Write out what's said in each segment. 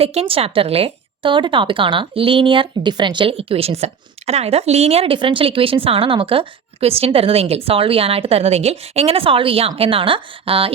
Second ചാപ്റ്ററിലെ third ടോപ്പിക്കാണ് linear differential equations. അതായത് linear differential equations ആണ് നമുക്ക് ക്വസ്റ്റ്യൻ തരുന്നതെങ്കിൽ, സോൾവ് ചെയ്യാനായിട്ട് തരുന്നതെങ്കിൽ എങ്ങനെ സോൾവ് ചെയ്യാം എന്നാണ്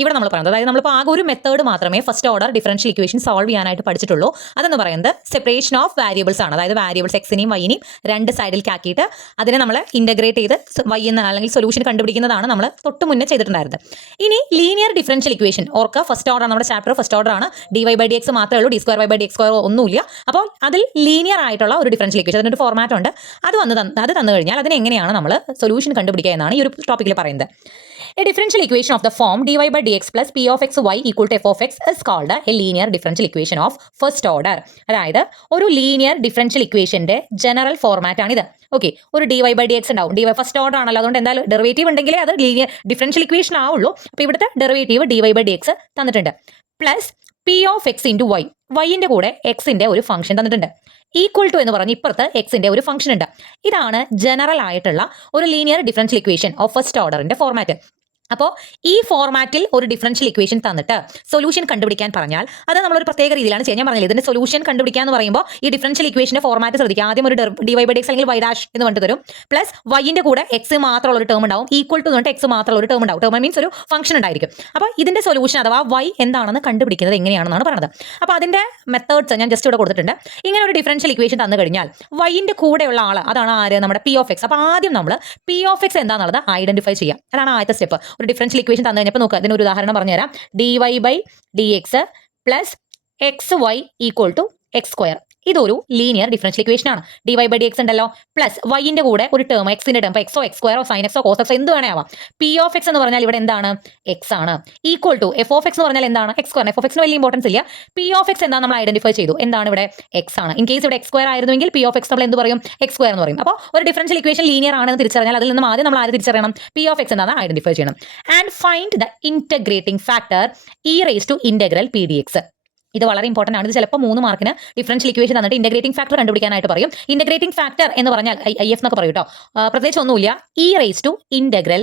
ഇവിടെ നമ്മൾ പറയുന്നത്. അതായത് നമ്മളിപ്പോൾ ആകെ ഒരു മെത്തേഡ് മാത്രമേ first order differential equation solve ചെയ്യാനായിട്ട് പഠിച്ചിട്ടുള്ളൂ. അതെന്ന് പറയുന്നത് സെപ്പറേഷൻ ഓഫ് വാരിയബിൾസ് ആണ്. അതായത് വാരിയബിൾസ് എക്സിനെയും വൈനെയും രണ്ട് സൈഡിലേക്ക് ആക്കിയിട്ട് അതിനെ നമ്മൾ ഇൻ്റഗ്രേറ്റ് ചെയ്ത് വൈ എന്ന അല്ലെങ്കിൽ സൊല്യൂഷൻ കണ്ടുപിടിക്കുന്നതാണ് നമ്മൾ തൊട്ട് മുന്നേ ചെയ്തിട്ടുണ്ടായിരുന്നത്. ഇനി ലീനിയർ ഡിഫറൻഷ്യൽ ഇക്വേഷൻ ഓർക്കുക, ഫസ്റ്റ് ഓർഡർ നമ്മുടെ ചാപ്റ്റർ ഫസ്റ്റ് ഓർഡർ ആണ്. dy/dx മാത്രമേ ഉള്ളൂ, d²y/dx² ഒന്നുമില്ല. അപ്പോൾ അതിൽ ലീനിയർ ആയിട്ടുള്ള ഒരു ഡിഫറൻഷ്യൽ ഇക്വേഷൻ, അതിനൊരു ഫോർമാറ്റ് ഉണ്ട്. അത് തന്നു കഴിഞ്ഞാൽ അതിന് എങ്ങനെയാണ് നമ്മൾ സൊല്യൂഷൻ കണ്ടുപിടിക്കുക എന്നാണ് ഈ ഒരു ടോപ്പിക്കിൽ പറയുന്നത്. A differential equation of the form dy/dx plus p of x y equal to f of x is called a linear differential equation of first order. അതായത് ഒരു ലീനിയർ ഡിഫറൻഷ്യൽ ഇക്വേഷന്റെ ജനറൽ ഫോർമാറ്റ് ആണിത്. ഓക്കെ, ഒരു dy/dx ഉണ്ടാവും. dy first order ആണല്ലോ, അതുകൊണ്ട് എന്തായാലും derivative ഉണ്ടെങ്കിലേ അത് ലീനിയർ ഡിഫറൻഷ്യൽ ഇക്വേഷൻ ആവുള്ളൂ. അപ്പോൾ ഇവിടുത്തെ ഡെറിവേറ്റീവ് dy/dx തന്നിട്ടുണ്ട്. Plus p of x into y, വൈൻ്റെ കൂടെ എക്സിന്റെ ഒരു ഫംഗ്ഷൻ തന്നിട്ടുണ്ട്. ഈക്വൽ ടു എന്ന് പറഞ്ഞ് ഇപ്പുറത്ത് എക്സിന്റെ ഒരു ഫംഗ്ഷൻ ഉണ്ട്. ഇതാണ് ജനറൽ ആയിട്ടുള്ള ഒരു linear differential equation of first ഓർഡറിന്റെ ഫോർമാറ്റ്. അപ്പോൾ ഈ ഫോർമാറ്റിൽ ഒരു ഡിഫറൻഷ്യൽ ഇക്വേഷൻ തന്നിട്ട് സൊല്യൂഷൻ കണ്ടുപിടിക്കാൻ പറഞ്ഞാൽ അത് നമ്മളൊരു പ്രത്യേക രീതിയിലാണ് ചെയ്യാൻ. ഞാൻ പറഞ്ഞില്ല, ഇതിന്റെ സൊല്യൂഷൻ കണ്ടുപിടിക്കുക എന്ന് പറയുമ്പോൾ ഈ ഡിഫറൻഷ്യൽ ഇക്വേഷന്റെ ഫോർമാറ്റ് ശ്രദ്ധിക്കുക. ആദ്യം ഒരു dy/dx അല്ലെങ്കിൽ y' എന്ന് പറഞ്ഞിട്ട് തരും. പ്ലസ് വൈൻ്റെ കൂടെ എക്സ് മാത്രമുള്ള ഒരു ടേം ഉണ്ടാവും. ഈക്വൽ ടു എന്നിട്ട് എക്സ് മാത്രമുള്ള ഒരു ടേം ഉണ്ടാവും. ടേം മീൻസ് ഒരു ഫംഗ്ഷൻ ഉണ്ടായിരിക്കും. അപ്പോൾ ഇതിന്റെ സൊല്യൂഷൻ അഥവാ y എന്താണെന്ന് കണ്ടുപിടിക്കുന്നത് എങ്ങനെയാണെന്നാണ് പറയുന്നത്. അപ്പോൾ അതിന്റെ മെത്തേഡ്സ് ഞാൻ ജസ്റ്റ് ഇവിടെ കൊടുത്തിട്ടുണ്ട്. ഇങ്ങനെ ഒരു ഡിഫറൻഷ്യൽ ഇക്വേഷൻ തന്നു കഴിഞ്ഞാൽ വൈൻ്റെ കൂടെയുള്ള ആൾ അതാണ് ആര്, നമ്മുടെ p of x. അപ്പോൾ ആദ്യം നമ്മൾ p of x എന്താണെന്നുള്ളത് ഐഡന്റിഫൈ ചെയ്യാം. അതാണ് ആദ്യത്തെ സ്റ്റെപ്പ്. ഒരു ഡിഫറൻഷ്യൽ ഇക്വേഷൻ തന്നു കഴിഞ്ഞപ്പോൾ നോക്കുക, ഇതിനൊരു ഉദാഹരണം പറഞ്ഞുതരാം. dy/dx plus X Y equal to x². ഇതൊരു ലീനിയർ ഡിഫറൻഷ്യൽ ഇക്വേഷൻ ആണ്. dy/dx ഉണ്ടല്ലോ, പ്ലസ് വൈൻ്റെ കൂടെ ഒരു ടേം എക്സിന്റെ ടേം, എക്സോ x²ഓ സൈൻ എക്സോ കോസ് എക്സോ എന്ത് വേണേ ആവാം. p of x എന്ന് പറഞ്ഞാൽ ഇവിടെ എന്താണ്, എക്സ് ആണ്. Equal to f of x എന്ന് പറഞ്ഞാൽ എന്താണ്, x². f of x ന് വലിയ ഇമ്പോർട്ടൻസ് ഇല്ല. p of x എന്താണ് നമ്മൾ ഐഡന്റിഫൈ ചെയ്തു, എന്താണ് ഇവിടെ എക്സ് ആണ്. ഇൻ കേസ് ഇവിടെ x² ആയിരുന്നെങ്കിൽ p of x നമ്മൾ എന്ത് പറയും, x² എന്ന് പറയും. അപ്പോൾ ഒരു ഡിഫറൻഷ്യൽ ഇക്വേഷൻ ലീനിയർ ആണെന്ന് തിരിച്ചറിഞ്ഞാൽ അതിൽ നിന്നും ആദ്യം നമ്മൾ ആര് തിരിച്ചറിയണം, p of x എന്താണ് ഐഡന്റിഫൈ ചെയ്യണം. And find the integrating factor e⁻⁴ ഇത് വളരെ ഇമ്പോർട്ടന്റ് ആണ്. ഇത് ചിലപ്പോൾ 3 മാർക്കിന് ഡിഫറൻഷ്യൽ ഇക്വേഷൻ തന്നിട്ട് ഇന്റഗ്രേറ്റിംഗ് ഫാക്ടർ കണ്ടുപിടിക്കാനായിട്ട് പറയും. ഇന്റഗ്രേറ്റിംഗ് ഫാക്ടർ എന്ന് പറഞ്ഞാൽ IF എന്നൊക്കെ പറയും കേട്ടോ. പ്രത്യേകിച്ച് ഒന്നുമില്ല, e⁻⁴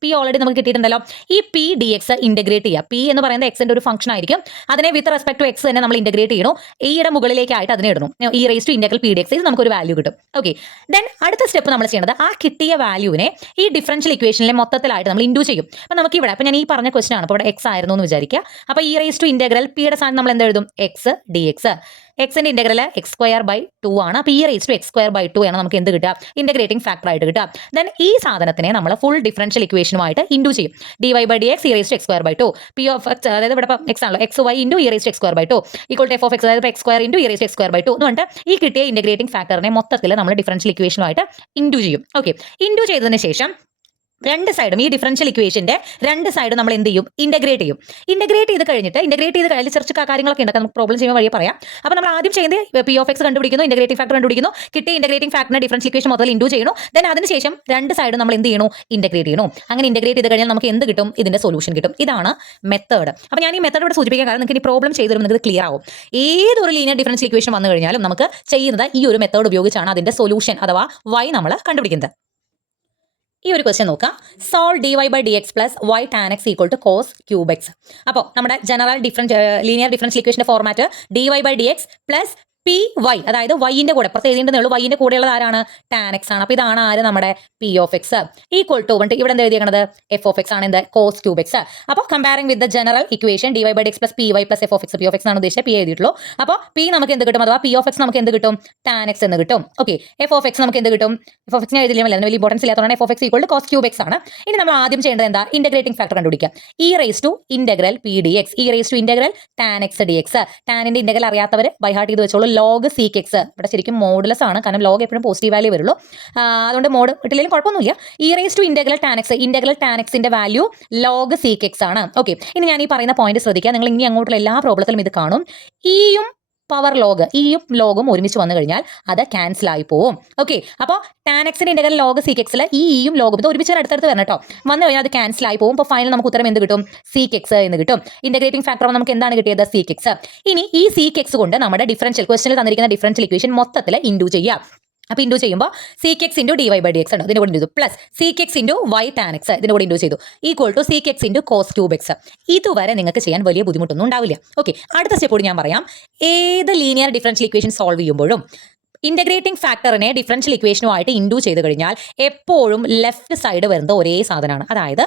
p ഓൾറെഡി നമുക്ക് കിട്ടിയിട്ടുണ്ടല്ലോ. ഈ p dx ഇന്റഗ്രേറ്റ് ചെയ്യുക. p എന്ന് പറയുന്നത് എക്സിന്റെ ഒരു ഫംഗ്ഷൻ ആയിരിക്കും. അതിനെ വിത്ത് റെസ്പെക്ട് ടു എക്സ് തന്നെ നമ്മൾ ഇന്റഗ്രേറ്റ് ചെയ്യണം. യുടെ മുകളിലേക്കായിട്ട് അതിനെ ഇടണം. e⁻⁴ ഇത് നമുക്കൊരു വാല്യൂ കിട്ടും. ഓക്കെ, ദെൻ അടുത്ത സ്റ്റെപ്പ് നമ്മൾ ചെയ്യേണ്ടത് ആ കിട്ടിയ വാല്യൂവിനെ ഈ ഡിഫറൻഷ്യൽ ഇക്വേഷനിലെ മൊത്തത്തിലായിട്ട് നമ്മൾ ഇൻഡു ചെയ്യും. അപ്പോൾ നമുക്ക് ഇവിടെ, അപ്പോൾ ഞാൻ ഈ പറഞ്ഞ ക്വസ്റ്റൻ ആണ്. അപ്പോൾ ഇവിടെ എക്സ് ആയിരുന്നു എന്ന് വിചാരിക്കുക. അപ്പോൾ e⁻⁴ പിയുടെ സ്ഥാനം നമ്മൾ എന്ത് എഴുതും, എക്സ് dx. എക്സിന്റെ ഇന്റഗ്രൽ x²/2 ആണ്. അപ്പോൾ e⁻⁴ ആണ് നമുക്ക് എന്ത് കിട്ടുക, ഇന്റഗ്രേറ്റിംഗ് ഫാക്ടർ ആയിട്ട് കിട്ടുക. ദെൻ ഈ സാധനത്തിനെ നമ്മൾ ഫുൾ ഡിഫറൻഷ്യൽ ഇക്വേഷനുമായിട്ട് ഇൻഡു ചെയ്യും. dy/dx e⁻⁴ p of x, അതായത് ഇവിടെ എക്സ് ആണല്ലോ, xy into e⁻⁴ equal to f of x, അതായത് x² ഇൻറ്റു e⁻⁴ എന്ന് പറഞ്ഞിട്ട് ഈ കിട്ടിയ ഇന്റഗ്രേറ്റിംഗ് ഫാക്ടറിനെ മൊത്തത്തിൽ നമ്മൾ ഡിഫറൻഷ്യൽ ഇക്വേഷനുമായിട്ട് ഇൻഡു ചെയ്യും. ഓക്കെ, ഇൻഡു ചെയ്തതിന് ശേഷം രണ്ട് സൈഡും ഈ ഡിഫറൻഷ്യൽ ഇക്വേഷന്റെ രണ്ട് സൈഡും നമ്മൾ എന്ത് ചെയ്യും, ഇന്റഗ്രേറ്റ് ചെയ്യും. ഇന്റഗ്രേറ്റ് ചെയ്ത് കഴിഞ്ഞാൽ ചെറിയ കാര്യങ്ങളൊക്കെ ഉണ്ട്, നമുക്ക് പ്രോബ്ലം ചെയ്യുമ്പോൾ വഴിയെ പറയാം. അപ്പോൾ നമ്മൾ ആദ്യം ചെയ്യുന്നത് p of x കണ്ടുപിടിക്കുന്നു, ഇന്റഗ്രേറ്റിംഗ് ഫാക്ടർ കണ്ടുപിടിക്കുന്നു, കിട്ടിയ ഇന്റഗ്രേറ്റിംഗ് ഫാക്ടറിനെ ഡിഫറൻഷ്യൽ ഇക്വേഷൻ മൊത്തത്തിൽ ഇൻഡു ചെയ്യുന്നു. ദെൻ അതിനുശേഷം രണ്ട് സൈഡും നമ്മൾ എന്ത് ചെയ്യണു, ഇന്റഗ്രേറ്റ് ചെയ്യണം. അങ്ങനെ ഇന്റഗ്രേറ്റ് ചെയ്ത് കഴിഞ്ഞാൽ നമുക്ക് എന്ത് കിട്ടും, ഇതിന്റെ സൊല്യൂഷൻ കിട്ടും. ഇതാണ് മെത്തേഡ്. അപ്പോൾ ഞാൻ ഈ മെത്തേഡ് ഇവിടെ സൂചിപ്പിക്കാൻ കാരണം നിങ്ങൾക്ക് ഈ പ്രോബ്ലം ചെയ്ത് വരുമ്പോൾ നിങ്ങൾക്ക് ക്ലിയർ ആവും. ഏതൊരു ലീനിയർ ഡിഫറൻഷ്യൽ ഇക്വേഷൻ വന്നു കഴിഞ്ഞാലും നമുക്ക് ചെയ്യുന്നത് ഈ ഒരു മെത്തേഡ് ഉപയോഗിച്ചാണ് അതിന്റെ സൊല്യൂഷൻ അഥവാ y നമ്മൾ കണ്ടുപിടിക്കുന്നത്. ഈ ഒരു ക്വസ്റ്റ്യൻ നോക്കാം. Solve dy/dx plus y tan x equal to cos cube x. അപ്പോൾ നമ്മുടെ ജനറൽ ലീനിയർ ഡിഫറൻഷ്യൽ ഇക്വേഷന്റെ ഫോർമാറ്റ് dy/dx പ്ലസ് py, അതായത് വൈൻ്റെ കൂടെ പുറത്ത് എഴുതിയിട്ടുണ്ടേ ഉള്ളൂ, വൈൻ്റെ കൂടെയുള്ളത് ആരാണ്, tan x ആണ്. അപ്പോൾ ഇതാണ് ആര്, നമ്മുടെ p of x equal to ഇവിടെ എന്താ എഴുതിയേക്കുന്നത്, f of x ആണ്, എന്ത് cos cube x. അപ്പോൾ comparing with the general equation dy/dx plus py plus f of x, p of x ആണ് ഉദ്ദേശിച്ചത്, p എഴുതിയിട്ടുള്ളൂ. അപ്പോൾ p നമുക്ക് എന്ത് കിട്ടും, അഥവാ p of x നമുക്ക് എന്ത് കിട്ടും, tan x എന്ന് കിട്ടും. ഓക്കെ, f of x നമുക്ക് എന്ത് കിട്ടും, f of x ഞാൻ എഴുതിയില്ല, വലിയ ഇമ്പോർട്ടൻസ് ഇല്ലാത്തതാണ്. f of x equal to cos cube x ആണ്. ഇനി നമ്മൾ ആദ്യം ചെയ്യേണ്ടത് എന്താ, ഇന്റഗ്രേറ്റിംഗ് ഫാക്ടർ കണ്ടുപിടിക്കാം. e⁻⁴ tan x dx. ടാനിന്റെ ഇന്റഗ്രൽ അറിയാത്തവർ ബൈ ഹാർട്ട് ചെയ്ത് വെച്ചോളൂ. log sec x, ഇവിടെ ശരിക്കും മോഡുലസ് ആണ്, കാരണം ലോഗ് എപ്പോഴും പോസിറ്റീവ് വാല്യൂ വരുള്ളൂ. അതുകൊണ്ട് മോഡ് ഇട്ടില്ലെങ്കിലും കുഴപ്പമൊന്നുമില്ല. ഇന്റഗ്രൽ tan x ന്റെ വാല്യൂ log sec x ആണ്. ഓക്കെ, ഇനി ഞാൻ ഈ പറയുന്ന പോയിന്റ് ശ്രദ്ധിക്കുക. നിങ്ങൾ ഇനി അങ്ങോട്ടുള്ള എല്ലാ പ്രോബ്ലത്തിലും ഇത് കാണും. ഈയും പവർ ലോഗ്, ഈയും ലോഗും ഒരുമിച്ച് വന്നു കഴിഞ്ഞാൽ അത് ക്യാൻസൽ ആയി പോവും. ഓക്കെ, അപ്പോൾ tan x ന്റെ ഇന്റഗ്രൽ log sec x ഈയും ലോഗും ഇത് ഒരുമിച്ച് അടുത്തടുത്ത് വരണം കേട്ടോ. വന്നു കഴിഞ്ഞാൽ അത് ക്യാൻസൽ ആയി പോകും. അപ്പോൾ ഫൈനൽ നമുക്ക് ഉത്തരം എന്ത് കിട്ടും, sec x എന്ന് കിട്ടും. ഇന്റഗ്രേറ്റിംഗ് ഫാക്ടർ നമുക്ക് എന്താണ് കിട്ടിയത്, sec x. ഇനി ഈ sec x കൊണ്ട് നമ്മുടെ ഡിഫറൻഷ്യൽ ക്വസ്റ്റനിൽ തന്നിരിക്കുന്ന ഡിഫറൻഷ്യൽ ഇക്വേഷൻ മൊത്തത്തിൽ ഇൻഡു ചെയ്യാം. അപ്പോൾ ഇൻഡു ചെയ്യുമ്പോൾ sec X into D Y by D X ആണ് ഇതിൻ്റെ കൂടെ ഇൻഡു ചെയ്തു plus sec X into Y tan X ഇതിൻ്റെ കൂടെ ഇൻഡു ചെയ്തു equal to sec X into cos cube X. ഇതുവരെ നിങ്ങൾക്ക് ചെയ്യാൻ വലിയ ബുദ്ധിമുട്ടൊന്നും ഉണ്ടാവില്ല. ഓക്കെ, അടുത്ത സ്റ്റെപ്പോട് ഞാൻ പറയാം. ഏത് ലീനിയർ ഡിഫറൻഷ്യൽ ഇക്വേഷൻ സോൾവ് ചെയ്യുമ്പോഴും ഇന്റഗ്രേറ്റിംഗ് ഫാക്ടറിനെ ഡിഫറൻഷ്യൽ ഇക്വേഷനുമായിട്ട് ഇൻഡു ചെയ്ത് കഴിഞ്ഞാൽ എപ്പോഴും ലെഫ്റ്റ് സൈഡ് വരുന്നത് ഒരേ സാധനമാണ്. അതായത്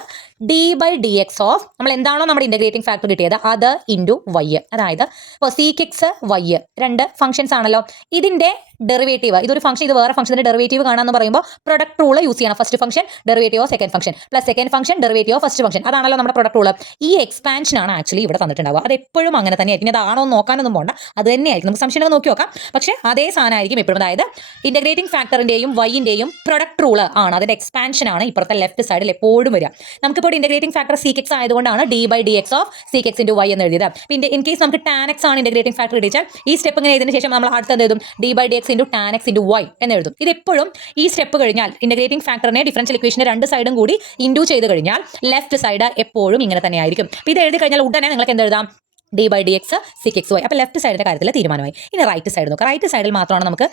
D by D X of നമ്മൾ എന്താണോ നമ്മുടെ ഇന്റഗ്രേറ്റിംഗ് ഫാക്ടർ കിട്ടിയത് അത് ഇൻറ്റു വൈ. അതായത് ഇപ്പോൾ സീക്ക് എക്സ് വൈ രണ്ട് ഫംഗ്ഷൻസ് ആണല്ലോ. ഇതിന്റെ ഡെറിവേറ്റീവ് ഇതൊരു ഫംഗ്ഷൻ ഇത് വേറെ ഫംഗ്ഷന്റെ ഡെറിവേറ്റീവ് കാണാമെന്ന് പറയുമ്പോൾ പ്രൊഡക്റ്റ് റൂൾ യൂസ് ചെയ്യണം. First function derivative of second function plus second function derivative of first function അതാണല്ലോ നമ്മുടെ പ്രൊഡക്റ്റ് റൂൾ. ഈ എക്സ്പാൻഷൻ ആണ് ആക്ച്വലി ഇവിടെ തന്നിട്ടുണ്ടാവുക. അത് എപ്പോഴും അങ്ങനെ തന്നെയായിരിക്കും. അതാണോ നോക്കാനൊന്നും പോകണ്ട, അത് തന്നെയായിരിക്കും. നമുക്ക് സംശയം നോക്കി നോക്കാം. പക്ഷേ അതേ സാധനമായിരിക്കും എപ്പോഴും. അതായത് ഇന്റഗ്രേറ്റിംഗ് ഫാക്ടറിന്റെയും വൈന്റെയും പ്രൊഡക്റ്റ് റൂൾ ആണ്, അതിന്റെ എക്സ്പാൻഷൻ ആണ് ഇപ്പുറത്തെ ലെഫ്റ്റ് സൈഡിൽ എപ്പോഴും വരിക. നമുക്കിപ്പോൾ ഇന്റഗ്രേറ്റിംഗ് ഫാക്ടർ സീക്ക് എക്സ് ആയതുകൊണ്ടാണ് D by D X of sec X into Y എന്ന് എഴുതിയത്. പിന്നെ ഇൻ കേസ് നമുക്ക് ടാൻ എക്സ് ആണ് ഇന്റഗ്രേറ്റിംഗ് ഫാക്ടർ കിട്ടിയാൽ ഈ സ്റ്റെപ്പ് ഇങ്ങനെ ഇതിന് ശേഷം നമ്മൾ അടുത്ത് എന്ത് എഴുതും? D by D X into tan X into Y എന്ന് എഴുതും. ഇത് എപ്പോഴും ഈ സ്റ്റെപ്പ് കഴിഞ്ഞാൽ ഇന്റഗ്രേറ്റിംഗ് ഫാക്ടറിനെ ഡിഫറൻഷ്യൽ ഇക്വേഷന്റെ രണ്ട് സൈഡും കൂടി ഇൻഡു ചെയ്ത് കഴിഞ്ഞാൽ ലെഫ്റ്റ് സൈഡ് എപ്പോഴും ഇങ്ങനെ തന്നെ ആയിരിക്കും. ഇത് എഴുതി കഴിഞ്ഞാൽ ഉടനെ നിങ്ങൾക്ക് എന്ത് എഴുതാം? ഡി ബൈ ഡി എക്സ് സിക്ക് എക്സ് വൈ. അപ്പോൾ ലെഫ്റ്റ് സൈഡിൻ്റെ കാര്യത്തിൽ തീരുമാനമായി. ഇനി റൈറ്റ് സൈഡ് നോക്കാം. റൈറ്റ് സൈഡിൽ മാത്രമാണ് നമുക്ക്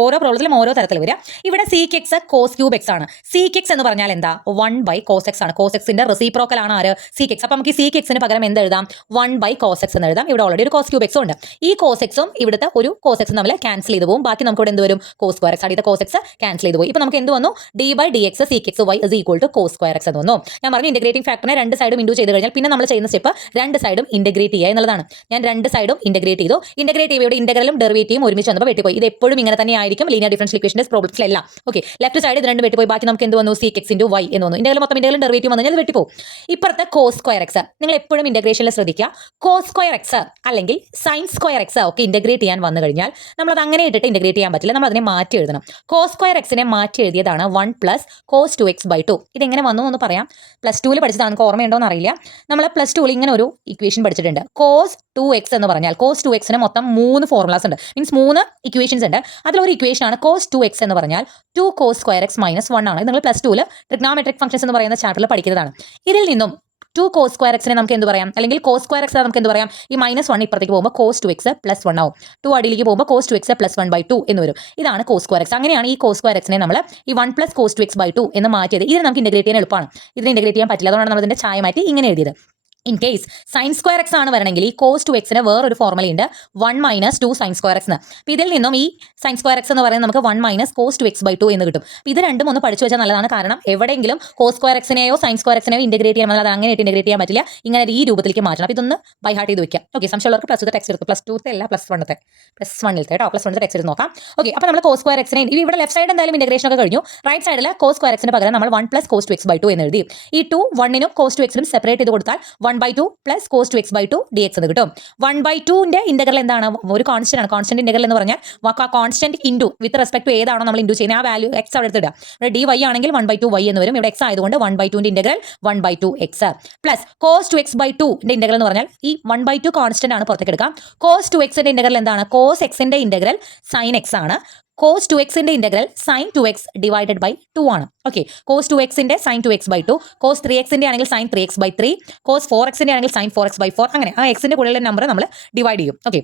ഓരോ പ്രോബ്ലത്തിലും ഓരോ തരത്തിൽ വരിക. ഇവിടെ sec X cos cube X ആണ്. സീക്ക് എക്സ് എന്ന് പറഞ്ഞാൽ എന്താ? 1 ബൈ കോസ് എക്സ് ആണ്. കോസ് എക്സിന്റെ റെസിപ്രോക്കൽ ആണ് ആര്? Sec X. അപ്പോൾ നമുക്ക് ഈ സീക്ക് എക്സിന് പകരം എന്ത് എഴുതാം? 1 ബൈ കോസ് എക്സ് എന്ന് എഴുതാം. ഇവിടെ ഓൾറെഡി ഒരു കോസ് ക്യൂബ് എക്സും ഉണ്ട്. ഈ കോസ് എക്സും ഇവിടുത്തെ ഒരു കോസ് എക്സും തമ്മിൽ ക്യാൻസൽ ചെയ്ത് പോകും. ബാക്കി നമുക്ക് ഇവിടെ എന്ത് വരും? Cos square X. അടുത്ത കോസ് എക്സ് ക്യാൻസൽ ചെയ്ത് പോയി. ഇപ്പോൾ നമുക്ക് എന്ത് വന്നു? D by D X sec X Y is equal to cos square X എന്ന് വന്നു. ഞാൻ പറഞ്ഞു ഇന്റഗ്രേറ്റിംഗ് ഫാക്ടറിനെ രണ്ട് സൈഡും ഇൻഡു ചെയ്ത് കഴിഞ്ഞാൽ പിന്നെ നമ്മൾ ചെയ്യുന്ന സ്റ്റെപ്പ് രണ്ട് സൈഡും ഇന്റഗ്രേറ്റ് ചെയ്യുക എന്നുള്ളതാണ്. ഞാൻ രണ്ട് സൈഡും ഇന്റഗ്രേറ്റ് ചെയ്തു. ഇന്റഗ്രേറ്റ് ചെയ്യുമ്പോൾ ഇന്റഗ്രലും ഡെറിവേറ്റീവും ഒരുമിച്ച് വന്നപ്പോൾ വെട്ടിപ്പോയി. ഇത് എപ്പോഴും ഇങ്ങനെ തന്നെ ആയിരിക്കും ലീനിയർ ഡിഫറൻഷ്യൽ ഇക്വേഷന്റെ പ്രോബ്ലംസിലെല്ലാം. ഓക്കെ, ലെഫ്റ്റ് സൈഡ് ഇത് രണ്ട് വെട്ടിപ്പോയി. ബാക്കി നമുക്ക് എന്ത് വന്നു? സീക്ക് എക്സ് ഇൻറ്റു വൈ എന്ന് വന്നു. ഇന്റഗ്രൽ മൊത്തം ഇന്റഗ്രലും ഡെറിവേറ്റീവ് വന്നു കഴിഞ്ഞാൽ വെട്ടിപ്പോകും. ഇപ്പുറത്തെ കോസ് സ്ക്വയർ എക്സ് നിങ്ങൾ എപ്പോഴും ഇന്റഗ്രേഷനിൽ ശ്രദ്ധിക്കുക. കോസ് സ്ക്വയർ എക്സ് അല്ലെങ്കിൽ സൈൻ സ്ക്വയർ എക്സ് ഒക്കെ ഇന്റഗ്രേറ്റ് ചെയ്യാൻ വന്നു കഴിഞ്ഞാൽ നമ്മളത് അങ്ങനെ ഇട്ടിട്ട് ഇന്റഗ്രേറ്റ് ചെയ്യാൻ പറ്റില്ല. നമ്മൾ അതിനെ മാറ്റി എഴുതണം. കോസ് സ്ക്വയർ എക്സിനെ മാറ്റി എഴുതിയതാണ് 1 പ്ലസ് കോസ് 2x/2. ഇതെങ്ങനെ വന്നു എന്ന് പറയാം. +2 പഠിച്ചത് നമുക്ക് ഓർമ്മയുണ്ടോ എന്ന് അറിയില്ല. നമ്മൾ +2 ഇങ്ങനെ ഒരു ഇക്വേഷൻ പഠിച്ചിട്ടുണ്ട്. കോസ് 2x എന്ന് പറഞ്ഞാൽ കോസ് 2xന് മൊത്തം 3 ഫോർമുലാസ് ഉണ്ട്. മീൻസ് 3 ഇക്വേഷൻസ് ഉണ്ട്. അതിലൊരു ഇക്വേഷൻ ആണ് കോസ് 2x എന്ന് പറഞ്ഞാൽ 2 കോസ് സ്ക്വയർ എക്സ് മൈനസ് 1 ആണ്. നിങ്ങൾ +2 ട്രിഗ്നോമെട്രിക് ഫംഗ്ഷൻസ് എന്ന് പറയുന്ന ചാപ്റ്ററിൽ പഠിക്കുന്നതാണ്. ഇതിൽ നിന്നും 2 കോസ് സ്ക്വയർ എക്സിനെ നമുക്ക് എന്ത് പറയാം? അല്ലെങ്കിൽ കോസ് സ്ക്വയർ എക്സ് നമുക്ക് എന്ത് പറയാം? ഈ -1 ഇപ്പുറത്തേക്ക് പോകുമ്പോൾ കോസ് 2x + 1 ആവും. 2 അടിയിലേക്ക് പോകുമ്പോൾ കോസ് 2x + 1/2 എന്ന് വരും. ഇതാണ് കോസ് സ്ക്വയർ എക്സ്. അങ്ങനെയാണ് ഈ കോസ് സ്ക്വയർ എക്സിനെ നമ്മൾ ഈ 1 പ്ലസ് കോസ് 2x/2 എന്ന് മാറ്റിയത്. ഇതിനെ നമുക്ക് ഇന്റഗ്രേറ്റ് ചെയ്യാൻ എളുപ്പമാണ്. ഇതിനെ ഇന്റഗ്രേറ്റ് ചെയ്യാൻ പറ്റില്ല. അതുകൊണ്ടാണ് നമ്മൾ ഇതിന്റെ ചായ മാറ്റി ഇങ്ങനെ എഴുതിയത്. In case sine square X ആണ് വരണമെങ്കിൽ ഈ കോസ് 2xന് വേറൊരു ഫോർമുലയുണ്ട് 1 - 2 സൈൻ സ്ക്വയർ എക്സ് എന്ന്. അപ്പോൾ ഇതിൽ നിന്നും ഈ സൈൻ സ്ക്വയർ എക്സ് എന്ന് പറയുന്നത് നമുക്ക് 1 - കോസ് 2x/2 എന്ന് കിട്ടും. അപ്പോൾ ഇത് രണ്ടും ഒന്ന് പഠിച്ചു വെച്ചാൽ നല്ലതാണ്. കാരണം എവിടെയെങ്കിലും കോസ് സ്ക്വയർ എക്സിനെയോ സൈൻ സ്ക്വയർ എക്സിനെയോ ഇന്റഗ്രേറ്റ് ചെയ്യാൻ അത് അങ്ങനെ ഇന്റഗ്രേറ്റ് ചെയ്യാൻ പറ്റില്ല. ഇങ്ങനെ ഈ രൂപത്തിലേക്ക് മാറ്റണം. അപ്പോൾ ഇതൊന്ന് ബൈ ഹാർട്ട് ചെയ്ത് വെക്കാം. ഓക്കെ, സംശയമുള്ളവർക്ക് +2 ടെക്സ്റ്റ് എടുത്തു. +2 അല്ല +1 കേട്ടോ. +1 ടെക്സ്റ്റ് എടുത്ത് നോക്കാം. ഓക്കെ, അപ്പോൾ നമ്മൾ കോസ് സ്ക്വയർ എക്സിനെ ഇവിടെ ലെഫ്റ്റ് സൈഡ് എന്തായാലും ഇന്റഗ്രേഷൻ ഒക്കെ കഴിഞ്ഞു. റൈറ്റ് സൈഡിൽ കോസ് സ്ക്വയർ എക്സിന് പകരം നമ്മൾ 1 പ്ലസ് കോസ് 2x/2 എന്ന് എഴുതി. ഈ 2 1നും കോസ് 2xനും സെപ്പറേറ്റ് ചെയ്ത് കൊടുത്താൽ 1/2 പ്ലസ് കോസ് 2x/2 dx എന്ന് കിട്ടും. 1/2ന്റെ ഇന്റഗ്രൽ എന്താണ്? ഒരു കോൺസ്റ്റന്റ് ആണ്. കോൺസ്റ്റന്റ് ഇന്റഗ്രൽ എന്ന് പറഞ്ഞാൽ constant into with respect to ഏതാണോ നമ്മൾ ഇൻറ്റു ചെയ്യുന്നത് ആ വാല്യൂ x അവിടെ എടുത്തിടുക. ഇവിടെ dy ആണെങ്കിൽ 1/2y എന്ന് വരും. ഇവിടെ x ആയതുകൊണ്ട് 1/2ന്റെ ഇന്റഗ്രൽ 1/2x പ്ലസ് കോസ് 2x/2ന്റെ ഇന്റഗ്രൽ എന്ന് പറഞ്ഞാൽ ഈ 1/2 കോൺസ്റ്റന്റ് ആണ് പുറത്തേക്ക് എടുക്കാം. കോസ് 2xന്റെ ഇന്റഗ്രൽ എന്താണ്? കോസ് xന്റെ ഇന്റഗ്രൽ സൈൻ x ആണ്. കോസ് 2xന്റെ integral sine 2x divided by 2 ആണ്. ഓക്കെ, കോസ് 2xന്റെ സൈൻ 2x/2, കോസ് 3xന്റെ ആണെങ്കിൽ സൈൻ 3x/3, കോസ് 4xന്റെ ആണെങ്കിൽ സൈൻ 4x/4. അങ്ങനെ ആ എക്സിന്റെ കൂടുതലുള്ള നമ്പർ നമ്മൾ ഡിവൈഡ് ചെയ്യും. ഓക്കെ,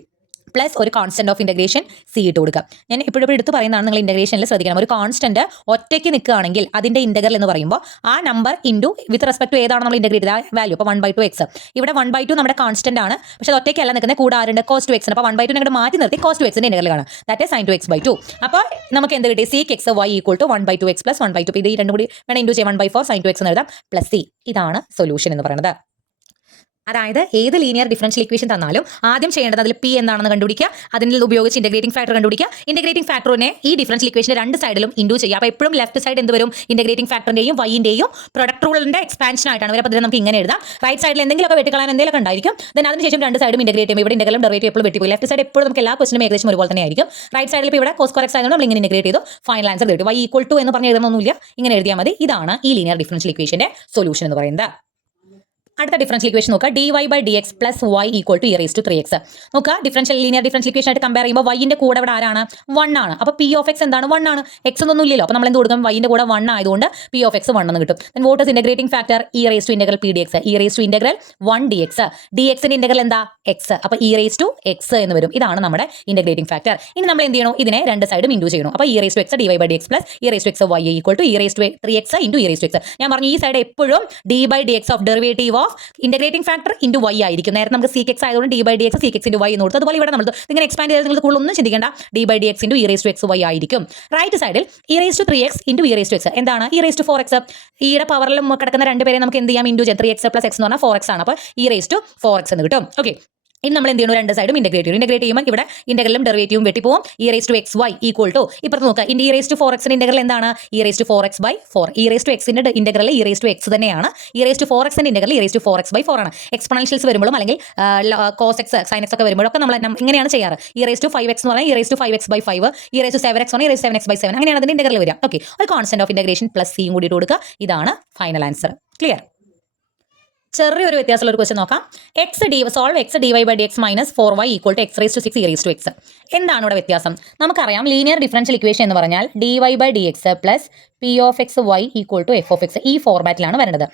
പ്ലസ് ഒരു കോൺസ്റ്റന്റ് ഓഫ് ഇന്റഗ്രേഷൻ സി ഇട്ട് കൊടുക്കുക. ഞാൻ എപ്പോഴും എടുത്ത് പറയുന്നതാണ്, നിങ്ങൾ ഇന്റഗ്രേഷനിൽ ശ്രദ്ധിക്കണം. ഒരു കോൺസ്റ്റന്റ് ഒറ്റയ്ക്ക് നിൽക്കുകയാണെങ്കിൽ അതിന്റെ ഇന്റഗ്രൽ എന്ന് പറയുമ്പോൾ ആ number into with respect to ഏതാണ് നമ്മൾ ഇന്റഗ്രേറ്റ് ചെയ്ത വാല്യൂ. അപ്പോൾ 1/2x. ഇവിടെ 1/2 നമ്മുടെ കോൺസ്റ്റന്റ് ആണ്. പക്ഷേ അത് ഒറ്റയ്ക്കല്ല നിൽക്കുന്നത്, കൂടാറുണ്ട് കോസ് 2x. അപ്പോൾ 1/2 ഞങ്ങൾ മാറ്റി നിർത്തി കോസ് 2xന്റെ ഇന്റഗ്രൽ ആണ്. That sine 2x/2. അപ്പോൾ നമുക്ക് എന്ത് കിട്ടി? Sec X Y equal to 1/2x + 1/2. ഇത് ഈ രണ്ടും കൂടി വേണം ഇൻറ്റു ചെയ്യാം. 1/4 സൈൻ 2x എന്ന് എഴുതാം പ്ലസ് സി. ഇതാണ് സൊല്യൂഷൻ എന്ന് പറയുന്നത്. അതായത് ഏത് ലീനിയർ ഡിഫറൻഷ്യൽ ഇക്വേഷൻ തന്നാലും ആദ്യം ചെയ്യേണ്ടത് അതിൽ പി എന്താണെന്ന് കണ്ടുപിടിക്കുക. അതിൽ ഉപയോഗിച്ച് ഇന്റഗ്രേറ്റിംഗ് ഫാക്ടർ കണ്ടുപിടിക്കുക. ഇന്റഗ്രേറ്റിംഗ് ഫാക്ടറിനെ ഈ ഡിഫറൻഷ്യൽ ഇക്വേഷന്റെ രണ്ട് സൈഡിലും ഇൻഡു ചെയ്യുക. അപ്പോൾ എപ്പോഴും ലെഫ്റ്റ് സൈഡ് എന്ത് വരും? ഇന്റഗ്രേറ്റിംഗ് ഫാക്ടറിന്റെയും വൈന്റെയും പ്രൊഡക്റ്റ് റൂളിന്റെ എക്സ്പാൻഷൻ ആയിട്ടാണ് വരിക. അപ്പോൾ നമുക്ക് ഇങ്ങനെ എഴുതാം. റൈറ്റ് സൈഡിൽ എന്തെങ്കിലുമൊക്കെ വെട്ടിക്കളാൻ എന്തെങ്കിലും ഉണ്ടായിരിക്കും. ദെൻ അതിനുശേഷം രണ്ട് സൈഡും ഇന്റഗ്രേറ്റ് ചെയ്യുമ്പോൾ ഇവിടെ ഇന്റഗ്രലും ഡെറിവേറ്റീവ് എപ്പോഴും വെട്ടിപ്പോയി. ലെഫ്റ്റ് സൈഡ് എപ്പോഴും നമുക്ക് എല്ലാ ക്വസ്റ്റിനും ഏകദേശം ഒരുപോലെ തന്നെ ആയിരിക്കും. റൈറ്റ് സൈഡിൽ ഇപ്പോൾ ഇവിടെ കോസ് സ്ക്വയർ എക്സ് ആയതുകൊണ്ട് നമ്മൾ ഇങ്ങനെ ഇന്റഗ്രേറ്റ് ചെയ്തു. ഫൈനൽ ആൻസർ കിട്ടും. y = എന്ന് പറഞ്ഞ് എഴുതുന്നൊന്നുമില്ല, ഇങ്ങനെ എഴുതിയാൽ മതി. ഇതാണ് ഈ ലീനിയർ ഡിഫറൻഷ്യൽ ഇക്വേഷന്റെ സൊല്യൂഷൻ എന്ന് പറയുന്നത്. അടുത്ത ഡിഫറൻഷ്യൽ ഇക്വേഷൻ നോക്കുക dy/dx + y = e⁻³ നോക്കുക ലീനിയർ ഡിഫറൻഷ്യൽ ഇക്വേഷൻ ആയിട്ട് കമ്പയർ ചെയ്യുമ്പോൾ y-ന്റെ കൂടെ ഇവിടെ ആരാണ് 1 ആണ്. അപ്പോൾ p of x എന്താണ് 1 ആണ്. x ഒന്നും ഇല്ലല്ലോ. അപ്പോൾ നമ്മൾ എന്ത് കൊടുക്കും y-ന്റെ കൂടെ 1 ആയതുകൊണ്ട് p of x 1 എന്ന് കിട്ടും. then what is integrating factor e⁻∫pdx e⁻1dx dx-ന്റെ ഇന്റഗ്രൽ എന്താ x. അപ്പോൾ e⁻x എന്ന് വരും. ഇതാണ് നമ്മുടെ ഇന്റഗ്രേറ്റിംഗ് ഫാക്ടർ. ഇനി നമ്മൾ എന്ത് ചെയ്യണം ഇതിനെ രണ്ട് സൈഡും ഇൻഡു ചെയ്യണം. അപ്പോൾ e⁻x dy/dx + e⁻x y = e⁻3x × e⁻x. ഞാൻ പറഞ്ഞു ഈ സൈഡ് എപ്പോഴും d/dx of derivative of integrating factor into y ആയിരിക്കും. നേരത്തെ നമുക്ക് sec x ആയതുകൊണ്ട് d/dx sec x × y എന്ന് കൊടുത്തു. അതുപോലെ ഇവിടെ നമ്മൾ ഇങ്ങനെ എക്സ്പാൻഡ് ചെയ്ത് നിങ്ങൾക്ക് കൂടുതലൊന്നും ചിന്തിക്കേണ്ട d/dx × e⁻x y ആയിരിക്കും. റൈറ്റ് സൈഡിൽ e⁻3x × e⁻x എന്താണ് e⁻4x. ഈയുടെ പവറിൽ കിടക്കുന്ന രണ്ട് പേരെ നമുക്ക് എന്ത് ചെയ്യാം ഇൻറ്റു ചെയ്യാം. 3x + x എന്ന് പറഞ്ഞാൽ 4x ആണ്. അപ്പോൾ e⁻4x എന്ന് കിട്ടും. ഓക്കെ ഇനി നമ്മൾ എന്ത് ചെയ്യണം രണ്ട് സൈഡും ഇന്റഗ്രേറ്റ് ചെയ്യുമ്പോൾ ഇവിടെ ഇന്റഗ്രലും ഡെറിവേറ്റീവും വെട്ടിപ്പോവും. e⁻xy = ഇപ്പുറത്ത് നോക്കുക e⁻4x ഇന്റഗ്രൽ എന്താണ് e⁻4x/4 e⁻x ഇന്റഗ്രൽ e⁻x തന്നെയാണ്. e⁻4x ഇന്റഗ്രൽ e⁻4x/4 ആണ്. എക്സ്പോണൻഷ്യൽസ് വരുമ്പോഴും അല്ലെങ്കിൽ cos x sin x ഒക്കെ വരുമ്പോഴൊക്കെ നമ്മൾ ഇങ്ങനെയാണ് ചെയ്യാറ്. e⁻5x എന്ന് പറഞ്ഞാൽ e⁻5x/5 e⁻7x പറഞ്ഞാൽ e⁻7x/7 അങ്ങനെയാണ് അതിന്റെ ഇന്റഗ്രൽ വരിക. ഓക്കെ ഒരു കോൺസ്റ്റന്റ് ഓഫ് ഇന്റഗ്രേഷൻ പ്ലസ് സിയും കൂടി കൊടുക്കുക. ഇതാണ് ഫൈനൽ ആൻസർ. ക്ലിയർ. ചെറിയൊരു വ്യത്യാസമുള്ള ഒരു ക്വസ്റ്റ്യൻ നോക്കാം. Solve x dy/dx - 4y = x⁻6 e⁻x. എന്താണ് ഇവിടെ വ്യത്യാസം? നമുക്കറിയാം ലീനിയർ ഡിഫറൻഷ്യൽ ഇക്വേഷൻ എന്ന് പറഞ്ഞാൽ dy/dx + p of x y = f of x ഈ ഫോർമാറ്റിലാണ് വരുന്നത്.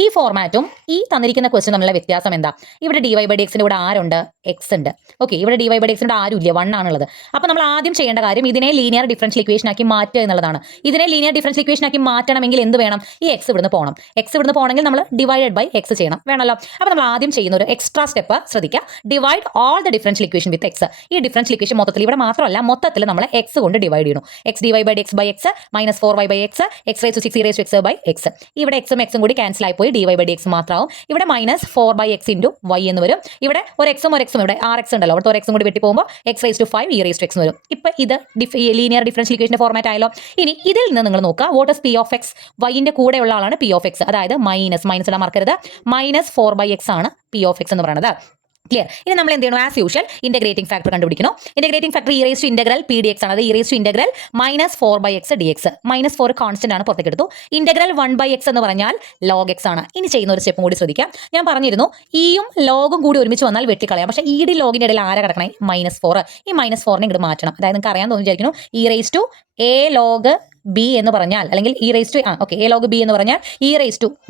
ഈ ഫോർമാറ്റും ഈ തന്നിരിക്കുന്ന ക്വസ്റ്റ്യൻ തമ്മിലുള്ള വ്യത്യാസം എന്താ? ഇവിടെ dy/dxന്റെ കൂടെ ആരുണ്ട്? x ഉണ്ട്. ഓക്കെ ഇവിടെ dy/dxന്റെ ആരും ഇല്ല 1 ആണുള്ളത്. അപ്പോൾ നമ്മൾ ആദ്യം ചെയ്യേണ്ട കാര്യം ഇതിനെ ലീനിയർ ഡിഫറൻഷ്യൽ ഇക്വേഷൻ ആക്കി മാറ്റുക എന്നുള്ളതാണ്. ഇതിനെ ലീനിയർ ഡിഫറൻഷ്യൽ ഇക്വേഷൻ ആക്കി മാറ്റണമെങ്കിൽ എന്ത് വേണം? ഈ x ഇവിടുന്ന് പോകണം. x ഇവിടുന്ന് പോകണമെങ്കിൽ നമ്മൾ ഡിവൈഡഡ്/x ചെയ്യണം വേണമല്ലോ. അപ്പോൾ നമ്മൾ ആദ്യം ചെയ്യുന്ന ഒരു എക്സ്ട്രാ സ്റ്റെപ്പ് ശ്രദ്ധിക്കുക. Divide all the differential equation with x. ഈ ഡിഫറൻഷ്യൽ ഇക്വേഷൻ മൊത്തത്തിൽ ഇവിടെ മാത്രമല്ല മൊത്തത്തിൽ നമ്മൾ x കൊണ്ട് ഡിവൈഡ് ചെയ്യണം. x dy/dx/x - 4y/x x⁻6 e⁻x/x. ഇവിടെ എക്സും എക്സും കൂടി ക്യാൻസൽ ആയി പോയി dy/dx മാത്രമാവും. ഇവിടെ -4/x × y എന്ന് വരും. ഇവിടെ ഒരു എക്സും ഇവിടെ 6x ഉണ്ടല്ലോ. അവിടെ ഒരു എക്സും കൂടി വെട്ടി പോകുമ്പോൾ x⁻5 e⁻x വരും. ഇപ്പം ഇത് ലീനിയർ ഡിഫറൻഷ്യൽ ഇക്വേഷന്റെ ഫോർമാറ്റ് ആയല്ലോ. ഇനി ഇതിൽ നിന്ന് നിങ്ങൾ നോക്കുക what is p of x. y-ന്റെ കൂടെയുള്ള ആളാണ് p of x. അതായത് മൈനസ് ഇടാൻ മറക്കരുത്. -4/x ആണ് p of x എന്ന് പറയുന്നത്. ക്ലിയർ. ഇനി നമ്മൾ എന്ത് ചെയ്യണം? ആസ് യൂഷ്വൽ ഇന്റഗ്രേറ്റിംഗ് ഫാക്ടർ കണ്ടുപിടിക്കണം. ഇന്റഗ്രേറ്റിംഗ് ഫാക്ടർ e⁻∫pdx ആണ്. അത് e⁻∫ -4/x dx. -4 കോൺസ്റ്റന്റ് ആണ്, പുറത്തേക്ക് എടുത്തു. ഇന്റഗ്രൽ 1/x എന്ന് പറഞ്ഞാൽ log x ആണ്. ഇനി ചെയ്യുന്ന ഒരു സ്റ്റെപ്പും കൂടി ശ്രദ്ധിക്കാം. ഞാൻ പറഞ്ഞിരുന്നു ഇയും ലോഗും കൂടി ഒരുമിച്ച് വന്നാൽ വെട്ടിക്കളയാം. പക്ഷേ ഈയുടെ ലോഗിന്റെ ഇടയിൽ ആരാ കിടക്കണേ? -4. ഈ -4നെ ഇങ്ങോട്ട് മാറ്റണം. അതായത് നിങ്ങൾക്ക് അറിയാൻ തോന്നിയിരിക്കുന്നു e⁻a log b എന്ന് പറഞ്ഞാൽ അല്ലെങ്കിൽ a log b എന്ന് പറഞ്ഞാൽ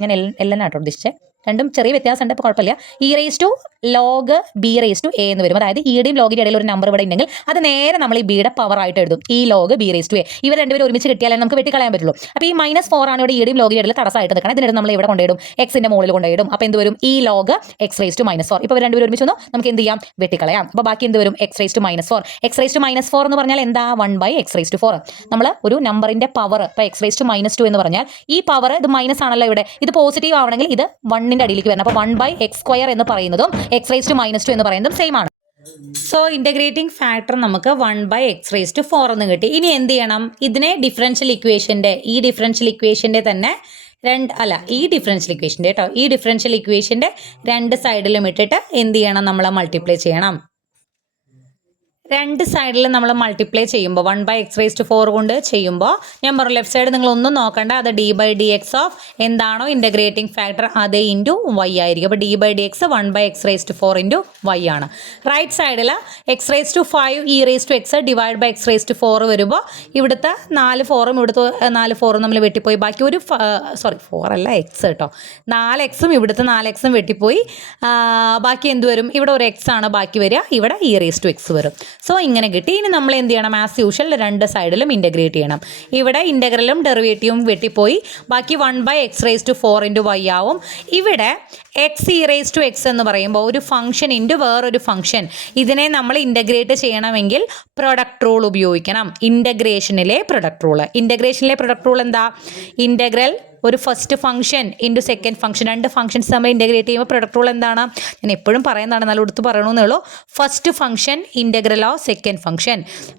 ഞാൻ എല്ലാം ആട്ടോ ഉദ്ദേശിച്ചേ. രണ്ടും ചെറിയ വ്യത്യാസമുണ്ട്. ഇപ്പോൾ കുഴപ്പമില്ല. e⁻log b⁻a എന്ന് വരും. അതായത് ഈയുടെയും ലോഗിന്റെ ഇടയിൽ ഒരു നമ്പർ ഇവിടെ ഉണ്ടെങ്കിൽ അത് നേരെ നമ്മൾ ഈ ബിയുടെ പവർ ആയിട്ട് എഴുതും. ഈ log b⁻a. ഇവർ രണ്ടുപേരും ഒരുമിച്ച് കിട്ടിയാലേ നമുക്ക് വെട്ടിക്കളയാൻ പറ്റുള്ളൂ. അപ്പോൾ ഈ -4 ആണ് ഇവിടെ ഈയുടെയും ലോഗിന്റെ ഇടയിൽ തടസ്സമായിട്ട് നിൽക്കണം. ഇതിനിടെ നമ്മൾ ഇവിടെ കൊണ്ടുപോയിടും എക്സിന്റെ മുകളിൽ കൊണ്ടുപോയിടും. അപ്പോൾ എന്ത് വരും? ഈ log x⁻⁻4. ഇപ്പോൾ രണ്ടുപേരും ഒരുമിച്ച് വന്നു നമുക്ക് എന്ത് ചെയ്യാം? വെട്ടിക്കളയാം. അപ്പോൾ ബാക്കി എന്ത് വരും? x⁻⁻4. x⁻⁻4 എന്ന് പറഞ്ഞാൽ എന്താ? 1/x⁻4. നമ്മൾ ഒരു നമ്പറിന്റെ പവർ ഇപ്പോൾ x⁻2 എന്ന് പറഞ്ഞാൽ ഈ പവർ ഇത് മൈനസ് ആണല്ലോ. ഇവിടെ ഇത് പോസിറ്റീവ് ആവണമെങ്കിൽ ഇത് 1 അടിയിലേക്ക് വരണം. അപ്പോൾ 1/x² എന്ന് പറയുന്നതും x⁻2 എന്ന് പറയുന്നതും സെയിം ആണ്. സോ ഇൻ്റഗ്രേറ്റിംഗ് ഫാക്ടർ നമുക്ക് 1/x⁻4 എന്ന് കിട്ടി. ഇനി എന്ത് ചെയ്യണം? ഇതിനെ ഈ ഡിഫറൻഷ്യൽ ഇക്വേഷൻ്റെ തന്നെ ഈ ഡിഫറൻഷ്യൽ ഇക്വേഷൻ്റെ രണ്ട് സൈഡിലും ഇട്ടിട്ട് എന്ത് ചെയ്യണം? നമ്മൾ മൾട്ടിപ്ലൈ ചെയ്യണം. രണ്ട് സൈഡിലും നമ്മൾ മൾട്ടിപ്ലൈ ചെയ്യുമ്പോൾ 1/x⁻4 കൊണ്ട് ചെയ്യുമ്പോൾ ഞാൻ പറഞ്ഞു ലെഫ്റ്റ് സൈഡ് നിങ്ങൾ ഒന്നും നോക്കണ്ട. അത് d/dx ഓഫ് എന്താണോ ഇൻ്റഗ്രേറ്റിംഗ് ഫാക്ടർ അതേ ഇൻറ്റു y ആയിരിക്കും. അപ്പോൾ d/dx 1/x�4 ഇൻറ്റു y ആണ്. റൈറ്റ് സൈഡിൽ x⁵5 e⁻x divide by x⁴ വരുമ്പോൾ ഇവിടുത്തെ 4 ഇവിടുത്തെ 4 നമ്മൾ വെട്ടിപ്പോയി. ബാക്കി ഒരു 4 അല്ല x കേട്ടോ. 4x ഇവിടുത്തെ 4x വെട്ടിപ്പോയി. ബാക്കി എന്ത് വരും? ഇവിടെ ഒരു x ആണ് ബാക്കി വരിക. ഇവിടെ e⁻x വരും. സോ ഇങ്ങനെ കിട്ടി. ഇനി നമ്മൾ എന്ത് ചെയ്യണം? ആസ് യൂഷ്വൽ രണ്ട് സൈഡിലും ഇൻ്റഗ്രേറ്റ് ചെയ്യണം. ഇവിടെ ഇൻ്റഗ്രലും ഡെറിവേറ്റീവും വെട്ടിപ്പോയി. ബാക്കി 1/x⁻4 ഇൻറ്റു y ആവും. ഇവിടെ x എന്ന് പറയുമ്പോൾ ഒരു ഫംഗ്ഷൻ ഇൻറ്റു വേറൊരു ഫംഗ്ഷൻ. ഇതിനെ നമ്മൾ ഇൻ്റഗ്രേറ്റ് ചെയ്യണമെങ്കിൽ പ്രൊഡക്റ്റ് റൂൾ ഉപയോഗിക്കണം. ഇൻ്റഗ്രേഷനിലെ പ്രൊഡക്റ്റ് റൂൾ എന്താ? ഇൻ്റഗ്രൽ ഒരു first function into second function. രണ്ട് ഫംഗ്ഷൻസ് നമ്മൾ ഇൻ്റഗ്രേറ്റ് ചെയ്യുമ്പോൾ പ്രൊഡക്റ്റ് റൂൾ എന്താണ്? ഞാൻ എപ്പോഴും പറയുന്നതാണ്, എന്നാലും എടുത്ത് പറയണമെന്നേ ഉള്ളൂ. First function integral of second function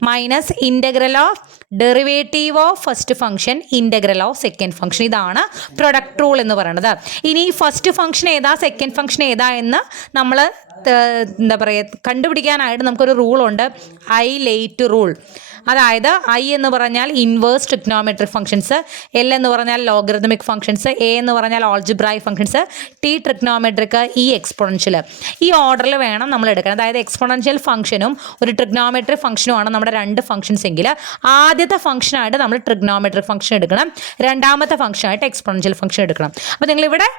minus integral of derivative of first function integral of second function. ഇതാണ് പ്രൊഡക്റ്റ് റൂൾ എന്ന് പറയുന്നത്. ഇനി ഫസ്റ്റ് ഫംഗ്ഷൻ ഏതാ സെക്കൻഡ് ഫംഗ്ഷൻ ഏതാ എന്ന് നമ്മൾ കണ്ടുപിടിക്കാനായിട്ട് നമുക്കൊരു റൂളുണ്ട്, ഐ ലേറ്റ് റൂൾ. അതായത് ഐ എന്ന് പറഞ്ഞാൽ ഇൻവേഴ്സ് ട്രിഗ്നോമെട്രിക് ഫംഗ്ഷൻസ്, എൽ എന്ന് പറഞ്ഞാൽ ലോഗറിതമിക് ഫംഗ്ഷൻസ്, എ എന്ന് പറഞ്ഞാൽ algebraic functions, T trigonometric, E exponential. ഈ ഓർഡറിൽ വേണം നമ്മൾ എടുക്കാൻ. അതായത് എക്സ്പോണൻഷ്യൽ ഫംഗ്ഷനും ഒരു ട്രിഗ്നോമെട്രിക് ഫംഗ്ഷനുമാണ് നമ്മുടെ രണ്ട് ഫംഗ്ഷൻസ് എങ്കിൽ ആദ്യത്തെ ഫംഗ്ഷനായിട്ട് നമ്മൾ ട്രിഗ്നോമെട്രിക് ഫംഗ്ഷൻ എടുക്കണം, രണ്ടാമത്തെ ഫംഗ്ഷനായിട്ട് എക്സ്പോണൻഷ്യൽ ഫംഗ്ഷൻ എടുക്കണം. അപ്പോൾ നിങ്ങളിവിടെ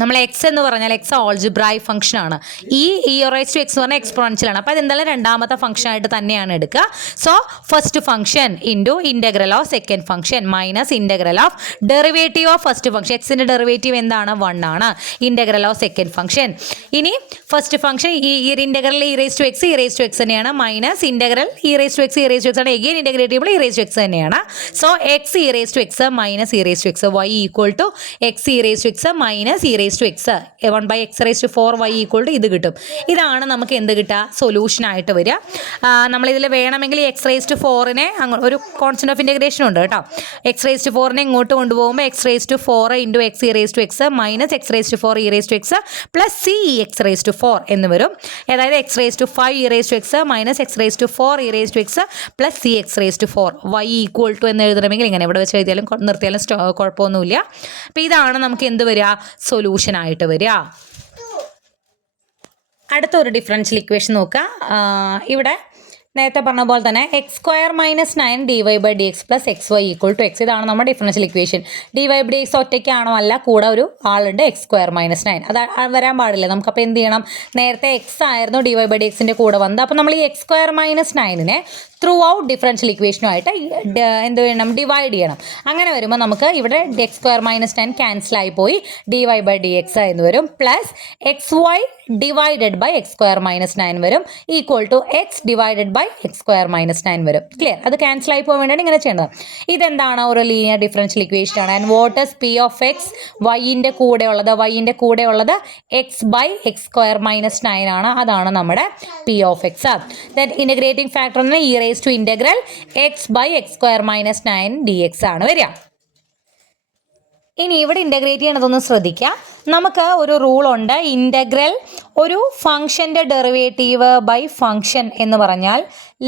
നമ്മൾ എക്സ് എന്ന് പറഞ്ഞാൽ എക്സ് ഓൾജിബ്രായിക് ഫംഗ്ഷൻ ആണ്, ഈ റൈസ് ടു എക്സ് എന്ന് പറഞ്ഞാൽ എക്സ്പോണൻഷ്യൽ ആണ്. അപ്പോൾ അതെന്തായാലും രണ്ടാമത്തെ ഫംഗ്ഷൻ ആയിട്ട് തന്നെയാണ് എടുക്കുക. So first function into integral of second function minus integral of derivative of first function. എക്സിൻ്റെ ഡെറിവേറ്റീവ് എന്താണ്? 1 ആണ്. Integral of second function. ഇനി ഫസ്റ്റ് ഫംഗ്ഷൻ ഈ integral e raise to x തന്നെയാണ്, minus integral e raise to x ആണ്, again integrable e raise to x തന്നെയാണ്. So x E raise to X minus E raise to X, Y equal to x E raise to X minus E raise to X, 1/x⁴ y equal to ഇത് കിട്ടും. ഇതാണ് നമുക്ക് എന്ത് കിട്ടുക? Solution ആയിട്ട് വരിക. നമ്മളിതിൽ വേണമെങ്കിൽ ഈ x⁴ ഒരു കോൺസ്റ്റന്റ് ഓഫ് ഇൻ്റഗ്രേഷൻ ഉണ്ട് കേട്ടോ. x⁴ ഇങ്ങോട്ട് കൊണ്ടുപോകുമ്പോൾ x⁴ into X E raise to X minus x⁴ E raise to X plus C x⁴ എന്ന് വരും. അതായത് x⁵ E raise to X minus x⁴ E raise to X plus C x⁴ y equal to എന്ന് എഴുതണമെങ്കിൽ ഇങ്ങനെ ഇവിടെ വെച്ച് എഴുതിയാലും നിർത്തിയാലും കുഴപ്പമൊന്നുമില്ല. അപ്പോൾ ഇതാണ് നമുക്ക് എന്ത് വരിക? സൊല്യൂഷൻ ആയിട്ട് വരിക. അടുത്ത ഒരു ഡിഫറൻഷ്യൽ ഇക്വേഷൻ നോക്കുക. ഇവിടെ നേരത്തെ പറഞ്ഞ പോലെ തന്നെ x² - 9 dy/dx plus xy equal to x. ഇതാണ് നമ്മുടെ ഡിഫറൻഷ്യൽ ഇക്വേഷൻ. dy/dx ഒറ്റയ്ക്കാണോ? അല്ല, കൂടെ ഒരു ആളുണ്ട് x² - 9. അത് വരാൻ പാടില്ല. നമുക്കപ്പോൾ എന്ത് ചെയ്യണം? നേരത്തെ x ആയിരുന്നു dy/dxൻ്റെ കൂടെ വന്നത്. അപ്പോൾ നമ്മൾ ഈ x² - 9 ത്രൂ ഔട്ട് ഡിഫറൻഷ്യൽ ഇക്വേഷനുമായിട്ട് എന്ത് ചെയ്യണം? ഡിവൈഡ് ചെയ്യണം. അങ്ങനെ വരുമ്പോൾ നമുക്ക് ഇവിടെ x² - 9 ക്യാൻസലായി പോയി dy/dx എന്ന് വരും, plus xy divided by x² - 9 വരും, equal to x divided by x² - 9 വരും. ക്ലിയർ? അത് ക്യാൻസലായി പോകാൻ വേണ്ടിയാണ് ഇങ്ങനെ ചെയ്യേണ്ടത്. ഇതെന്താണ്? ഒരു ലീനിയർ ഡിഫറൻഷ്യൽ ഇക്വേഷൻ ആണ്. And what is p of x? വൈൻ്റെ കൂടെയുള്ളത് x/x² - 9 ആണ്. അതാണ് നമ്മുടെ p of x. Then integrating factor എന്ന് e raise to integral x/x² - 9 dx ആണ് വരിക. ഇനി ഇവിടെ ഇൻ്റഗ്രേറ്റ് ചെയ്യണതൊന്ന് ശ്രദ്ധിക്കുക. നമുക്ക് ഒരു റൂളുണ്ട്, ഇൻ്റഗ്രൽ ഒരു ഫംഗ്ഷൻ്റെ ഡെറിവേറ്റീവ് ബൈ ഫംഗ്ഷൻ എന്ന് പറഞ്ഞാൽ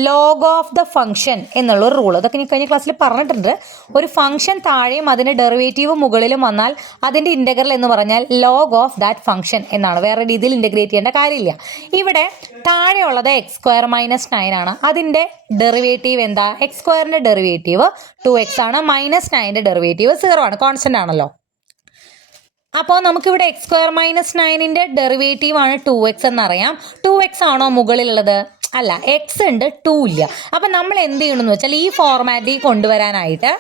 ലോഗ് ഓഫ് ദ ഫംഗ്ഷൻ എന്നുള്ളൊരു റൂൾ. അതൊക്കെ ഞാൻ കഴിഞ്ഞ ക്ലാസ്സിൽ പറഞ്ഞിട്ടുണ്ട്. ഒരു ഫംഗ്ഷൻ താഴെയും അതിൻ്റെ ഡെറിവേറ്റീവ് മുകളിലും വന്നാൽ അതിൻ്റെ ഇൻ്റഗ്രൽ എന്ന് പറഞ്ഞാൽ ലോഗ് ഓഫ് ദാറ്റ് ഫംഗ്ഷൻ എന്നാണ്. വേറെ രീതിയിൽ ഇൻ്റഗ്രേറ്റ് ചെയ്യേണ്ട കാര്യമില്ല. ഇവിടെ താഴെയുള്ളത് x² - 9 ആണ്. അതിൻ്റെ ഡെറിവേറ്റീവ് എന്താ? x²ൻ്റെ ഡെറിവേറ്റീവ് 2x ആണ്, -9ൻ്റെ ഡെറിവേറ്റീവ് 0 ആണ്, കോൺസ്റ്റൻ്റ് ആണല്ലോ. അപ്പോൾ നമുക്കിവിടെ x² - 9ൻ്റെ ഡെറിവേറ്റീവ് ആണ് 2x എന്നറിയാം. 2x ആണോ മുകളിലുള്ളത്? അല്ല, x ഉണ്ട്, 2 ഇല്ല. അപ്പം നമ്മൾ എന്ത് ചെയ്യണമെന്ന് വെച്ചാൽ ഈ ഫോർമാറ്റിൽ കൊണ്ടുവരാനായിട്ട്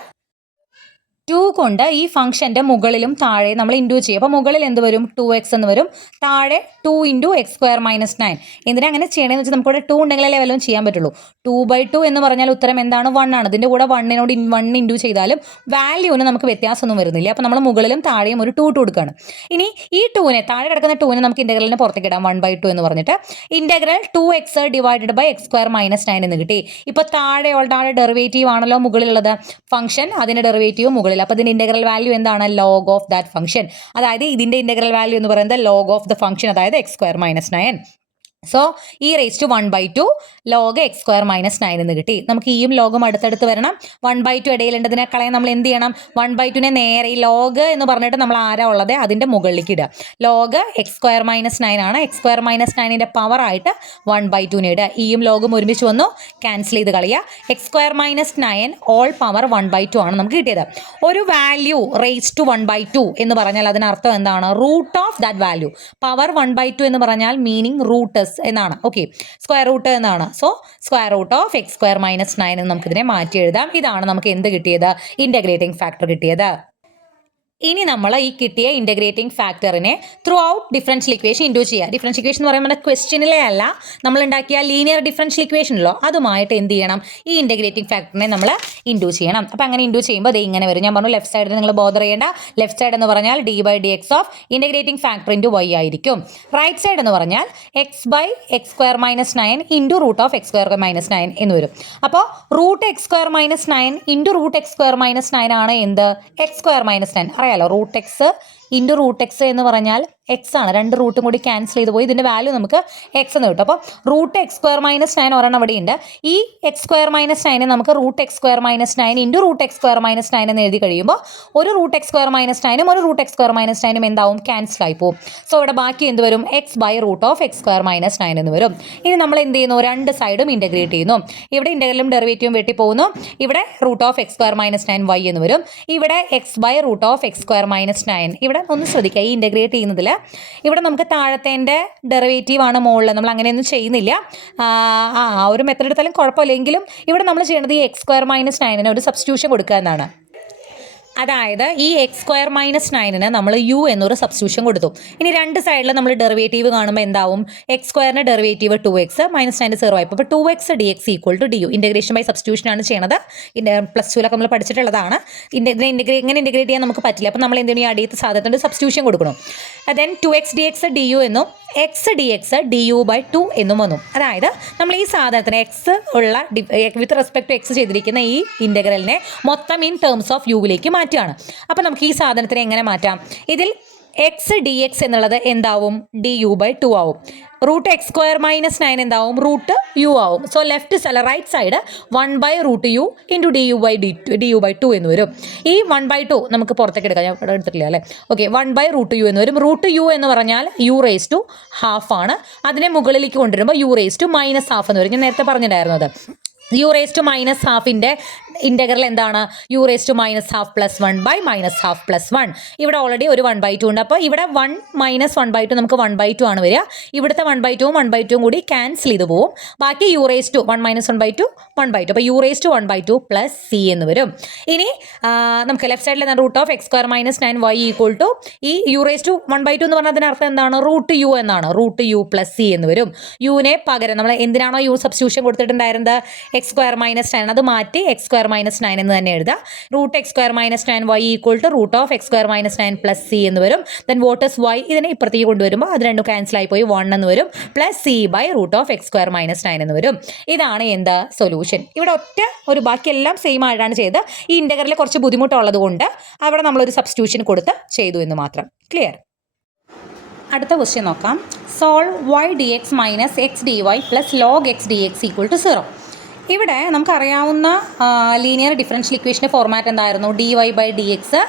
2 കൊണ്ട് ഈ ഫംഗ്ഷൻ്റെ മുകളിലും താഴെ നമ്മൾ ഇൻഡ്യൂ ചെയ്യും. അപ്പോൾ മുകളിൽ എന്ത് വരും? 2x എന്ന് വരും, താഴെ 2 × x² - 9. എന്തിനാ അങ്ങനെ ചെയ്യണമെന്ന് വെച്ചാൽ നമുക്കിവിടെ 2 ഉണ്ടെങ്കിലേ വല്ലതും ചെയ്യാൻ പറ്റുള്ളൂ. 2/2 എന്ന് പറഞ്ഞാൽ ഉത്തരം എന്താണ്? 1 ആണ്. ഇതിൻ്റെ കൂടെ 1നോട് 1 ഇൻഡ്യൂ ചെയ്താലും വാല്യൂവിന് നമുക്ക് വ്യത്യാസമൊന്നും വരുന്നില്ല. അപ്പോൾ നമ്മൾ മുകളിലും താഴെയും ഒരു 2 കൊടുക്കുകയാണ്. ഇനി ഈ 2നെ, താഴെ കിടക്കുന്ന 2നെ നമുക്ക് ഇൻ്റഗ്രലിനെ പുറത്തേക്ക് ഇടാം, 1/2 എന്ന് പറഞ്ഞിട്ട്. Integral 2x divided by x² - 9 എന്ന് കിട്ടി. ഇപ്പോൾ താഴെ ഡെറിവേറ്റീവ് ആണല്ലോ മുകളിലുള്ളത് ഫംഗ്ഷൻ, അതിൻ്റെ ഡെറിവേറ്റീവ് മുകളിൽ. അപ്പോൾ ഇതിൻ്റെ ഇൻ്റഗ്രൽ വാല്യൂ എന്താണ്? Log of that function. അതായത് ഇതിൻ്റെ ഇൻ്റഗ്രൽ വാല്യൂ എന്ന് പറയുന്നത് ലോഗ് ഓഫ് ദ ഫംഗ്ഷൻ, അതായത് x² - 9. So E raise to 1/2 log x² - 9 എന്ന് കിട്ടി. നമുക്ക് ഈയും ലോഗും അടുത്തടുത്ത് വരണം. 1/2 ഇടയിലുണ്ടതിനെ കളയാൻ നമ്മൾ എന്ത് ചെയ്യണം? 1/2നെ നേരെ ഈ ലോഗ് എന്ന് പറഞ്ഞിട്ട് നമ്മൾ ആരാ ഉള്ളത് അതിൻ്റെ മുകളിലേക്ക് ഇടുക. ലോഗ് x² - 9 ആണ്. x² - 9ൻ്റെ പവറായിട്ട് 1/2നെ ഇടുക. ഈയും ലോഗും ഒരുമിച്ച് വന്നു, ക്യാൻസൽ ചെയ്ത് കളയുക. x² - 9 ഓൾ പവർ 1/2 ആണ് നമുക്ക് കിട്ടിയത്. ഒരു വാല്യൂ റൈസ് ടു 1/2 എന്ന് പറഞ്ഞാൽ അതിനർത്ഥം എന്താണ്? Root of that value. Power 1/2 എന്ന് പറഞ്ഞാൽ മീനിങ് റൂട്ട് എന്നാണ്. ഓക്കെ, സ്ക്വയർ റൂട്ട് എന്നാണ്. So square root of x² - 9 എന്ന് നമുക്കിതിനെ മാറ്റി എഴുതാം. ഇതാണ് നമുക്ക് എന്ത് കിട്ടിയത്? ഇൻ്റഗ്രേറ്റിംഗ് ഫാക്ടർ കിട്ടിയത്. ഇനി നമ്മൾ ഈ കിട്ടിയ ഇൻ്റഗ്രേറ്റിംഗ് ഫാക്ടറിനെ ത്രൂ ഔട്ട് ഡിഫറൻഷ്യൽ ഇക്വേഷൻ ഇൻഡ്യൂ ചെയ്യുക. ഡിഫറൻഷ്യൽ ഇക്വേഷൻ എന്ന് പറയുമ്പോൾ ക്വസ്റ്റ്യനിലെ അല്ല, നമ്മൾ ഉണ്ടാക്കിയ ലീനിയർ ഡിഫറൻഷ്യൽ ഇക്വേഷനല്ലോ, അതുമായിട്ട് എന്ത് ചെയ്യണം? ഈ ഇൻ്റഗ്രേറ്റിംഗ് ഫാക്ടറിനെ നമ്മൾ ഇൻഡ്യൂ ചെയ്യണം. അപ്പോൾ അങ്ങനെ ഇൻഡ്യൂ ചെയ്യുമ്പോൾ അത് ഇങ്ങനെ വരും. ഞാൻ പറഞ്ഞു ലെഫ്റ്റ് സൈഡിൽ നിങ്ങൾ ബോദർ ചെയ്യേണ്ട. ലെഫ്റ്റ് സൈഡ് എന്ന് പറഞ്ഞാൽ d/dx of integrating factor into y ആയിരിക്കും. റൈറ്റ് സൈഡ് എന്ന് പറഞ്ഞാൽ x/x² - 9 into root of x² - 9 എന്ന് വരും. അപ്പോൾ root x² - 9 into root x² - 9 ആണ് എന്ത്? x² - 9. അറിയാലോ, root x into root x എന്ന് പറഞ്ഞാൽ എക്സ് ആണ്. രണ്ട് റൂട്ടും കൂടി ക്യാൻസൽ ചെയ്ത് പോയി ഇതിൻ്റെ വാല്യൂ നമുക്ക് എക്സ് എന്ന് കിട്ടും. അപ്പോൾ റൂട്ട് എക്സ് സ്ക്വയർ മൈനസ് 9 ഒരെണ്ണം അവിടെ ഉണ്ട്. ഈ എക്സ് സ്ക്വയർ മൈനസ് 9 നമുക്ക് root X square minus 9 into root X square minus 9 എന്ന് എഴുതി കഴിയുമ്പോൾ ഒരു റൂട്ട് എക്സ് സ്ക്വയർ മൈനസ് 9 ഒരു റൂട്ട് എക്സ് സ്ക്വയർ മൈനസ് 9 എന്താവും, ക്യാൻസൽ ആയി പോകും. സോ ഇവിടെ ബാക്കി എന്ത് വരും, X by root of X square minus 9 എന്ന് വരും. ഇനി നമ്മൾ എന്ത് ചെയ്യുന്നു, രണ്ട് സൈഡും ഇൻ്റഗ്രേറ്റ് ചെയ്യുന്നു. ഇവിടെ ഇൻ്റഗ്രലും ഡെറിവേറ്റീവും വെട്ടി പോകുന്നു. ഇവിടെ root of X square minus 9 Y എന്ന് വരും. ഇവിടെ X by root of X square minus 9. ഇവിടെ ഒന്ന് ശ്രദ്ധിക്കുക, ഈ ഇൻ്റഗ്രേറ്റ് ചെയ്യുന്നതിൽ ഇവിടെ നമുക്ക് താഴത്തേൻ്റെ ഡെറിവേറ്റീവ് ആണ് മുകളിൽ, നമ്മൾ അങ്ങനെയൊന്നും ചെയ്യുന്നില്ല. ഒരു മെത്തേഡ് എടുത്താലും കുഴപ്പമില്ലെങ്കിലും ഇവിടെ നമ്മൾ ചെയ്യുന്നത് ഈ എക്സ് സ്ക്വയർ മൈനസ് 9 ഒരു സബ്സ്റ്റിറ്റ്യൂഷൻ കൊടുക്കുക എന്നാണ്. അതായത് ഈ എക്സ് സ്ക്വയർ മൈനസ് 9 നമ്മൾ യു എന്നൊരു സബ്സ്റ്റിറ്റ്യൂഷൻ കൊടുത്തു. ഇനി രണ്ട് സൈഡിൽ നമ്മൾ ഡെറിവേറ്റീവ് കാണുമ്പോൾ എന്താവും, എക്സ് സ്ക്വയറിൻ്റെ ഡെറിവേറ്റീവ് 2x മൈനസ് 9 0 ആയി. അപ്പോൾ 2x dx equal to du. Integration by substitution ആണ് ചെയ്യണത്. +2 നമ്മൾ പഠിച്ചിട്ടുള്ളതാണ്. ഇങ്ങനെ ഇൻ്റഗ്രേറ്റ് ചെയ്യാൻ നമുക്ക് പറ്റില്ല. അപ്പോൾ നമ്മൾ എന്തെങ്കിലും ഈ അടിയത്തെ സാധനത്തിൻ്റെ സബ്സ്റ്റിറ്റ്യൂഷൻ കൊടുക്കണം. ദെൻ 2x dx du എന്നും X D X D U by 2 എന്നും വന്നു. അതായത് നമ്മൾ ഈ സാധനത്തിന് എക്സ് ഉള്ള വിത്ത് റെസ്പെക്ട് ടു എക്സ് ചെയ്തിരിക്കുന്ന ഈ ഇൻ്റഗ്രലിനെ മൊത്തം ഇൻ ടേംസ് ഓഫ് യുവിലേക്ക് മാറ്റുകയാണ്. അപ്പോൾ നമുക്ക് ഈ സാധനത്തിനെ എങ്ങനെ മാറ്റാം, ഇതിൽ എക്സ് ഡി എക്സ് എന്നുള്ളത് എന്താവും, ഡി യു ബൈ 2 ആവും. റൂട്ട് എക്സ് സ്ക്വയർ മൈനസ് 9 എന്താവും, റൂട്ട് യു ആവും. So right side 1 by root U into D U by 2 എന്ന് വരും. ഈ 1/2 നമുക്ക് പുറത്തേക്ക് എടുക്കാം, ഞാൻ ഇവിടെ എടുത്തിട്ടില്ല അല്ലേ. ഓക്കെ, 1 ബൈ റൂട്ട് യു എന്ന് വരും. റൂട്ട് യു എന്ന് പറഞ്ഞാൽ യു റേസ് ടു ഹാഫ് ആണ്. അതിനെ മുകളിലേക്ക് കൊണ്ടുവരുമ്പോൾ u raise to minus half എന്ന് വരും. ഞാൻ നേരത്തെ പറഞ്ഞിട്ടുണ്ടായിരുന്നു അത്. യു റേസ് ടു മൈനസ് ഹാഫിൻ്റെ ഇൻ്റഗ്രൽ എന്താണ്, u raise to minus half plus 1 by minus half plus 1. ഇവിടെ ഓൾറെഡി ഒരു 1/2 ഉണ്ട്. അപ്പോൾ ഇവിടെ 1 മൈനസ് 1/2 നമുക്ക് 1/2 ആണ് വരിക. ഇവിടുത്തെ 1/2 കൂടി ക്യാൻസൽ ചെയ്ത് പോവും. ബാക്കി യു റേസ് ടു 1 മൈനസ് 1/2 1/2. അപ്പോൾ u raise to 1/2 plus C എന്ന് വരും. ഇനി നമുക്ക് ലെഫ്റ്റ് സൈഡിൽ root of X square minus 9 Y equal to ഈ യു റേസ് ടു 1/2 എന്ന് പറഞ്ഞാൽ അതിനർത്ഥം എന്താണ്, റൂട്ട് യു എന്നാണ്. റൂട്ട് യു പ്ലസ് സി എന്ന് വരും. യുവിനെ പകരം നമ്മൾ എന്തിനാണോ യു സബ്സ്റ്റിറ്റ്യൂഷൻ കൊടുത്തിട്ടുണ്ടായിരുന്നത്, എക്സ് സ്ക്വയർ മൈനസ് 9, അത് മാറ്റി എക്സ് സ്ക്വയർ മൈനസ് 9 എന്ന് തന്നെ എഴുതുക. Root X square minus 9 Y equal to root of X square minus 9 plus C എന്ന് വരും. ദെൻ വോട്ട് ഇസ് വൈ, ഇതിനെ ഇപ്പുറത്തേക്ക് കൊണ്ടുവരുമ്പോൾ അത് രണ്ടും ക്യാൻസൽ ആയി പോയി 1 എന്ന് വരും. Plus C by root of X square minus 9 എന്ന് വരും. ഇതാണ് എന്താ സൊല്യൂഷൻ. ഇവിടെ ഒരു ബാക്കിയെല്ലാം സെയിം ആയിട്ടാണ് ചെയ്ത്. ഈ ഇൻ്റഗ്രലിൽ കുറച്ച് ബുദ്ധിമുട്ടുള്ളത് കൊണ്ട് അവിടെ നമ്മളൊരു സബ്സ്റ്റിറ്റ്യൂഷൻ കൊടുത്ത് ചെയ്തു എന്ന് മാത്രം. ക്ലിയർ. അടുത്ത ക്വസ്റ്റ്യൻ നോക്കാം. Solve Y D X minus X D Y plus log X D X equal to 0. ഇവിടെ നമുക്കറിയാവുന്ന ലീനിയർ ഡിഫറൻഷ്യൽ ഇക്വേഷൻ്റെ ഫോർമാറ്റ് എന്തായിരുന്നു, D Y by D X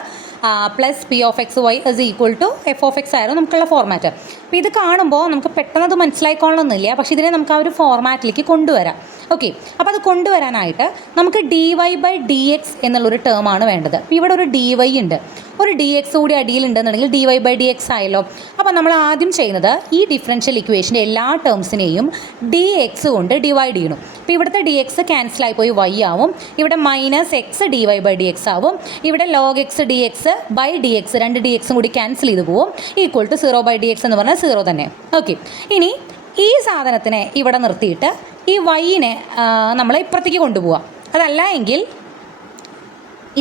plus P of X Y is equal to F of X ആയിരുന്നു നമുക്കുള്ള format. അപ്പോൾ ഇത് കാണുമ്പോൾ നമുക്ക് പെട്ടെന്ന് അത് മനസ്സിലായിക്കൊള്ളണമെന്നില്ല, പക്ഷേ ഇതിനെ നമുക്ക് ആ ഒരു ഫോർമാറ്റിലേക്ക് കൊണ്ടുവരാം. ഓക്കെ, അപ്പോൾ അത് കൊണ്ടുവരാനായിട്ട് നമുക്ക് D Y by D X എന്നുള്ളൊരു ടേമാണ് വേണ്ടത്. അപ്പോൾ ഇവിടെ ഒരു ഡി വൈ ഉണ്ട്, ഒരു ഡി എക്സ് കൂടി അടിയിലുണ്ടെന്നുണ്ടെങ്കിൽ d Y by D x ആയല്ലോ. അപ്പോൾ നമ്മൾ ആദ്യം ചെയ്യുന്നത് ഈ ഡിഫറൻഷ്യൽ ഇക്വേഷൻ്റെ എല്ലാ ടേംസിനെയും ഡി എക്സ് കൊണ്ട് ഡിവൈഡ് ചെയ്യണം. അപ്പോൾ ഇവിടുത്തെ ഡി എക്സ് ക്യാൻസലായി പോയി വൈ ആവും. ഇവിടെ minus X D Y by D X ആവും. ഇവിടെ log X D X by D X, രണ്ട് ഡി എക്സും കൂടി ക്യാൻസൽ ചെയ്ത് പോവും. Equal to 0 by D X എന്ന് പറഞ്ഞാൽ 0 തന്നെ. ഓക്കെ, ഇനി ഈ സാധനത്തിനെ ഇവിടെ നിർത്തിയിട്ട് ഈ വൈനെ നമ്മൾ ഇപ്പുറത്തേക്ക് കൊണ്ടുപോവാം. അതല്ല എങ്കിൽ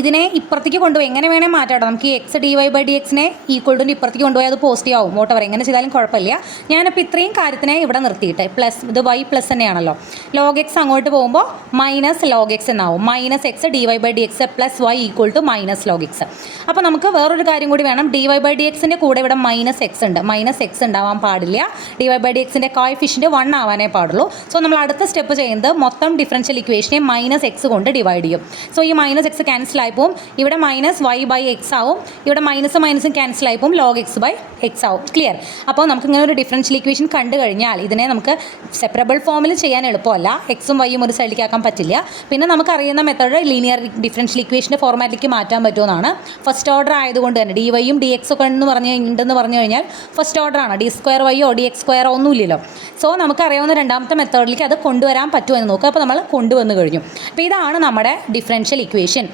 ഇതിനെ ഇപ്പുറത്തേക്ക് കൊണ്ടുപോയി എങ്ങനെ വേണേൽ മാറ്റാട്ടോ. നമുക്ക് ഈ x D Y by d എക്സിനെ ഈക്വൽ ടു ഇപ്പുറത്തേക്ക് കൊണ്ടുപോയി അത് പോസിറ്റീവ് ആവും. വോട്ടവർ എങ്ങനെ ചെയ്താലും കുഴപ്പമില്ല. ഞാനിപ്പോൾ ഇത്രയും കാര്യത്തിനെ ഇവിടെ നിർത്തിയിട്ട് പ്ലസ്, ഇത് വൈ പ്ലസ് തന്നെയാണല്ലോ. ലോഗ് എക്സ് അങ്ങോട്ട് പോകുമ്പോൾ മൈനസ് ലോഗ് എക്സ് എന്നാവും. Minus X D Y by D X plus Y equal to minus log X. അപ്പോൾ നമുക്ക് വേറൊരു കാര്യം കൂടി വേണം. ഡി വൈ ബൈ ഡി എക്സിൻ്റെ കൂടെ ഇവിടെ മൈനസ് എക്സ് ഉണ്ട്. മൈനസ് എക്സ് ഉണ്ടാവാൻ പാടില്ല. ഡി വൈ ബൈ ഡി എക്സിൻ്റെ കോഎഫിഷ്യൻറ്റ് 1 ആവാനേ പാടുള്ളൂ. സോ നമ്മൾ അടുത്ത സ്റ്റെപ്പ് ചെയ്യുന്നത് മൊത്തം ഡിഫറൻഷ്യൽ ഇക്വേഷനെ മൈനസ് എക്സ് കൊണ്ട് ഡിവൈഡ് ചെയ്യും. സോ ഈ മൈനസ് എക്സ് ക്യാൻസൽ ആയി പോകും. ഇവിടെ മൈനസ് വൈ ബൈ എക്സ് ആവും. ഇവിടെ മൈനസും ക്യാൻസൽ ആയി പോകും. ലോഗ് എക്സ് ബൈ എക്സ് ആവും. ക്ലിയർ. അപ്പോൾ നമുക്ക് ഇങ്ങനെ ഒരു ഡിഫറൻഷ്യൽ ഇക്വേഷൻ കണ്ടു കഴിഞ്ഞാൽ ഇതിനെ നമുക്ക് സെപ്പറബിൾ ഫോമിൽ ചെയ്യാൻ എളുപ്പമല്ല. എക്സും വൈയും ഒരു സൈഡിലേക്ക് ആക്കാൻ പറ്റില്ല. പിന്നെ നമുക്കറിയുന്ന മെത്തേഡ് ലീനിയർ ഡിഫറൻഷ്യൽ ഇക്വേഷൻ്റെ ഫോർമാറ്റിലേക്ക് മാറ്റാൻ പറ്റുമെന്നാണ്. ഫസ്റ്റ് ഓർഡർ ആയതുകൊണ്ട് തന്നെ ഡി വൈയും ഡി എക്സ് ഒക്കെ ഉണ്ടെന്ന് പറഞ്ഞു കഴിഞ്ഞാൽ ഫസ്റ്റ് ഓർഡർ ആണ്. ഡി സ്ക്വയർ വൈയോ ഡി എക്സ് സ്ക്വയറോ ഒന്നുമില്ലല്ലോ. സോ നമുക്കറിയാവുന്ന രണ്ടാമത്തെ മെത്തേഡിലേക്ക് അത് കൊണ്ടുവരാൻ പറ്റുമോ എന്ന് നോക്കുക. അപ്പോൾ നമ്മൾ കൊണ്ടുവന്ന് കഴിഞ്ഞു. അപ്പോൾ ഇതാണ് നമ്മുടെ differential equation.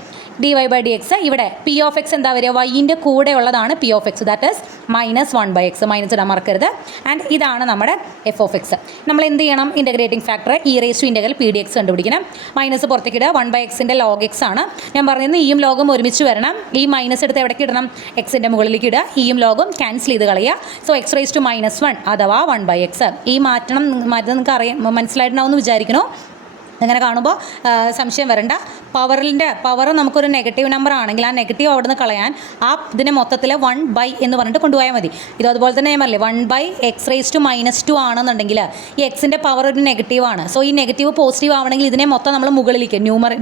D Y by D X, ഇവിടെ പി ഓഫ് എക്സ് എന്താ വരിക, വൈൻ്റെ കൂടെ ഉള്ളതാണ് P of X, that is minus 1 by X, minus ഇടാൻ മറക്കരുത്. ആൻഡ് ഇതാണ് നമ്മുടെ എഫ് ഓഫ് എക്സ്. നമ്മൾ എന്ത് ചെയ്യണം, integrating factor E raise to integral P D X കണ്ടുപിടിക്കണം. മൈനസ് പുറത്തേക്ക് ഇടുക. 1 ബൈ എക്സിൻ്റെ ലോഗ് എക്സ് ആണ്. ഞാൻ പറഞ്ഞിരുന്നു ഈയും ലോഗും ഒരുമിച്ച് വരണം. ഈ മൈനസ് എടുത്ത് എവിടേക്ക് ഇടണം, എക്സിൻ്റെ മുകളിലേക്ക് ഇടുക. ഈയും ലോഗും ക്യാൻസൽ ചെയ്ത് കളയുക. So X raise to minus 1 അഥവാ 1 ബൈ എക്സ്. ഈ മാറ്റം നിങ്ങൾക്ക് മനസ്സിലായിട്ടുണ്ടാവും എന്ന് വിചാരിക്കണോ. അങ്ങനെ കാണുമ്പോൾ സംശയം വരണ്ട. പവർ നമുക്കൊരു നെഗറ്റീവ് നമ്പർ ആണെങ്കിൽ ആ നെഗറ്റീവ് അവിടെ നിന്ന് കളയാൻ ആ ഇതിനെ മൊത്തത്തിൽ 1 എന്ന് പറഞ്ഞിട്ട് കൊണ്ടുപോയാൽ മതി. ഇത് അതുപോലെ തന്നെ ഞാൻ പറഞ്ഞില്ലേ 1/(x⁻²) ആണെന്നുണ്ടെങ്കിൽ ഈ എക്സിൻ്റെ പവർ ഒരു നെഗറ്റീവാണ്. സോ ഈ നെഗറ്റീവ് പോസിറ്റീവ് ആവണമെങ്കിൽ ഇതിനെ മൊത്തം നമ്മൾ മുകളിലേക്ക്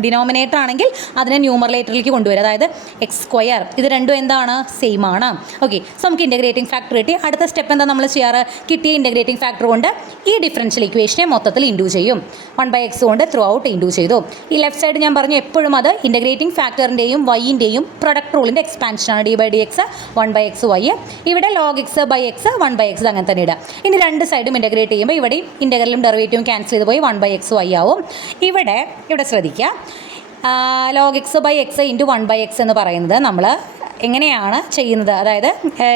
ഡിനോമിനേറ്റർ ആണെങ്കിൽ അതിനെ ന്യൂമറേറ്ററിലേക്ക് കൊണ്ടുവരും. അതായത് x². ഇത് രണ്ടും എന്താണ്? സെയിം ആണ്. ഓക്കെ, സോ നമുക്ക് ഇൻ്റഗ്രേറ്റിംഗ് ഫാക്ടർ കിട്ടി. അടുത്ത സ്റ്റെപ്പ് എന്താ നമ്മൾ ചെയ്യാറ്? കിട്ടിയ ഇൻ്റഗ്രേറ്റിംഗ് ഫാക്ടർ കൊണ്ട് ഈ ഡിഫറൻഷ്യൽ ഇക്വേഷനെ മൊത്തത്തിൽ ഇൻഡ്യൂ ചെയ്യും. 1/x കൊണ്ട് ത്രൂ ഔട്ട് ഇൻഡ്യൂ ചെയ്തു. ഈ ലെഫ്റ്റ് സൈഡ് ഞാൻ പറഞ്ഞു എപ്പോഴും അത് ഇൻ്റഗ്രേറ്റിംഗ് ഫാക്ടറിൻ്റെയും വൈൻ്റെയും പ്രൊഡക്റ്റ് റൂളിൻ്റെ എക്സ്പാൻഷനാണ്. d/dx 1/xy. ഇവിടെ log x/x 1/x അങ്ങനെ തന്നെ ഇടുക. ഇനി രണ്ട് സൈഡും ഇൻ്റഗ്രേറ്റ് ചെയ്യുമ്പോൾ ഇവിടെ ഇൻ്റഗ്രലും ഡെറിവേറ്റീവും ക്യാൻസൽ ചെയ്ത് പോയി 1/xy ആവും. ഇവിടെ ശ്രദ്ധിക്കുക, log x/x × 1/x എന്ന് പറയുന്നത് നമ്മൾ എങ്ങനെയാണ് ചെയ്യുന്നത്, അതായത്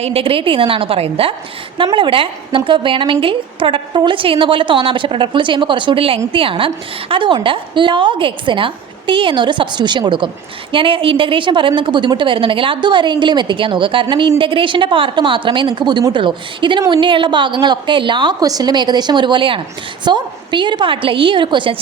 ഇൻ്റഗ്രേറ്റ് ചെയ്യുന്നതെന്നാണ് പറയുന്നത്. നമ്മളിവിടെ നമുക്ക് വേണമെങ്കിൽ പ്രൊഡക്റ്റ് റൂൾ ചെയ്യുന്ന പോലെ തോന്നാം, പക്ഷേ പ്രൊഡക്റ്റ് റൂൾ ചെയ്യുമ്പോൾ കുറച്ചുകൂടി ലെങ്തിയാണ്. അതുകൊണ്ട് log xന് t എന്നൊരു സബ്സ്റ്റിറ്റ്യൂഷൻ കൊടുക്കും. ഞാൻ ഇൻ്റഗ്രേഷൻ പറയുമ്പോൾ നിങ്ങൾക്ക് ബുദ്ധിമുട്ട് വരുന്നുണ്ടെങ്കിൽ അതുവരെയെങ്കിലും എത്തിക്കാൻ നോക്കുക. കാരണം ഈ ഇൻ്റഗ്രേഷൻ്റെ പാർട്ട് മാത്രമേ നിങ്ങൾക്ക് ബുദ്ധിമുട്ടുള്ളൂ. ഇതിന് മുന്നേയുള്ള ഭാഗങ്ങളൊക്കെ എല്ലാ ക്വസ്റ്റ്യനിലും ഏകദേശം ഒരുപോലെയാണ്. സോ ഈ ഒരു പാർട്ടിൽ ഈ ഒരു ക്വസ്റ്റ്യൻ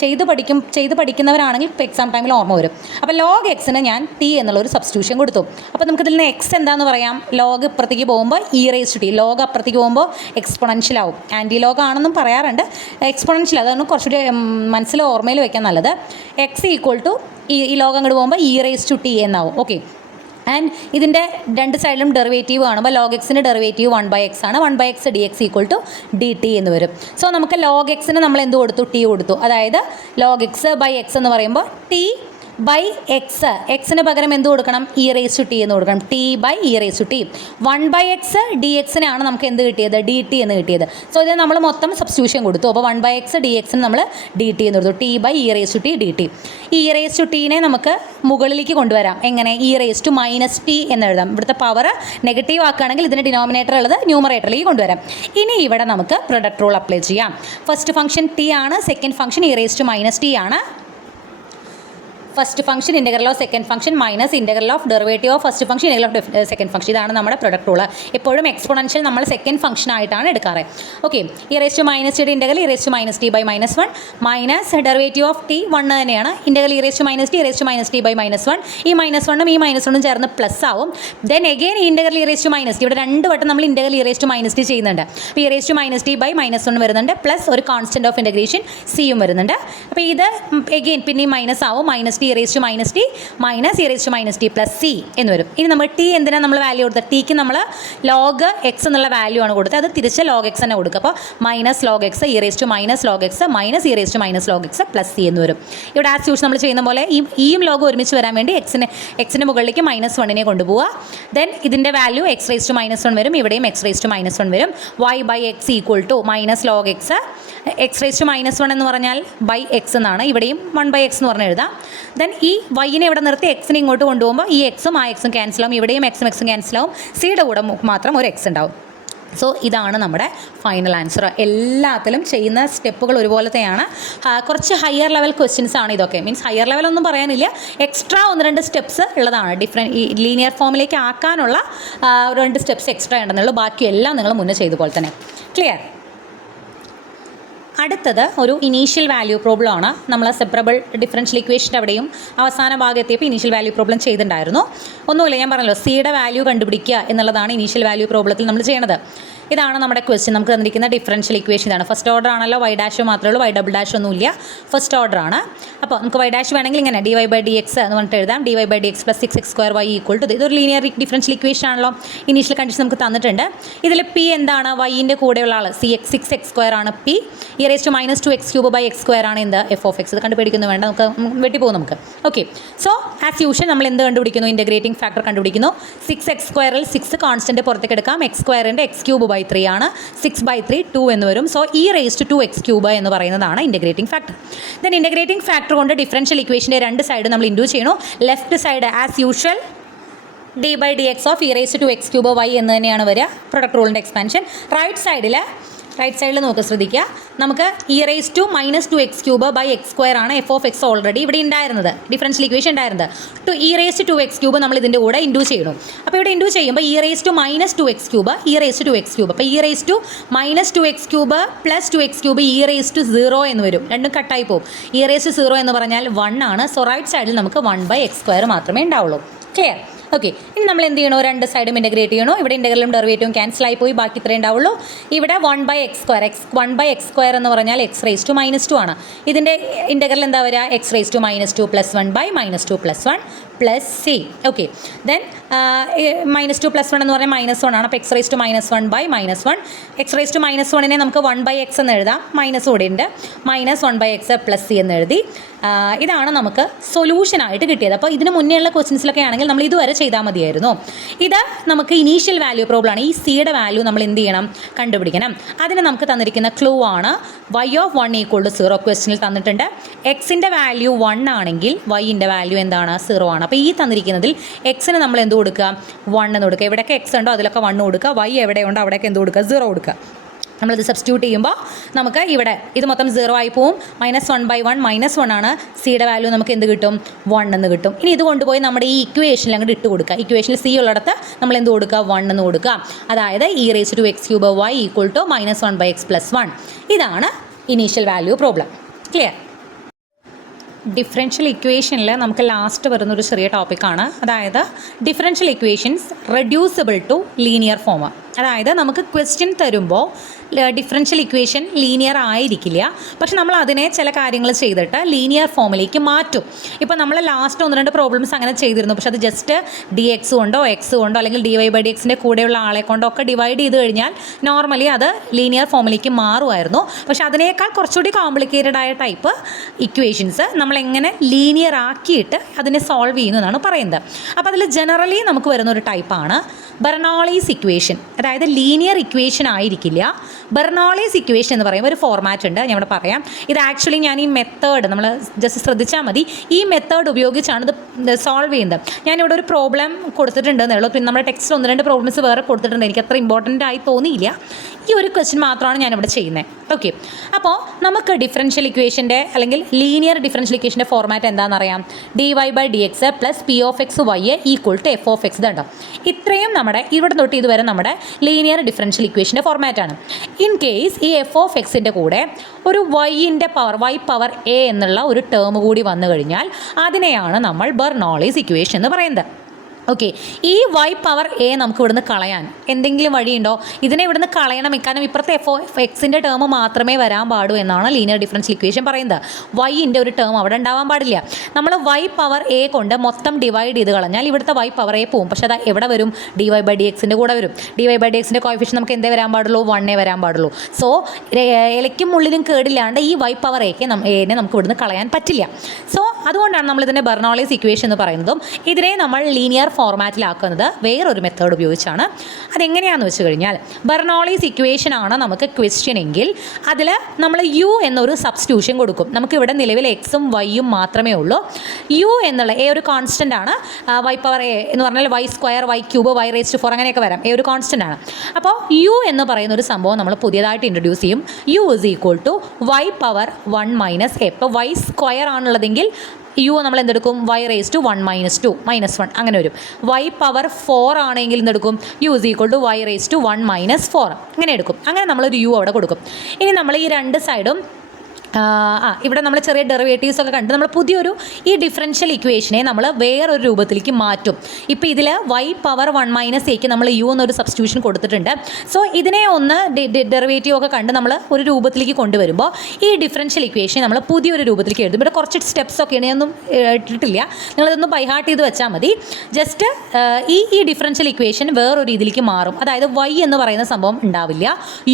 ചെയ്ത് പഠിക്കുന്നവരാണെങ്കിൽ എക്സാം ടൈമിൽ ഓർമ്മ വരും. അപ്പോൾ log xന് ഞാൻ t എന്നുള്ളൊരു സബ്സ്റ്റിറ്റ്യൂഷൻ കൊടുത്തു. അപ്പോൾ നമുക്കിതിൽ നിന്ന് x എന്താണെന്ന് പറയാം? log ഇപ്പുറത്തേക്ക് പോകുമ്പോൾ e⁻t. log അപ്പുറത്തേക്ക് പോകുമ്പോൾ എക്സ്പൊണൻഷ്യൽ ആവും. ആൻറ്റി ലോഗ് ആണെന്നും പറയാറുണ്ട്. എക്സ്പൊണൻഷ്യൽ അതാണ് കുറച്ചുകൂടി മനസ്സിൽ ഓർമ്മയിൽ വെക്കാൻ നല്ലത്. x = ഈ ലോഗ് അങ്ങോട്ട് പോകുമ്പോൾ e⁻t എന്നാവും. ഓക്കെ, ആൻഡ് ഇതിൻ്റെ രണ്ട് സൈഡിലും ഡെറിവേറ്റീവ് കാണുമ്പോൾ log xൻ്റെ ഡെറിവേറ്റീവ് 1/x ആണ്. 1/x dx = dt എന്ന് വരും. സോ നമുക്ക് log xന് നമ്മൾ എന്ത് കൊടുത്തു? t കൊടുത്തു. അതായത് log x/x എന്ന് പറയുമ്പോൾ t/x. എക്സിന് പകരം എന്ത് കൊടുക്കണം? e⁻t എന്ന് കൊടുക്കണം. t/e⁻t. 1/x dxനാണ് നമുക്ക് എന്ത് കിട്ടിയത്? dt എന്ന് കിട്ടിയത്. സോ ഇത് നമ്മൾ മൊത്തം സബ്സ്റ്റിറ്റ്യൂഷൻ കൊടുത്തു. അപ്പോൾ 1/x dxന് നമ്മൾ dt എന്ന് കൊടുത്തു. t/e⁻t dt. ഈ e⁻tനെ നമുക്ക് മുകളിലേക്ക് കൊണ്ടുവരാം. എങ്ങനെ? e⁻t എന്ന് എഴുതാം. ഇവിടുത്തെ പവർ നെഗറ്റീവ് ആക്കുകയാണെങ്കിൽ ഇതിൻ്റെ ഡിനോമിനേറ്റർ ഉള്ളത് ന്യൂമറേറ്ററിലേക്ക് കൊണ്ടുവരാം. ഇനി ഇവിടെ നമുക്ക് പ്രൊഡക്റ്റ് റൂൾ അപ്ലൈ ചെയ്യാം. ഫസ്റ്റ് ഫംഗ്ഷൻ t ആണ്, സെക്കൻഡ് ഫംഗ്ഷൻ e⁻t ആണ്. First function integral of second function minus integral of derivative of first function integral of second function. ഇതാണ് നമ്മുടെ പ്രൊഡക്റ്റ് റൂൾ. എപ്പോഴും എക്സ്പൊണൻഷ്യൽ നമ്മൾ സെക്കൻഡ് ഫംഗ്ഷൻ ആയിട്ടാണ് എടുക്കാറ്. Okay, e⁻t integral e⁻t/-1 minus derivative of t 1 തന്നെയാണ്. Integral e⁻t e⁻t/-1. ഈ -1ഉം ഈ -1ഉം ചേർന്ന് പ്ലസ് ആവും. ദെൻ എഗെയിൻ ഈ ഇൻ്റഗ്രൽ e⁻t ഇവിടെ രണ്ട് വട്ടം നമ്മൾ ഇൻ്റഗ്രൽ e⁻t ചെയ്യുന്നുണ്ട്. അപ്പോൾ e⁻t/-1 വരുന്നുണ്ട്, പ്ലസ് ഒരു കോൺസ്റ്റൻറ്റ് ഓഫ് ഇൻ്റഗ്രേഷൻ സിയും വരുന്നുണ്ട്. അപ്പോൾ ഇത് എഗെയിൻ പിന്നെ മൈനസ് ആവും. -t e⁻t minus e⁻t plus C എന്ന് വരും. ഇനി നമ്മൾ ടി എന്തിനാണ് നമ്മൾ വാല്യൂ കൊടുത്തത്? ടിക്ക് നമ്മൾ log x എന്നുള്ള വാല്യൂ ആണ് കൊടുത്തത്. അത് തിരിച്ച് log x തന്നെ കൊടുക്കുക. അപ്പോൾ -log x e⁻t-log x minus e⁻t-log x plus C എന്ന് വരും. ഇവിടെ ആസ് യൂഷ്വൽ നമ്മൾ ചെയ്യുന്ന പോലെ ഈയും ലോഗും ഒരുമിച്ച് വരാൻ വേണ്ടി എക്സിൻ്റെ മുകളിലേക്ക് -1നെ കൊണ്ടുപോവുക. ദെൻ ഇതിൻ്റെ വാല്യൂ x⁻1 വരും. ഇവിടെയും x⁻1 വരും. y/x = -log x. x⁻1 എന്ന് പറഞ്ഞാൽ x എന്നാണ്. ഇവിടെയും 1/x എന്ന് പറഞ്ഞ് എഴുതാം. ദെൻ ഈ വൈനെ ഇവിടെ നിർത്തി എക്സിനെ ഇങ്ങോട്ട് കൊണ്ടുപോകുമ്പോൾ ഈ എക്സും ആ എക്സും ക്യാൻസലാവും. ഇവിടെയും എക്സും ക്യാൻസലാവും. സിയുടെ കൂടെ മാത്രം ഒരു എക്സ് ഉണ്ടാവും. സോ ഇതാണ് നമ്മുടെ ഫൈനൽ ആൻസർ. എല്ലാത്തിലും ചെയ്യുന്ന സ്റ്റെപ്പുകൾ ഒരുപോലത്തെയാണ്. കുറച്ച് ഹയർ ലെവൽ ക്വസ്റ്റ്യൻസ് ആണ് ഇതൊക്കെ. മീൻസ് ഹയർ ലെവലൊന്നും പറയാനില്ല, എക്സ്ട്രാ 1-2 സ്റ്റെപ്സ് ഉള്ളതാണ്. ഈ ലീനിയർ ഫോമിലേക്ക് ആക്കാനുള്ള 2 സ്റ്റെപ്സ് എക്സ്ട്രാ ഉണ്ടെന്നുള്ളൂ. ബാക്കിയെല്ലാം നിങ്ങൾ മുന്നേ ചെയ്ത പോലെ തന്നെ. ക്ലിയർ? അടുത്തത് ഒരു ഇനീഷ്യൽ വാല്യൂ പ്രോബ്ലം ആണ്. നമ്മൾ സെപ്പറബിൾ ഡിഫറൻഷ്യൽ ഇക്വേഷൻ്റെ അവിടെയും അവസാന ഭാഗം എത്തിയപ്പോൾ ഇനീഷ്യൽ വാല്യൂ പ്രോബ്ലം ചെയ്തിട്ടുണ്ടായിരുന്നു. ഒന്നുമില്ല, ഞാൻ പറഞ്ഞല്ലോ സിയുടെ വാല്യൂ കണ്ടുപിടിക്കുക എന്നുള്ളതാണ് ഇനീഷ്യൽ വാല്യൂ പ്രോബ്ലത്തിൽ നമ്മൾ ചെയ്യണത്. ഇതാണ് നമ്മുടെ ക്വസ്റ്റ്യൻ. നമുക്ക് തന്നിരിക്കുന്ന ഡിഫറൻഷ്യൽ ഇക്വേഷൻ ഇതാണ്. ഫസ്റ്റ് ഓർഡർ ആണല്ലോ. y' മാത്രമേ ഉള്ളൂ, y" ഒന്നുമില്ല. ഫസ്റ്റ് ഓർഡർ ആണ്. അപ്പോൾ നമുക്ക് y' വേണമെങ്കിൽ ഇങ്ങനെ dy/dx എന്ന് പറഞ്ഞിട്ട് എഴുതാം. dy/dx + 6x² y = ഇതൊരു ലീനിയർ ഡിഫറൻഷ്യൽ ഇക്വേഷൻ ആണല്ലോ. ഇനീഷ്യൽ കണ്ടീഷൻ നമുക്ക് തന്നിട്ടുണ്ട്. ഇതിൽ p എന്താണ്? y-ൻ്റെ കൂടെയുള്ള ആൾ 6x² ആണ് p. e⁻²x³ ആണ് എന്ത്? f(x). ഇത് കണ്ടുപിടിക്കുന്നു വേണ്ട, നമുക്ക് വെട്ടിപ്പോകും നമുക്ക്. ഓക്കെ, സോ ആസ് യൂഷ്വൽ നമ്മൾ എന്ത് കണ്ടുപിടിക്കുന്നു? ഇൻ്റഗ്രേറ്റിംഗ് ഫാക്ടർ കണ്ടുപിടിക്കുന്നു. 6x²ൽ 6 കോൺസ്റ്റൻറ്റ് പുറത്തേക്ക് എടുക്കാം. x²ൻ്റെ x³ 3 ആണ്. 6/3 2 എന്ന് വരും. സോ e⁻²x³ എന്ന് പറയുന്നതാണ് integrating factor. Then integrating factor കൊണ്ട് ഡിഫറൻഷ്യൽ ഇക്വേഷൻ്റെ രണ്ട് സൈഡ് നമ്മൾ ഇൻഡ്യൂ ചെയ്യണു. Left side as usual d/dx of e⁻²x³ y എന്ന് തന്നെയാണ് വരിക, പ്രൊഡക്റ്റ് റൂളിൻ്റെ എക്സ്പാൻഷൻ. റൈറ്റ് സൈഡിൽ റൈറ്റ് സൈഡിൽ നോക്കുക, ശ്രദ്ധിക്കുക. നമുക്ക് e⁻²-2x³ ആണ് എഫ് ഓഫ് എക്സ് ഓൾറെഡി ഇവിടെ ഉണ്ടായിരുന്നത്, ഡിഫറൻഷ്യൽ ഇക്വേഷൻ ഉണ്ടായിരുന്നത്. e⁻²x³ നമ്മൾ ഇതിൻ്റെ കൂടെ ഇൻഡ്യൂ ചെയ്യണം. അപ്പോൾ ഇവിടെ ഇൻഡ്യൂ ചെയ്യുമ്പോൾ e⁻²-2x³, അപ്പോൾ e⁻²-2x³ പ്ലസ് 2x³ e⁻0 എന്ന് വരും. രണ്ടും കട്ടായി പോകും. e⁻0 എന്ന് പറഞ്ഞാൽ 1 ആണ്. സോ റൈറ്റ് സൈഡിൽ നമുക്ക് 1/x² മാത്രമേ ഉണ്ടാവുള്ളൂ. ക്ലിയർ? ഓക്കെ. ഇനി നമ്മൾ എന്ത് ചെയ്യണോ, രണ്ട് സൈഡും ഇൻ്റഗ്രേറ്റ് ചെയ്യണോ. ഇവിടെ ഇൻ്റഗ്രലും ഡെറിവേറ്റീവും ക്യാൻസൽ ആയി പോയി, ബാക്കി ഇത്രേ ഉണ്ടാവുള്ളൂ. ഇവിടെ 1/x², 1/x² എന്ന് പറഞ്ഞാൽ x⁻² ആണ്. ഇതിൻ്റെ ഇൻ്റഗ്രൽ എന്താ വരിക, x⁻² + 1/-2 + 1 plus c. Okay. Then -2 + 1 എന്ന് പറഞ്ഞാൽ -1 ആണ്. അപ്പോൾ x⁻1/-1, x⁻1നെ നമുക്ക് 1/x എന്ന് എഴുതാം, മൈനസ് കൂടെ ഉണ്ട്, -1/x + c എന്ന് എഴുതി. ഇതാണ് നമുക്ക് സൊല്യൂഷനായിട്ട് കിട്ടിയത്. അപ്പോൾ ഇതിന് മുന്നേ ഉള്ള ക്വസ്റ്റ്യൻസിലൊക്കെ ആണെങ്കിൽ നമ്മൾ ഇതുവരെ ചെയ്താൽ മതിയായിരുന്നു. ഇത് നമുക്ക് ഇനീഷ്യൽ വാല്യൂ പ്രോബ്ലം ആണ്. ഈ സിയുടെ വാല്യൂ നമ്മൾ എന്ത് ചെയ്യണം, കണ്ടുപിടിക്കണം. അതിന് നമുക്ക് തന്നിരിക്കുന്ന ക്ലൂ ആണ് y(1 = 0). ക്വസ്റ്റ്യനിൽ തന്നിട്ടുണ്ട് എക്സിൻ്റെ വാല്യൂ 1 ആണെങ്കിൽ വൈൻ്റെ വാല്യൂ എന്താണ്, 0 ആണ്. അപ്പോൾ ഈ തന്നിരിക്കുന്നതിൽ എക്സിന് നമ്മൾ എന്ത് കൊടുക്കുക, 1 എന്ന് കൊടുക്കുക. എവിടെയൊക്കെ എക്സ് ഉണ്ടോ അതിലൊക്കെ 1 കൊടുക്കുക. വൈ എവിടെയുണ്ടോ അവിടെയൊക്കെ എന്ത് കൊടുക്കുക, 0 കൊടുക്കുക. നമ്മളിത് സബ്സ്റ്റിറ്റ്യൂട്ട് ചെയ്യുമ്പോൾ നമുക്ക് ഇവിടെ ഇത് മൊത്തം 0 ആയി പോവും. -1/1 -1 ആണ്. സിയുടെ വാല്യൂ നമുക്ക് എന്ത് കിട്ടും, 1 എന്ന് കിട്ടും. ഇനി ഇത് കൊണ്ടുപോയി നമ്മുടെ ഈ ഇക്വേഷനിൽ അങ്ങോട്ട് ഇട്ട് കൊടുക്കുക. ഇക്വേഷനിൽ സി ഉള്ളിടത്ത് നമ്മൾ എന്ത് കൊടുക്കുക, 1 എന്ന് കൊടുക്കുക. അതായത് e⁻²x³ y = -1/x + 1. ഇതാണ് initial value problem. Clear? Differential ഇക്വേഷനിൽ നമുക്ക് ലാസ്റ്റ് വരുന്നൊരു ചെറിയ ടോപ്പിക്കാണ്. അതായത് differential equations reducible to linear form. അതായത് നമുക്ക് ക്വസ്റ്റ്യൻ തരുമ്പോൾ ഡിഫറൻഷ്യൽ ഇക്വേഷൻ ലീനിയർ ആയിരിക്കില്ല, പക്ഷെ നമ്മൾ അതിനെ ചില കാര്യങ്ങൾ ചെയ്തിട്ട് ലീനിയർ ഫോമിലേക്ക് മാറ്റും. ഇപ്പോൾ നമ്മൾ ലാസ്റ്റ് 1-2 പ്രോബ്ലംസ് അങ്ങനെ ചെയ്തിരുന്നു. പക്ഷെ അത് ജസ്റ്റ് dx കൊണ്ടോ x കൊണ്ടോ അല്ലെങ്കിൽ dy/dxൻ്റെ കൂടെയുള്ള ആളെ കൊണ്ടോ ഒക്കെ ഡിവൈഡ് ചെയ്ത് കഴിഞ്ഞാൽ നോർമലി അത് ലീനിയർ ഫോമിലേക്ക് മാറുമായിരുന്നു. പക്ഷെ അതിനേക്കാൾ കുറച്ചുകൂടി കോംപ്ലിക്കേറ്റഡ് ആയ ടൈപ്പ് ഇക്വേഷൻസ് നമ്മൾ എങ്ങനെ ലീനിയർ ആക്കിയിട്ട് അതിനെ സോൾവ് ചെയ്യുന്നു എന്നാണ് പറയുന്നത്. അപ്പോൾ അതിൽ ജനറലി നമുക്ക് വരുന്നൊരു ടൈപ്പാണ് ബെർണോളീസ് ഇക്വേഷൻ. അതായത് ലീനിയർ ഇക്വേഷൻ ആയിരിക്കില്ല. ബെർണോളീസ് ഇക്വേഷൻ എന്ന് പറയുമ്പോൾ ഒരു ഫോർമാറ്റ് ഉണ്ട്, ഞാൻ ഇവിടെ പറയാം. ഇത് ആക്ച്വലി ഞാൻ ഈ മെത്തേഡ് നമ്മൾ ജസ്റ്റ് ശ്രദ്ധിച്ചാൽ മതി. ഈ മെത്തേഡ് ഉപയോഗിച്ചാണ് ഇത് സോൾവ് ചെയ്യുന്നത്. ഞാനിവിടെ ഒരു പ്രോബ്ലം കൊടുത്തിട്ടുണ്ടെന്നേ ഉള്ളൂ. പിന്നെ നമ്മുടെ ടെക്സ്റ്റിൽ 1-2 പ്രോബ്ലംസ് വേറെ കൊടുത്തിട്ടുണ്ട്. എനിക്ക് അത്ര ഇമ്പോർട്ടൻ്റ് ആയി തോന്നിയില്ല. ഈ ഒരു ക്വസ്റ്റ്യൻ മാത്രമാണ് ഞാനിവിടെ ചെയ്യുന്നത്. ഓക്കെ. അപ്പോൾ നമുക്ക് ഡിഫറൻഷ്യൽ ഇക്വേഷൻ്റെ അല്ലെങ്കിൽ ലീനിയർ ഡിഫറൻഷ്യൽ ഇക്വേഷൻ്റെ ഫോർമാറ്റ് എന്താണെന്നറിയാം. dy/dx + p(x)y = f(x). ഇതുണ്ടോ, ഇത്രയും നമ്മുടെ ഇവിടെ തൊട്ട് ഇതുവരെ നമ്മുടെ ലീനിയർ ഡിഫറൻഷ്യൽ ഇക്വേഷൻ്റെ ഫോർമാറ്റാണ്. ഇൻ കേസ് ഈ f(x)ൻ്റെ കൂടെ ഒരു y-ൻ്റെ പവർ y⁻a എന്നുള്ള ഒരു ടേം കൂടി വന്നു കഴിഞ്ഞാൽ അതിനെയാണ് നമ്മൾ ബെർണോളീസ് ഇക്വേഷൻ എന്ന് പറയുന്നത്. ഓക്കെ. ഈ y⁻a നമുക്ക് ഇവിടുന്ന് കളയാൻ എന്തെങ്കിലും വഴിയുണ്ടോ? ഇതിനെ ഇവിടുന്ന് കളയണം. കാരണം ഇപ്പുറത്തെ f(x)ൻ്റെ ടേം മാത്രമേ വരാൻ പാടൂ എന്നാണ് ലീനിയർ ഡിഫറൻഷ്യൽ ഇക്വേഷൻ പറയുന്നത്. y-ൻ്റെ ഒരു ടേം അവിടെ ഉണ്ടാവാൻ പാടില്ല. നമ്മൾ y⁻a കൊണ്ട് മൊത്തം ഡിവൈഡ് ചെയ്ത് കളഞ്ഞാൽ ഇവിടുത്തെ y⁻a പോവും. പക്ഷേ അത് എവിടെ വരും, dy/dxൻ്റെ കൂടെ വരും. dy/dxൻ്റെ കോഎഫിഷ്യന്റ് നമുക്ക് എന്തേ വരാൻ പാടുള്ളൂ, 1 വരാൻ പാടുള്ളൂ. സോ ഇലയ്ക്കും ഉള്ളിലും കേടില്ലാണ്ട് ഈ y⁻a നമുക്ക് ഇവിടുന്ന് കളയാൻ പറ്റില്ല. സോ അതുകൊണ്ടാണ് നമ്മൾ ഇതിനെ ബെർണോളീസ് ഇക്വേഷൻ എന്ന് പറയുന്നതും ഇതിനെ നമ്മൾ ലീനിയർ ഫോർമാറ്റിലാക്കുന്നത് വേറൊരു മെത്തേഡ് ഉപയോഗിച്ചാണ്. അതെങ്ങനെയാണെന്ന് വെച്ച് കഴിഞ്ഞാൽ ബെർണോളീസ് ഇക്വേഷൻ ആണ് നമുക്ക് ക്വസ്റ്റ്യൻ എങ്കിൽ അതിൽ നമ്മൾ യു എന്നൊരു സബ്സ്റ്റിറ്റ്യൂഷൻ കൊടുക്കും. നമുക്കിവിടെ നിലവിൽ എക്സും വൈയും മാത്രമേ ഉള്ളൂ. യു എന്നുള്ള എ ഒരു കോൺസ്റ്റൻ്റ് ആണ്. y⁻a എന്ന് പറഞ്ഞാൽ y² y³ y⁻4 അങ്ങനെയൊക്കെ വരാം. എ ഒരു കോൺസ്റ്റൻ്റ് ആണ്. അപ്പോൾ യു എന്ന് പറയുന്ന ഒരു സംഭവം നമ്മൾ പുതിയതായിട്ട് ഇൻട്രൊഡ്യൂസ് ചെയ്യും. U = y⁻1 - a. ഇപ്പോൾ y² ആണുള്ളതെങ്കിൽ യു നമ്മൾ എന്തെടുക്കും, y⁻1 - 2 -1 അങ്ങനെ വരും. y⁻4 ആണെങ്കിൽ എന്തെടുക്കും, യു = y⁻1 - 4 അങ്ങനെ എടുക്കും. അങ്ങനെ നമ്മളൊരു യു അവിടെ കൊടുക്കും. ഇനി നമ്മൾ ഈ രണ്ട് സൈഡും ഇവിടെ നമ്മൾ ചെറിയ ഡെറിവേറ്റീവ്സ് ഒക്കെ കണ്ട് നമ്മൾ പുതിയൊരു ഈ ഡിഫറൻഷ്യൽ ഇക്വേഷനെ നമ്മൾ വേറൊരു രൂപത്തിലേക്ക് മാറ്റും. ഇപ്പോൾ ഇതിൽ y⁻1 - a നമ്മൾ യു എന്നൊരു സബ്സ്റ്റിറ്റ്യൂഷൻ കൊടുത്തിട്ടുണ്ട്. സോ ഇതിനെ ഒന്ന് ഡെറിവേറ്റീവ് ഒക്കെ കണ്ട് നമ്മൾ ഒരു രൂപത്തിലേക്ക് കൊണ്ടുവരുമ്പോൾ ഈ ഡിഫറൻഷ്യൽ ഇക്വേഷൻ നമ്മൾ പുതിയൊരു രൂപത്തിലേക്ക് എഴുതും. ഇവിടെ കുറച്ച് സ്റ്റെപ്സ് ഒക്കെ ഒന്നും ഇട്ടിട്ടില്ല, നിങ്ങളിതൊന്ന് ബൈഹാർട്ട് ചെയ്ത് വെച്ചാൽ മതി. ജസ്റ്റ് ഈ ഡിഫറൻഷ്യൽ ഇക്വേഷൻ വേറൊരു രീതിയിലേക്ക് മാറും. അതായത് y എന്ന് പറയുന്ന സംഭവം ഉണ്ടാവില്ല,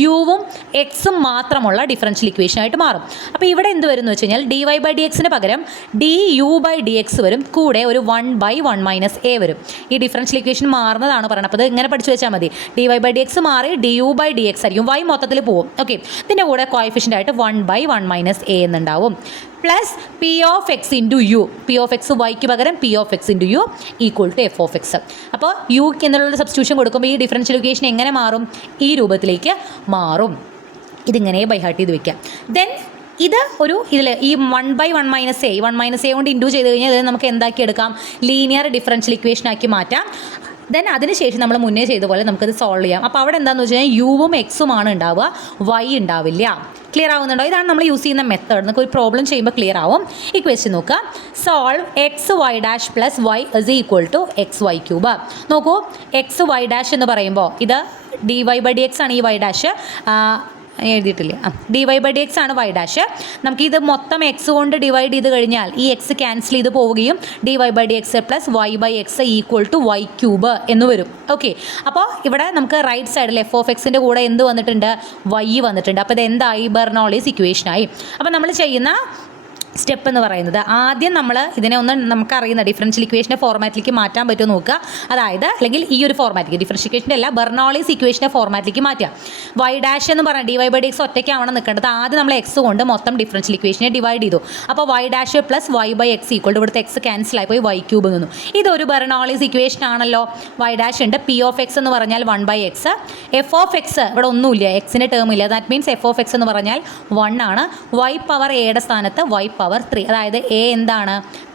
യുവും എക്സും മാത്രമുള്ള ഡിഫറൻഷ്യൽ ഇക്വേഷനായിട്ട് മാറും. അപ്പോൾ ഇവിടെ എന്ത് വരും എന്ന് വെച്ച് കഴിഞ്ഞാൽ dy/dxന് പകരം du/dx വരും, കൂടെ ഒരു 1/1 - a വരും. ഈ ഡിഫറൻഷ്യൽ ഇക്വേഷൻ മാറുന്നതാണ് പറയുന്നത്. അപ്പോൾ ഇത് ഇങ്ങനെ പഠിച്ചു വെച്ചാൽ മതി. dy/dx മാറി du/dx ആയിരിക്കും, y മൊത്തത്തിൽ പോവും. ഓക്കെ. ഇതിൻ്റെ കൂടെ കോഎഫിഷ്യൻ്റ് ആയിട്ട് 1/1 - a എന്നുണ്ടാവും. Plus p(x) × u. p(x) yക്ക് പകരം p(x) × u = f(x). അപ്പോൾ യുക്ക് എന്നുള്ളൊരു സബ്സ്റ്റിറ്റ്യൂഷൻ കൊടുക്കുമ്പോൾ ഈ ഡിഫറൻഷ്യൽ ഇക്വേഷൻ എങ്ങനെ മാറും, ഈ രൂപത്തിലേക്ക് മാറും. ഇതിങ്ങനെ ബൈ ഹാർട്ട് ചെയ്ത് വെക്കാം. ദെൻ ഇത് ഒരു ഇതിൽ ഈ 1/1 - a കൊണ്ട് ഇൻഡു ചെയ്ത് കഴിഞ്ഞാൽ ഇത് നമുക്ക് എന്താക്കി എടുക്കാം, ലീനിയർ ഡിഫറൻഷ്യൽ ഇക്വേഷൻ ആക്കി മാറ്റാം. ദെൻ അതിനുശേഷം നമ്മൾ മുന്നേ ചെയ്ത പോലെ നമുക്കത് സോൾവ് ചെയ്യാം. അപ്പോൾ അവിടെ എന്താണെന്ന് വെച്ച് കഴിഞ്ഞാൽ യുവും എക്സുമാണ് ഉണ്ടാവുക, വൈ ഉണ്ടാവില്ല. ക്ലിയർ ആവുന്നുണ്ടോ? ഇതാണ് നമ്മൾ യൂസ് ചെയ്യുന്ന മെത്തേഡ്. നമുക്ക് ഒരു പ്രോബ്ലം ചെയ്യുമ്പോൾ ക്ലിയർ ആവും. ഈ ക്വസ്റ്റ്യൻ നോക്കുക. Solve X Y dash plus Y is equal to X Y cube. നോക്കൂ, എക്സ് വൈ ഡാഷ് എന്ന് പറയുമ്പോൾ ഇത് dy/dx ആണ്. ഈ വൈ ഡാഷ് എഴുതിയിട്ടില്ലേ, dy/dx ആണ് വൈ ഡാഷ്. നമുക്കിത് മൊത്തം എക്സ് കൊണ്ട് ഡിവൈഡ് ചെയ്ത് കഴിഞ്ഞാൽ ഈ എക്സ് ക്യാൻസൽ ചെയ്ത് പോവുകയും dy/dx plus y/x equal to Y cube എന്ന് വരും. ഓക്കെ, അപ്പോൾ ഇവിടെ നമുക്ക് റൈറ്റ് സൈഡിൽ f(x)ൻ്റെ കൂടെ എന്ത് വന്നിട്ടുണ്ട്, y വന്നിട്ടുണ്ട്. അപ്പോൾ ഇത് എന്തായി, ബെർണോളിസ് ഇക്വേഷനായി. അപ്പോൾ നമ്മൾ ചെയ്യുന്ന സ്റ്റെപ്പ് എന്ന് പറയുന്നത്, ആദ്യം നമ്മൾ ഇതിനെ ഒന്ന് നമുക്കറിയുന്ന ഡിഫറൻഷ്യൽ ഇക്വേഷൻ്റെ ഫോർമാറ്റിലേക്ക് മാറ്റാൻ പറ്റുമോ നോക്കുക. അതായത് അല്ലെങ്കിൽ ഈ ഒരു ഫോർമാറ്റിലേക്ക്, ഡിഫറൻഷ്യൽ ഇക്വേഷൻ്റെ അല്ല, ബെർണോളിസ് ഇക്വേഷൻ്റെ ഫോർമാറ്റിലേക്ക് മാറ്റുക. വൈ ഡാഷ് എന്ന് പറഞ്ഞാൽ dy/dx ഒറ്റയ്ക്കാവണം നിൽക്കേണ്ടത്. ആദ്യം നമ്മൾ എക്സ് കൊണ്ട് മൊത്തം ഡിഫറൻഷ്യൽ ഇക്വേഷനെ ഡിവൈഡ് ചെയ്തു. അപ്പോൾ Y dash plus y/x equal ഇവിടുത്തെ എക്സ് ക്യാൻസൽ ആയി പോയി വൈ ക്യൂബ് നിന്നു. ഇതൊരു ബെർണോളിസ് ഇക്വേഷൻ ആണല്ലോ. വൈ ഡാഷ് ഉണ്ട്, p(x) എന്ന് പറഞ്ഞാൽ 1/x, f(x) ഇവിടെ ഒന്നുമില്ല, എക്സിൻ്റെ ടേം ഇല്ല. ദാറ്റ് മീൻസ് f(x) എന്ന് പറഞ്ഞാൽ 1 ആണ്. y(a)യുടെ സ്ഥാനത്ത് y(3), അതായത് a എന്താണ്,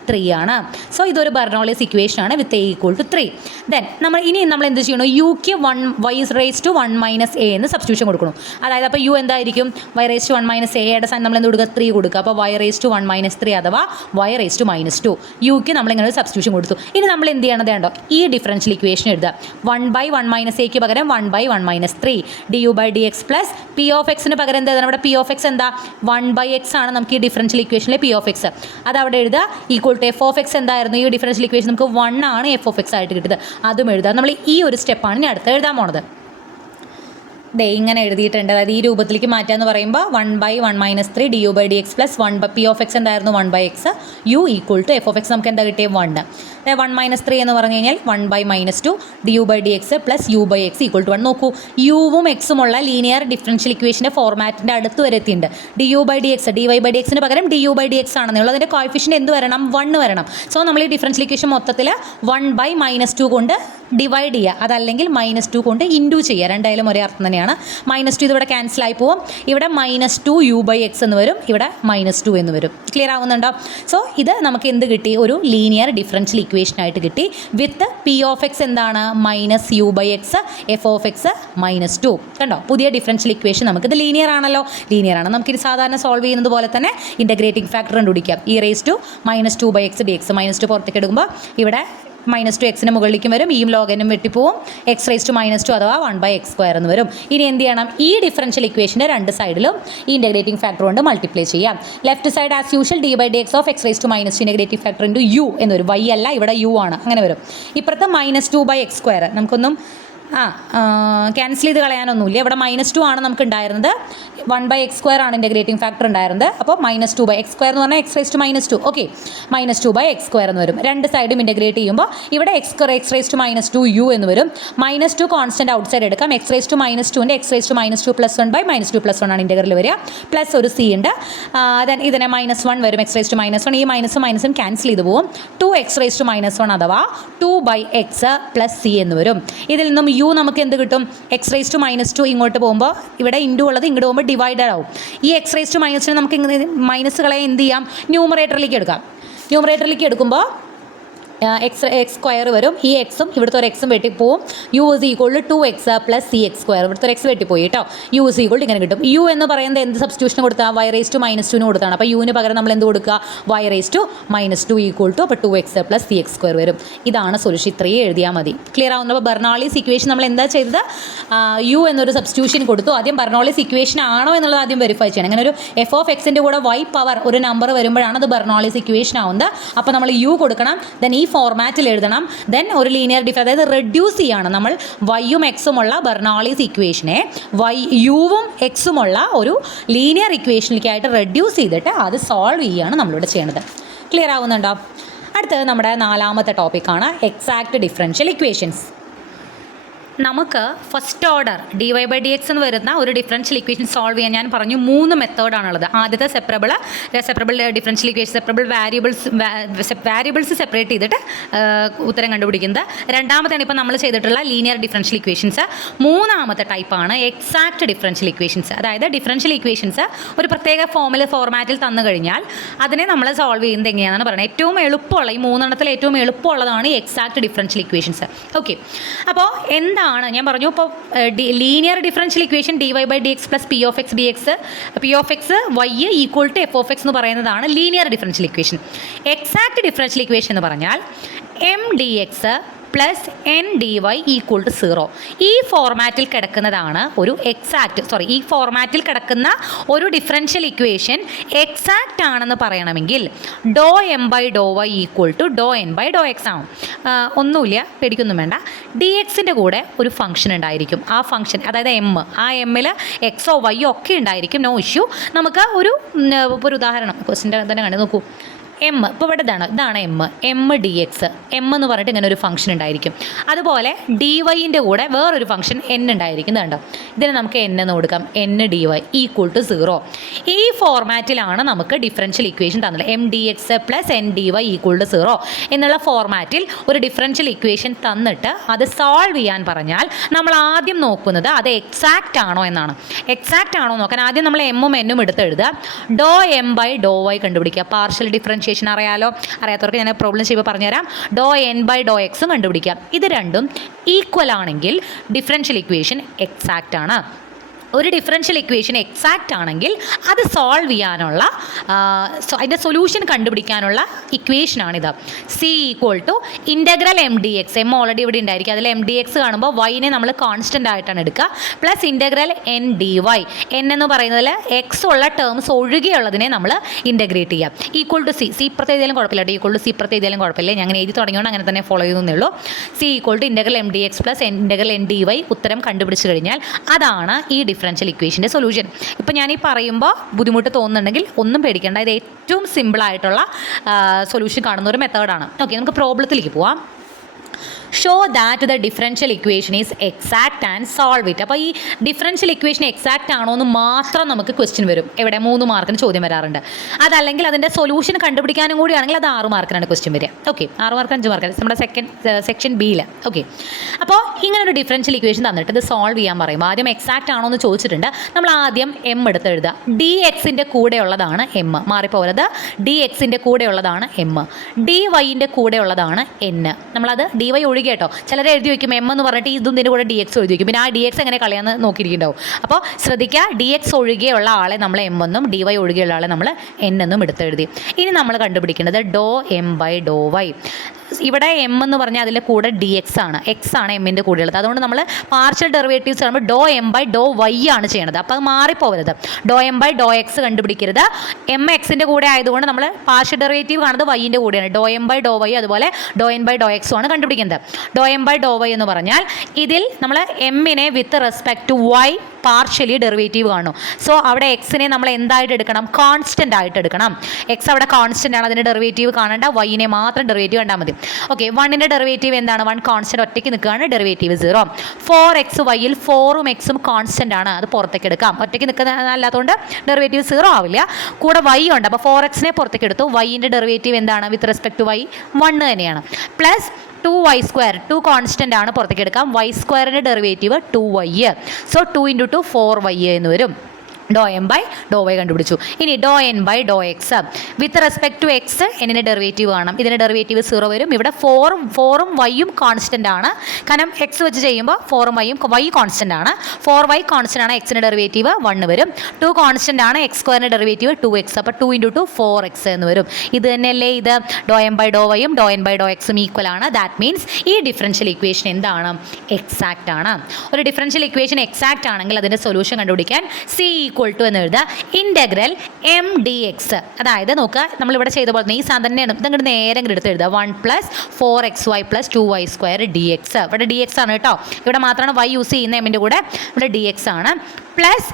3 ആണ്. സോ ഇതൊരു ബെർണോളിസ് ഇക്വേഷൻ ആണ് വിത്ത് a ഈക്വൽ ടു 3. ദെൻ നമ്മൾ എന്ത് ചെയ്യണം, യുക്ക് y(1 - a) എന്ന് സബ്സ്റ്റിറ്റ്യൂഷൻ കൊടുക്കണം. അതായത് അപ്പോൾ യു എന്തായിരിക്കും, y(1 - a)യുടെ സ്ഥാനം നമ്മൾ എന്ത് കൊടുക്കുക, 3 കൊടുക്കുക. അപ്പോൾ y(1 - 3) അഥവാ y(-2). യുക്ക് നമ്മളിങ്ങനെ ഒരു സബ്സ്റ്റിറ്റ്യൂഷൻ കൊടുത്തു. ഇനി നമ്മൾ എന്ത് ചെയ്യണത് കണ്ടോ, ഈ ഡിഫറൻഷ്യൽ ഇക്വേഷൻ എഴുതുക. 1/1 - a പകരം 1/1 - 3 du/dx പ്ലസ് p(x)ന് പകരം എന്താ, ഇവിടെ p(x) എന്താ, 1/x ആണ്. നമുക്ക് ഈ ഡിഫറൻഷ്യൽ ഇക്വേഷനിലെ p(x) അത് അവിടെ എഴുതുക. ഈക്വൽ ടു f(x) എന്തായിരുന്നു, ഈ ഡിഫറൻഷ്യൽ ഇക്വേഷൻ നമുക്ക് 1 ആണ് f(x) ആയിട്ട് കിട്ടിയത്, അതും എഴുതുക. നമ്മൾ ഈ ഒരു സ്റ്റെപ്പാണ് ഇനി അടുത്ത് എഴുതാൻ പോണത്. ഇങ്ങനെ എഴുതിയിട്ടുണ്ട്. അതായത് ഈ രൂപത്തിലേക്ക് മാറ്റുക എന്ന് പറയുമ്പോൾ 1/1 - 3 du/dx പ്ലസ് p(x) എന്തായിരുന്നു, 1/x, u equal to f(x) നമുക്ക് എന്താ കിട്ടിയത്, 1. 1 - 3 എന്ന് പറഞ്ഞു കഴിഞ്ഞാൽ 1/-2 du/dx plus u/x equal to 1. നോക്കൂ, യുവും എക്സും ഉള്ള ലീനിയർ ഡിഫറൻഷ്യൽ ഇക്വേഷൻ്റെ ഫോർമാറ്റിൻ്റെ അടുത്ത് വരെ എത്തിയിട്ടുണ്ട്. dy/dxന് പകരം du/dx ആണെന്നുള്ളത്. അതിൻ്റെ കോഎഫിഷ്യൻ്റ് എന്ത് വരണം, 1 വരണം. സോ നമ്മൾ ഈ ഡിഫറൻഷ്യൽ ഇക്വേഷൻ മൊത്തത്തിൽ 1/-2 കൊണ്ട് ഡിവൈഡ് ചെയ്യുക, അതല്ലെങ്കിൽ -2 കൊണ്ട് ഇൻറ്റു ചെയ്യുക. രണ്ടായാലും ഒരേ അർത്ഥം തന്നെയാണ്. -2 ഇതിവിടെ ക്യാൻസൽ ആയി പോവും. ഇവിടെ -2 u/x എന്ന് വരും, ഇവിടെ -2 എന്ന് വരും. ക്ലിയർ ആവുന്നുണ്ടോ? സോ ഇത് നമുക്ക് എന്ത് കിട്ടി, ഒരു ലീനിയർ ഡിഫറൻഷ്യൽ ഇക്വേഷൻ ആയിട്ട് കിട്ടി വിത്ത് p(x) എന്താണ്, -u/x, f(x) -2. കണ്ടോ, പുതിയ ഡിഫറൻഷ്യൽ ഇക്വേഷൻ. നമുക്കിത് ലീനിയർ ആണല്ലോ, ലീനിയർ ആണ്. നമുക്കിത് സാധാരണ സോൾവ് ചെയ്യുന്നത് പോലെ തന്നെ ഇൻ്റഗ്രേറ്റിംഗ് ഫാക്ടർ കണ്ടുപിടിക്കാം. e⁻²-2x dx, -2 പുറത്തേക്ക് എടുക്കുമ്പോൾ ഇവിടെ -2 മുകളിലേക്കും വരും, ഈയും ലോഗനും വെട്ടിപ്പോവും, x⁻² അഥവാ 1/x² എന്ന് വരും. ഇനി എന്ത് ചെയ്യണം, ഈ ഡിഫറൻഷ്യൽ ഇക്വേഷൻ്റെ രണ്ട് സൈഡിലും ഈ ഇൻ്റഗ്രേറ്റിംഗ് ഫാക്ടർ കൊണ്ട് മൾട്ടിപ്ലൈ ചെയ്യാം. Left side as usual d/dx of x⁻² integrating factor into u എന്ന് വരും. y അല്ല, ഇവിടെ u ആണ്, അങ്ങനെ വരും. ഇപ്പുറത്ത് -2/x², നമുക്കൊന്നും ക്യാൻസൽ ചെയ്ത് കളയാനൊന്നുമില്ല. ഇവിടെ -2 ആണ് നമുക്ക് ഉണ്ടായിരുന്നത്, 1/x² ആണ് ഇൻ്റഗ്രേറ്റിംഗ് ഫാക്ടർ ഉണ്ടായിരുന്നത്. അപ്പോൾ -2/x² എന്ന് പറഞ്ഞാൽ x⁻². ഓക്കെ, -2/x² എന്ന് വരും. രണ്ട് സൈഡും ഇൻ്റഗ്രേറ്റ് ചെയ്യുമ്പോൾ ഇവിടെ x⁻²u എന്ന് വരും. -2 കോൺസ്റ്റൻറ്റ് ഔട്ട് സൈഡ് എടുക്കാം. x⁻²ൻ്റെ x⁻² + 1/-2 + 1 ആണ് ഇൻ്റഗ്രൽ വരിക. പ്ലസ് ഒരു c ഉണ്ട്. ദെൻ ഇതിനെ -1 വരും, x⁻². ഈ മൈനസും ക്യാൻസൽ ചെയ്ത് പോകും. 2x⁻1 അഥവാ 2/x + c എന്ന് വരും. ഇതിൽ നിന്നും u നമുക്ക് എന്ത് കിട്ടും, x⁻² ഇങ്ങോട്ട് പോകുമ്പോൾ ഇവിടെ ഇൻറ്റു ഉള്ളത് ഇങ്ങോട്ട് പോകുമ്പോൾ ഡിവൈഡഡ് ആവും. ഈ x⁻² നമുക്ക് ഇങ്ങനെ മൈനസ് കളയാൻ എന്ത് ചെയ്യാം, ന്യൂമറേറ്ററിലേക്ക് എടുക്കാം. ന്യൂമറേറ്ററിലേക്ക് എടുക്കുമ്പോൾ x² വരും. ഈ എക്സും ഇവിടുത്തെ ഒരു എക്സും വെട്ടിപ്പോവും. u is equal to 2x + cx². ഇവിടുത്തെ ഒരു എക്സ് വെട്ടിപ്പോയി കേട്ടോ. u is equal to ഇങ്ങനെ കിട്ടും. u എന്ന് പറയുന്നത് എന്ത് സബ്സ്റ്റിറ്റ്യൂഷൻ കൊടുത്താൽ y⁻² കൊടുത്താണ്. അപ്പോൾ യുവിന് പകരം നമ്മൾ എന്ത് കൊടുക്കുക, y⁻² ഈക്വൽ ടു, അപ്പോൾ 2x + cx² വരും. ഇതാണ് സൊല്യൂഷൻ. ഇത്രയും എഴുതിയാൽ മതി. ക്ലിയർ ആവുന്നു. അപ്പോൾ ബെർണോളിസ് ഇക്വേഷൻ നമ്മൾ എന്താ ചെയ്തത്, u എന്നൊരു സബ്സ്റ്റിറ്റ്യൂഷൻ കൊടുത്തു. ആദ്യം ബെർണോളിസ് ഇക്വേഷൻ ആണോ എന്നുള്ളത് ആദ്യം വെരിഫൈ ചെയ്യണം. അങ്ങനെ ഒരു f(x)ൻ്റെ കൂടെ y പവർ ഒരു നമ്പർ വരുമ്പോഴാണ് അത് ബെർണോളിസ് ഇക്വേഷൻ ആവുന്നത്. അപ്പോൾ നമ്മൾ u കൊടുക്കണം. ദെൻ ഈ ഫോർമാറ്റിൽ എഴുതണം. ദെൻ ഒരു ലീനിയർ അതായത് റെഡ്യൂസ് ചെയ്യാണ് നമ്മൾ വൈയും എക്സുമുള്ള ബെർണോളിസ് ഇക്വേഷനെ യുവും എക്സുമുള്ള ഒരു ലീനിയർ ഇക്വേഷനിലേക്കായിട്ട് റെഡ്യൂസ് ചെയ്തിട്ട് അത് സോൾവ് ചെയ്യുകയാണ് നമ്മളിവിടെ ചെയ്യണത്. ക്ലിയർ ആവുന്നുണ്ടോ? അടുത്തത് നമ്മുടെ നാലാമത്തെ ടോപ്പിക്കാണ് എക്സാക്റ്റ് ഡിഫറൻഷ്യൽ ഇക്വേഷൻസ്. നമുക്ക് ഫസ്റ്റ് ഓർഡർ dy/dx എന്ന് വരുന്ന ഒരു ഡിഫറൻഷ്യൽ ഇക്വേഷൻ സോൾവ് ചെയ്യാൻ ഞാൻ പറഞ്ഞു 3 മെത്തേഡാണുള്ളത്. ആദ്യത്തെ separable differential equation separable variables separate ചെയ്തിട്ട് ഉത്തരം കണ്ടുപിടിക്കുന്നത്. രണ്ടാമത്തെയാണ് ഇപ്പോൾ നമ്മൾ ചെയ്തിട്ടുള്ള ലീനിയർ ഡിഫറൻഷ്യൽ ഇക്വേഷൻസ്. മൂന്നാമത്തെ ടൈപ്പാണ് എക്സാക്ട് ഡിഫറൻഷ്യൽ ഇക്വേഷൻസ്. അതായത് ഡിഫറൻഷ്യൽ ഇക്വേഷൻസ് ഒരു പ്രത്യേക ഫോർമാറ്റിൽ തന്നു കഴിഞ്ഞാൽ അതിനെ നമ്മൾ സോൾവ് ചെയ്യുന്നത് എങ്ങനെയാണെന്ന് പറയുന്നത്. ഏറ്റവും എളുപ്പമുള്ള ഈ മൂന്നെണ്ണത്തിൽ ഏറ്റവും എളുപ്പമുള്ളതാണ് ഈ എക്സാക്ട് ഡിഫറൻഷ്യൽ ഇക്വേഷൻസ്. ഓക്കെ, അപ്പോൾ എന്താണ് ഞാൻ പറഞ്ഞു, ഇപ്പോൾ linear differential equation dy/dx plus p of x dx p of x y equal to f of x എന്ന് പറയുന്നതാണ് linear differential equation. Exact differential equation എന്ന് പറഞ്ഞാൽ m dx plus N D Y equal to 0. ഈ ഫോർമാറ്റിൽ കിടക്കുന്നതാണ് ഈ ഫോർമാറ്റിൽ കിടക്കുന്ന ഒരു ഡിഫറൻഷ്യൽ ഇക്വേഷൻ എക്സാക്റ്റ് ആണെന്ന് പറയണമെങ്കിൽ do M by Dr y equal to do N by Dr x ആവും. ഒന്നുമില്ല, പേടിക്കൊന്നും വേണ്ട. ഡി എക്സിൻ്റെ കൂടെ ഒരു ഫംഗ്ഷൻ ഉണ്ടായിരിക്കും. ആ ഫംഗ്ഷൻ അതായത് എം, ആ എമ്മിൽ എക്സോ വൈയോ ഒക്കെ ഉണ്ടായിരിക്കും, നോ ഇഷ്യൂ. നമുക്ക് ഒരു ഉദാഹരണം ക്വസ്റ്റിൻ്റെ തന്നെ കണ്ടു നോക്കൂ. എം ഇപ്പോൾ ഇവിടെ ഇതാണ് എം ഡി എക്സ്, എം എന്ന് പറഞ്ഞിട്ട് ഇങ്ങനെ ഒരു ഫംഗ്ഷൻ ഉണ്ടായിരിക്കും. അതുപോലെ ഡി വൈൻ്റെ കൂടെ വേറൊരു ഫംഗ്ഷൻ എൻ ഉണ്ടായിരിക്കും. കണ്ടോ, ഇതിന് നമുക്ക് എൻ എന്ന് കൊടുക്കാം, N D Y equal to 0. ഈ ഫോർമാറ്റിലാണ് നമുക്ക് ഡിഫറൻഷ്യൽ ഇക്വേഷൻ തന്നത്. M D X plus N D Y equal to 0 എന്നുള്ള ഫോർമാറ്റിൽ ഒരു ഡിഫറൻഷ്യൽ ഇക്വേഷൻ തന്നിട്ട് അത് സോൾവ് ചെയ്യാൻ പറഞ്ഞാൽ നമ്മൾ ആദ്യം നോക്കുന്നത് അത് എക്സാക്റ്റ് ആണോ എന്നാണ്. എക്സാക്റ്റ് ആണോ നോക്കാൻ ആദ്യം നമ്മൾ എമ്മും എന്നും എടുത്ത് എഴുതുക. ഡോ എം ബൈ ഡോ വൈ കണ്ടുപിടിക്കുക. പാർഷ്യൽ ഡിഫറൻഷ്യൽ അറിയാത്തവർക്ക് ഞാൻ പ്രോബ്ലം ചെയ്യുമ്പോൾ പറഞ്ഞുതരാം. ഡോ എൻ ബൈ ഡോ എക്സും കണ്ടുപിടിക്കാം. ഇത് രണ്ടും ഈക്വൽ ആണെങ്കിൽ ഡിഫറൻഷ്യൽ ഇക്വേഷൻ എക്സാക്റ്റ് ആണ്. ഒരു ഡിഫറൻഷ്യൽ ഇക്വേഷൻ എക്സാക്റ്റ് ആണെങ്കിൽ അത് സോൾവ് ചെയ്യാനുള്ള അതിൻ്റെ സൊല്യൂഷൻ കണ്ടുപിടിക്കാനുള്ള ഇക്വേഷനാണിത്. C equal to integral M D x, m already ഇവിടെ ഉണ്ടായിരിക്കും, അതിൽ എം ഡി എക്സ് കാണുമ്പോൾ വൈനെ നമ്മൾ കോൺസ്റ്റൻ്റ് ആയിട്ടാണ് എടുക്കുക, plus integral N D y, N എന്ന് പറയുന്നതിൽ എക്സ് ഉള്ള ടേംസ് ഒഴികെയുള്ളതിനെ നമ്മൾ ഇൻ്റഗ്രേറ്റ് ചെയ്യുക. ഈക്വൽ ടു സി ഇപ്പുറത്തെ എഴുതിയാലും കുഴപ്പമില്ല, ഈക്വൽ ടു സി ഇപ്പുറത്തെ എഴുതിയാലും കുഴപ്പമില്ല. ഞാൻ എഴുതി തുടങ്ങിയോണ്ട് അങ്ങനെ തന്നെ ഫോളോ ചെയ്യുന്നേ ഉള്ളൂ. C equal to integral M D X plus integral N D y ഉത്തരം കണ്ടുപിടിച്ച് കഴിഞ്ഞാൽ അതാണ് ഈ ഡിഫറൻഷ്യൽ ഇക്വേഷൻ്റെ സൊല്യൂഷൻ. ഇപ്പോൾ ഞാൻ ഈ പറയുമ്പോൾ ബുദ്ധിമുട്ട് തോന്നുന്നുണ്ടെങ്കിൽ ഒന്നും പേടിക്കേണ്ട, ഇത് ഏറ്റവും സിമ്പിളായിട്ടുള്ള സൊല്യൂഷൻ കാണുന്ന ഒരു മെത്തേഡാണ്. ഓക്കെ, നമുക്ക് പ്രോബ്ലത്തിലേക്ക് പോവാം. Show that the differential equation is exact and solve it. അപ്പോൾ ഈ ഡിഫറൻഷ്യൽ ഇക്വേഷൻ എക്സാക്റ്റ് ആണോ എന്ന് മാത്രം നമുക്ക് ക്വസ്റ്റ്യൻ വരും. എവിടെ 3 മാർക്കിന് ചോദ്യം വരാറുണ്ട്. അതല്ലെങ്കിൽ അതിൻ്റെ സൊല്യൂഷൻ കണ്ടുപിടിക്കാനും കൂടിയാണെങ്കിൽ അത് 6 മാർക്കിനാണ് ക്വസ്റ്റ്യൻ വരിക. ഓക്കെ, 6 മാർക്ക് 5 മാർക്ക് നമ്മുടെ സെക്ഷൻ ബിയിൽ. ഓക്കെ, അപ്പോൾ ഇങ്ങനൊരു ഡിഫറൻഷ്യൽ ഇക്വേഷൻ തന്നിട്ട് ഇത് സോൾവ് ചെയ്യാൻ പറയും. ആദ്യം എക്സാക്റ്റ് ആണോ എന്ന് ചോദിച്ചിട്ടുണ്ട്. നമ്മൾ ആദ്യം എം എടുത്ത് എഴുതുക. ഡി എക്സിൻ്റെ കൂടെയുള്ളതാണ് എം, മാറിപ്പോകരുത്. ഡി എക്സിൻ്റെ കൂടെയുള്ളതാണ് എം, ഡി വൈൻ്റെ കൂടെയുള്ളതാണ് എൻ. നമ്മളത് ഡി വൈ കേട്ടോ, ചിലർ എഴുതി വയ്ക്കും എം എന്ന് പറഞ്ഞിട്ട് ഇതും ഇതിൻ്റെ കൂടെ ഡി എക്സ് എഴുതി വയ്ക്കും. പിന്നെ ആ ഡി എക്സ് എങ്ങനെ കളയാന്ന് നോക്കിയിരിക്കുന്നുണ്ടാവും. അപ്പോൾ ശ്രദ്ധിക്കുക, ഡി എക്സ് ഒഴികെയുള്ള ആളെ നമ്മൾ എം എന്നും ഡി വൈ ഒഴികെയുള്ള ആളെ നമ്മൾ എൻ എന്നും എടുത്തെഴുതി. ഇനി നമ്മൾ കണ്ടുപിടിക്കേണ്ടത് ഡോ എം ബൈ ഡോ വൈ. ഇവിടെ എം എന്ന് പറഞ്ഞാൽ അതിൻ്റെ കൂടെ ഡി എക്സ് ആണ്, എക്സ് ആണ് എമ്മിൻ്റെ കൂടെയുള്ളത്. അതുകൊണ്ട് നമ്മൾ പാർഷ്യൽ ഡെറിവേറ്റീവ്സ് ആകുമ്പോൾ do M by Dr y ആണ് ചെയ്യണത്. അപ്പോൾ അത് മാറിപ്പോകരുത്. Do M by Dr x കണ്ടുപിടിക്കരുത്. എം എക്സിൻ്റെ കൂടെ ആയതുകൊണ്ട് നമ്മൾ പാർഷ്യൽ ഡെറിവേറ്റീവ് കാണുന്നത് വൈൻ്റെ കൂടെയാണ്. Do M by Dr y അതുപോലെ ഡോ എൻ ബൈ ഡോ എക്സും ആണ് കണ്ടുപിടിക്കുന്നത്. Do M by Dr y എന്ന് പറഞ്ഞാൽ ഇതിൽ നമ്മൾ എമ്മിനെ with respect to y partially derivative കാണും. സോ അവിടെ എക്സിനെ നമ്മൾ എന്തായിട്ട് എടുക്കണം? കോൺസ്റ്റൻ്റ് ആയിട്ട് എടുക്കണം. എക്സ് അവിടെ കോൺസ്റ്റൻ്റ് ആണ്, അതിൻ്റെ ഡെറിവേറ്റീവ് കാണേണ്ട, വൈനെ മാത്രം ഡെറിവേറ്റീവ് കണ്ടാൽ മതി. ഓക്കെ, 1ൻ്റെ ഡെറിവേറ്റീവ് എന്താണ്? 1 കോൺസ്റ്റൻ്റ് ഒറ്റയ്ക്ക് നിൽക്കുകയാണ്, ഡെറിവേറ്റീവ് 0. 4x വൈയിൽ 4ഉം എക്സും കോൺസ്റ്റൻ്റ് ആണ്, അത് പുറത്തേക്ക് എടുക്കാം. ഒറ്റയ്ക്ക് നിൽക്കുന്ന അല്ലാത്തതുകൊണ്ട് ഡെറിവേറ്റീവ് 0 ആവില്ല. കൂടെ വൈ ഉണ്ട്, അപ്പോൾ 4xനെ പുറത്തേക്ക് എടുത്തു. വൈൻ്റെ ഡെറിവേറ്റീവ് എന്താണ്? വിത്ത് റെസ്പെക്ട് ടു വൈ 1 തന്നെയാണ്. പ്ലസ് 2y², 2 കോൺസ്റ്റൻ്റ് ആണ്, പുറത്തേക്ക് എടുക്കാം. y² derivative 2y. So 2 × 2 4y എന്ന് വരും. Do M by Dr y കണ്ടുപിടിച്ചു. ഇനി do N by Dr x with respect to x എന്നിൻ്റെ ഡെറിവേറ്റീവ് കാണാം. ഇതിൻ്റെ ഡെറിവേറ്റീവ് 0 വരും. ഇവിടെ 4ഉം വൈയും കോൺസ്റ്റൻ്റ് ആണ്. കാരണം എക്സ് വെച്ച് ചെയ്യുമ്പോൾ 4ഉം വൈയും വൈ കോൺസ്റ്റൻ്റ് ആണ്. 4y കോൺസ്റ്റൻ്റ് ആണ്, എക്സിൻ്റെ ഡെറിവേറ്റീവ് 1 വരും. 2 കോൺസ്റ്റൻ്റ് ആണ്, x² ഡെറിവേറ്റീവ് 2x. അപ്പോൾ 2 × 2 4x എന്ന് വരും. ഇത് തന്നെയല്ലേ ഇത്? ഡോ എം ബൈ ഡോ വൈയും ഡോ എൻ ബൈ ഡോ എക്സും ഈക്വൽ ആണ്. ദാറ്റ് മീൻസ് ഈ ഡിഫറൻഷ്യൽ ഇക്വേഷൻ എന്താണ്? എക്സാക്റ്റ് ആണ്. ഒരു ഡിഫറൻഷ്യൽ ഇക്വേഷൻ എക്സാക്റ്റ് ആണെങ്കിൽ അതിൻ്റെ സൊല്യൂഷൻ കണ്ടുപിടിക്കാൻ സി ഈക്വൽ ടു എന്ന് എഴുതുക ഇൻ്റഗ്രൽ എം ഡി എക്സ്. അതായത് നോക്കുക, നമ്മളിവിടെ ചെയ്ത പോലെ ഈ സാധനം തന്നെയാണ്. ഇതങ്ങോട്ട് നേരെ എടുത്ത് എഴുതുക 1 + 4xy + 2y² dx. ഇവിടെ dx ആണ് കേട്ടോ, ഇവിടെ മാത്രമാണ് y യൂസ് ചെയ്യുന്ന എമ്മിൻ്റെ കൂടെ, ഇവിടെ dx ആണ്. Plus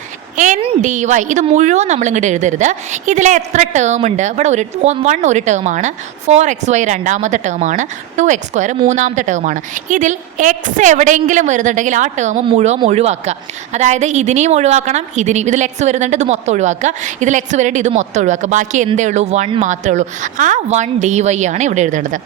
N D y. ഇത് മുഴുവൻ നമ്മൾ ഇങ്ങോട്ട് എഴുതരുത്. ഇതിലെ എത്ര ടേം ഉണ്ട്? ഇവിടെ ഒരു 1 ഒരു ടേമാണ്, 4xy രണ്ടാമത്തെ ടേമാണ്, 2x² മൂന്നാമത്തെ ടേമാണ്. ഇതിൽ എക്സ് എവിടെയെങ്കിലും വരുന്നുണ്ടെങ്കിൽ ആ ടേം മുഴുവൻ ഒഴിവാക്കുക. അതായത് ഇതിനെയും ഒഴിവാക്കണം, ഇതിൽ എക്സ് വരുന്നുണ്ട്, ഇത് മൊത്തം ഒഴിവാക്കുക. ഇതിൽ എക്സ് വരുന്നുണ്ട്, ഇത് മൊത്തം ഒഴിവാക്കുക. ബാക്കി എന്തേ ഉള്ളൂ? 1 മാത്രമേ ഉള്ളൂ. ആ 1 dy ആണ് ഇവിടെ എഴുതേണ്ടത്.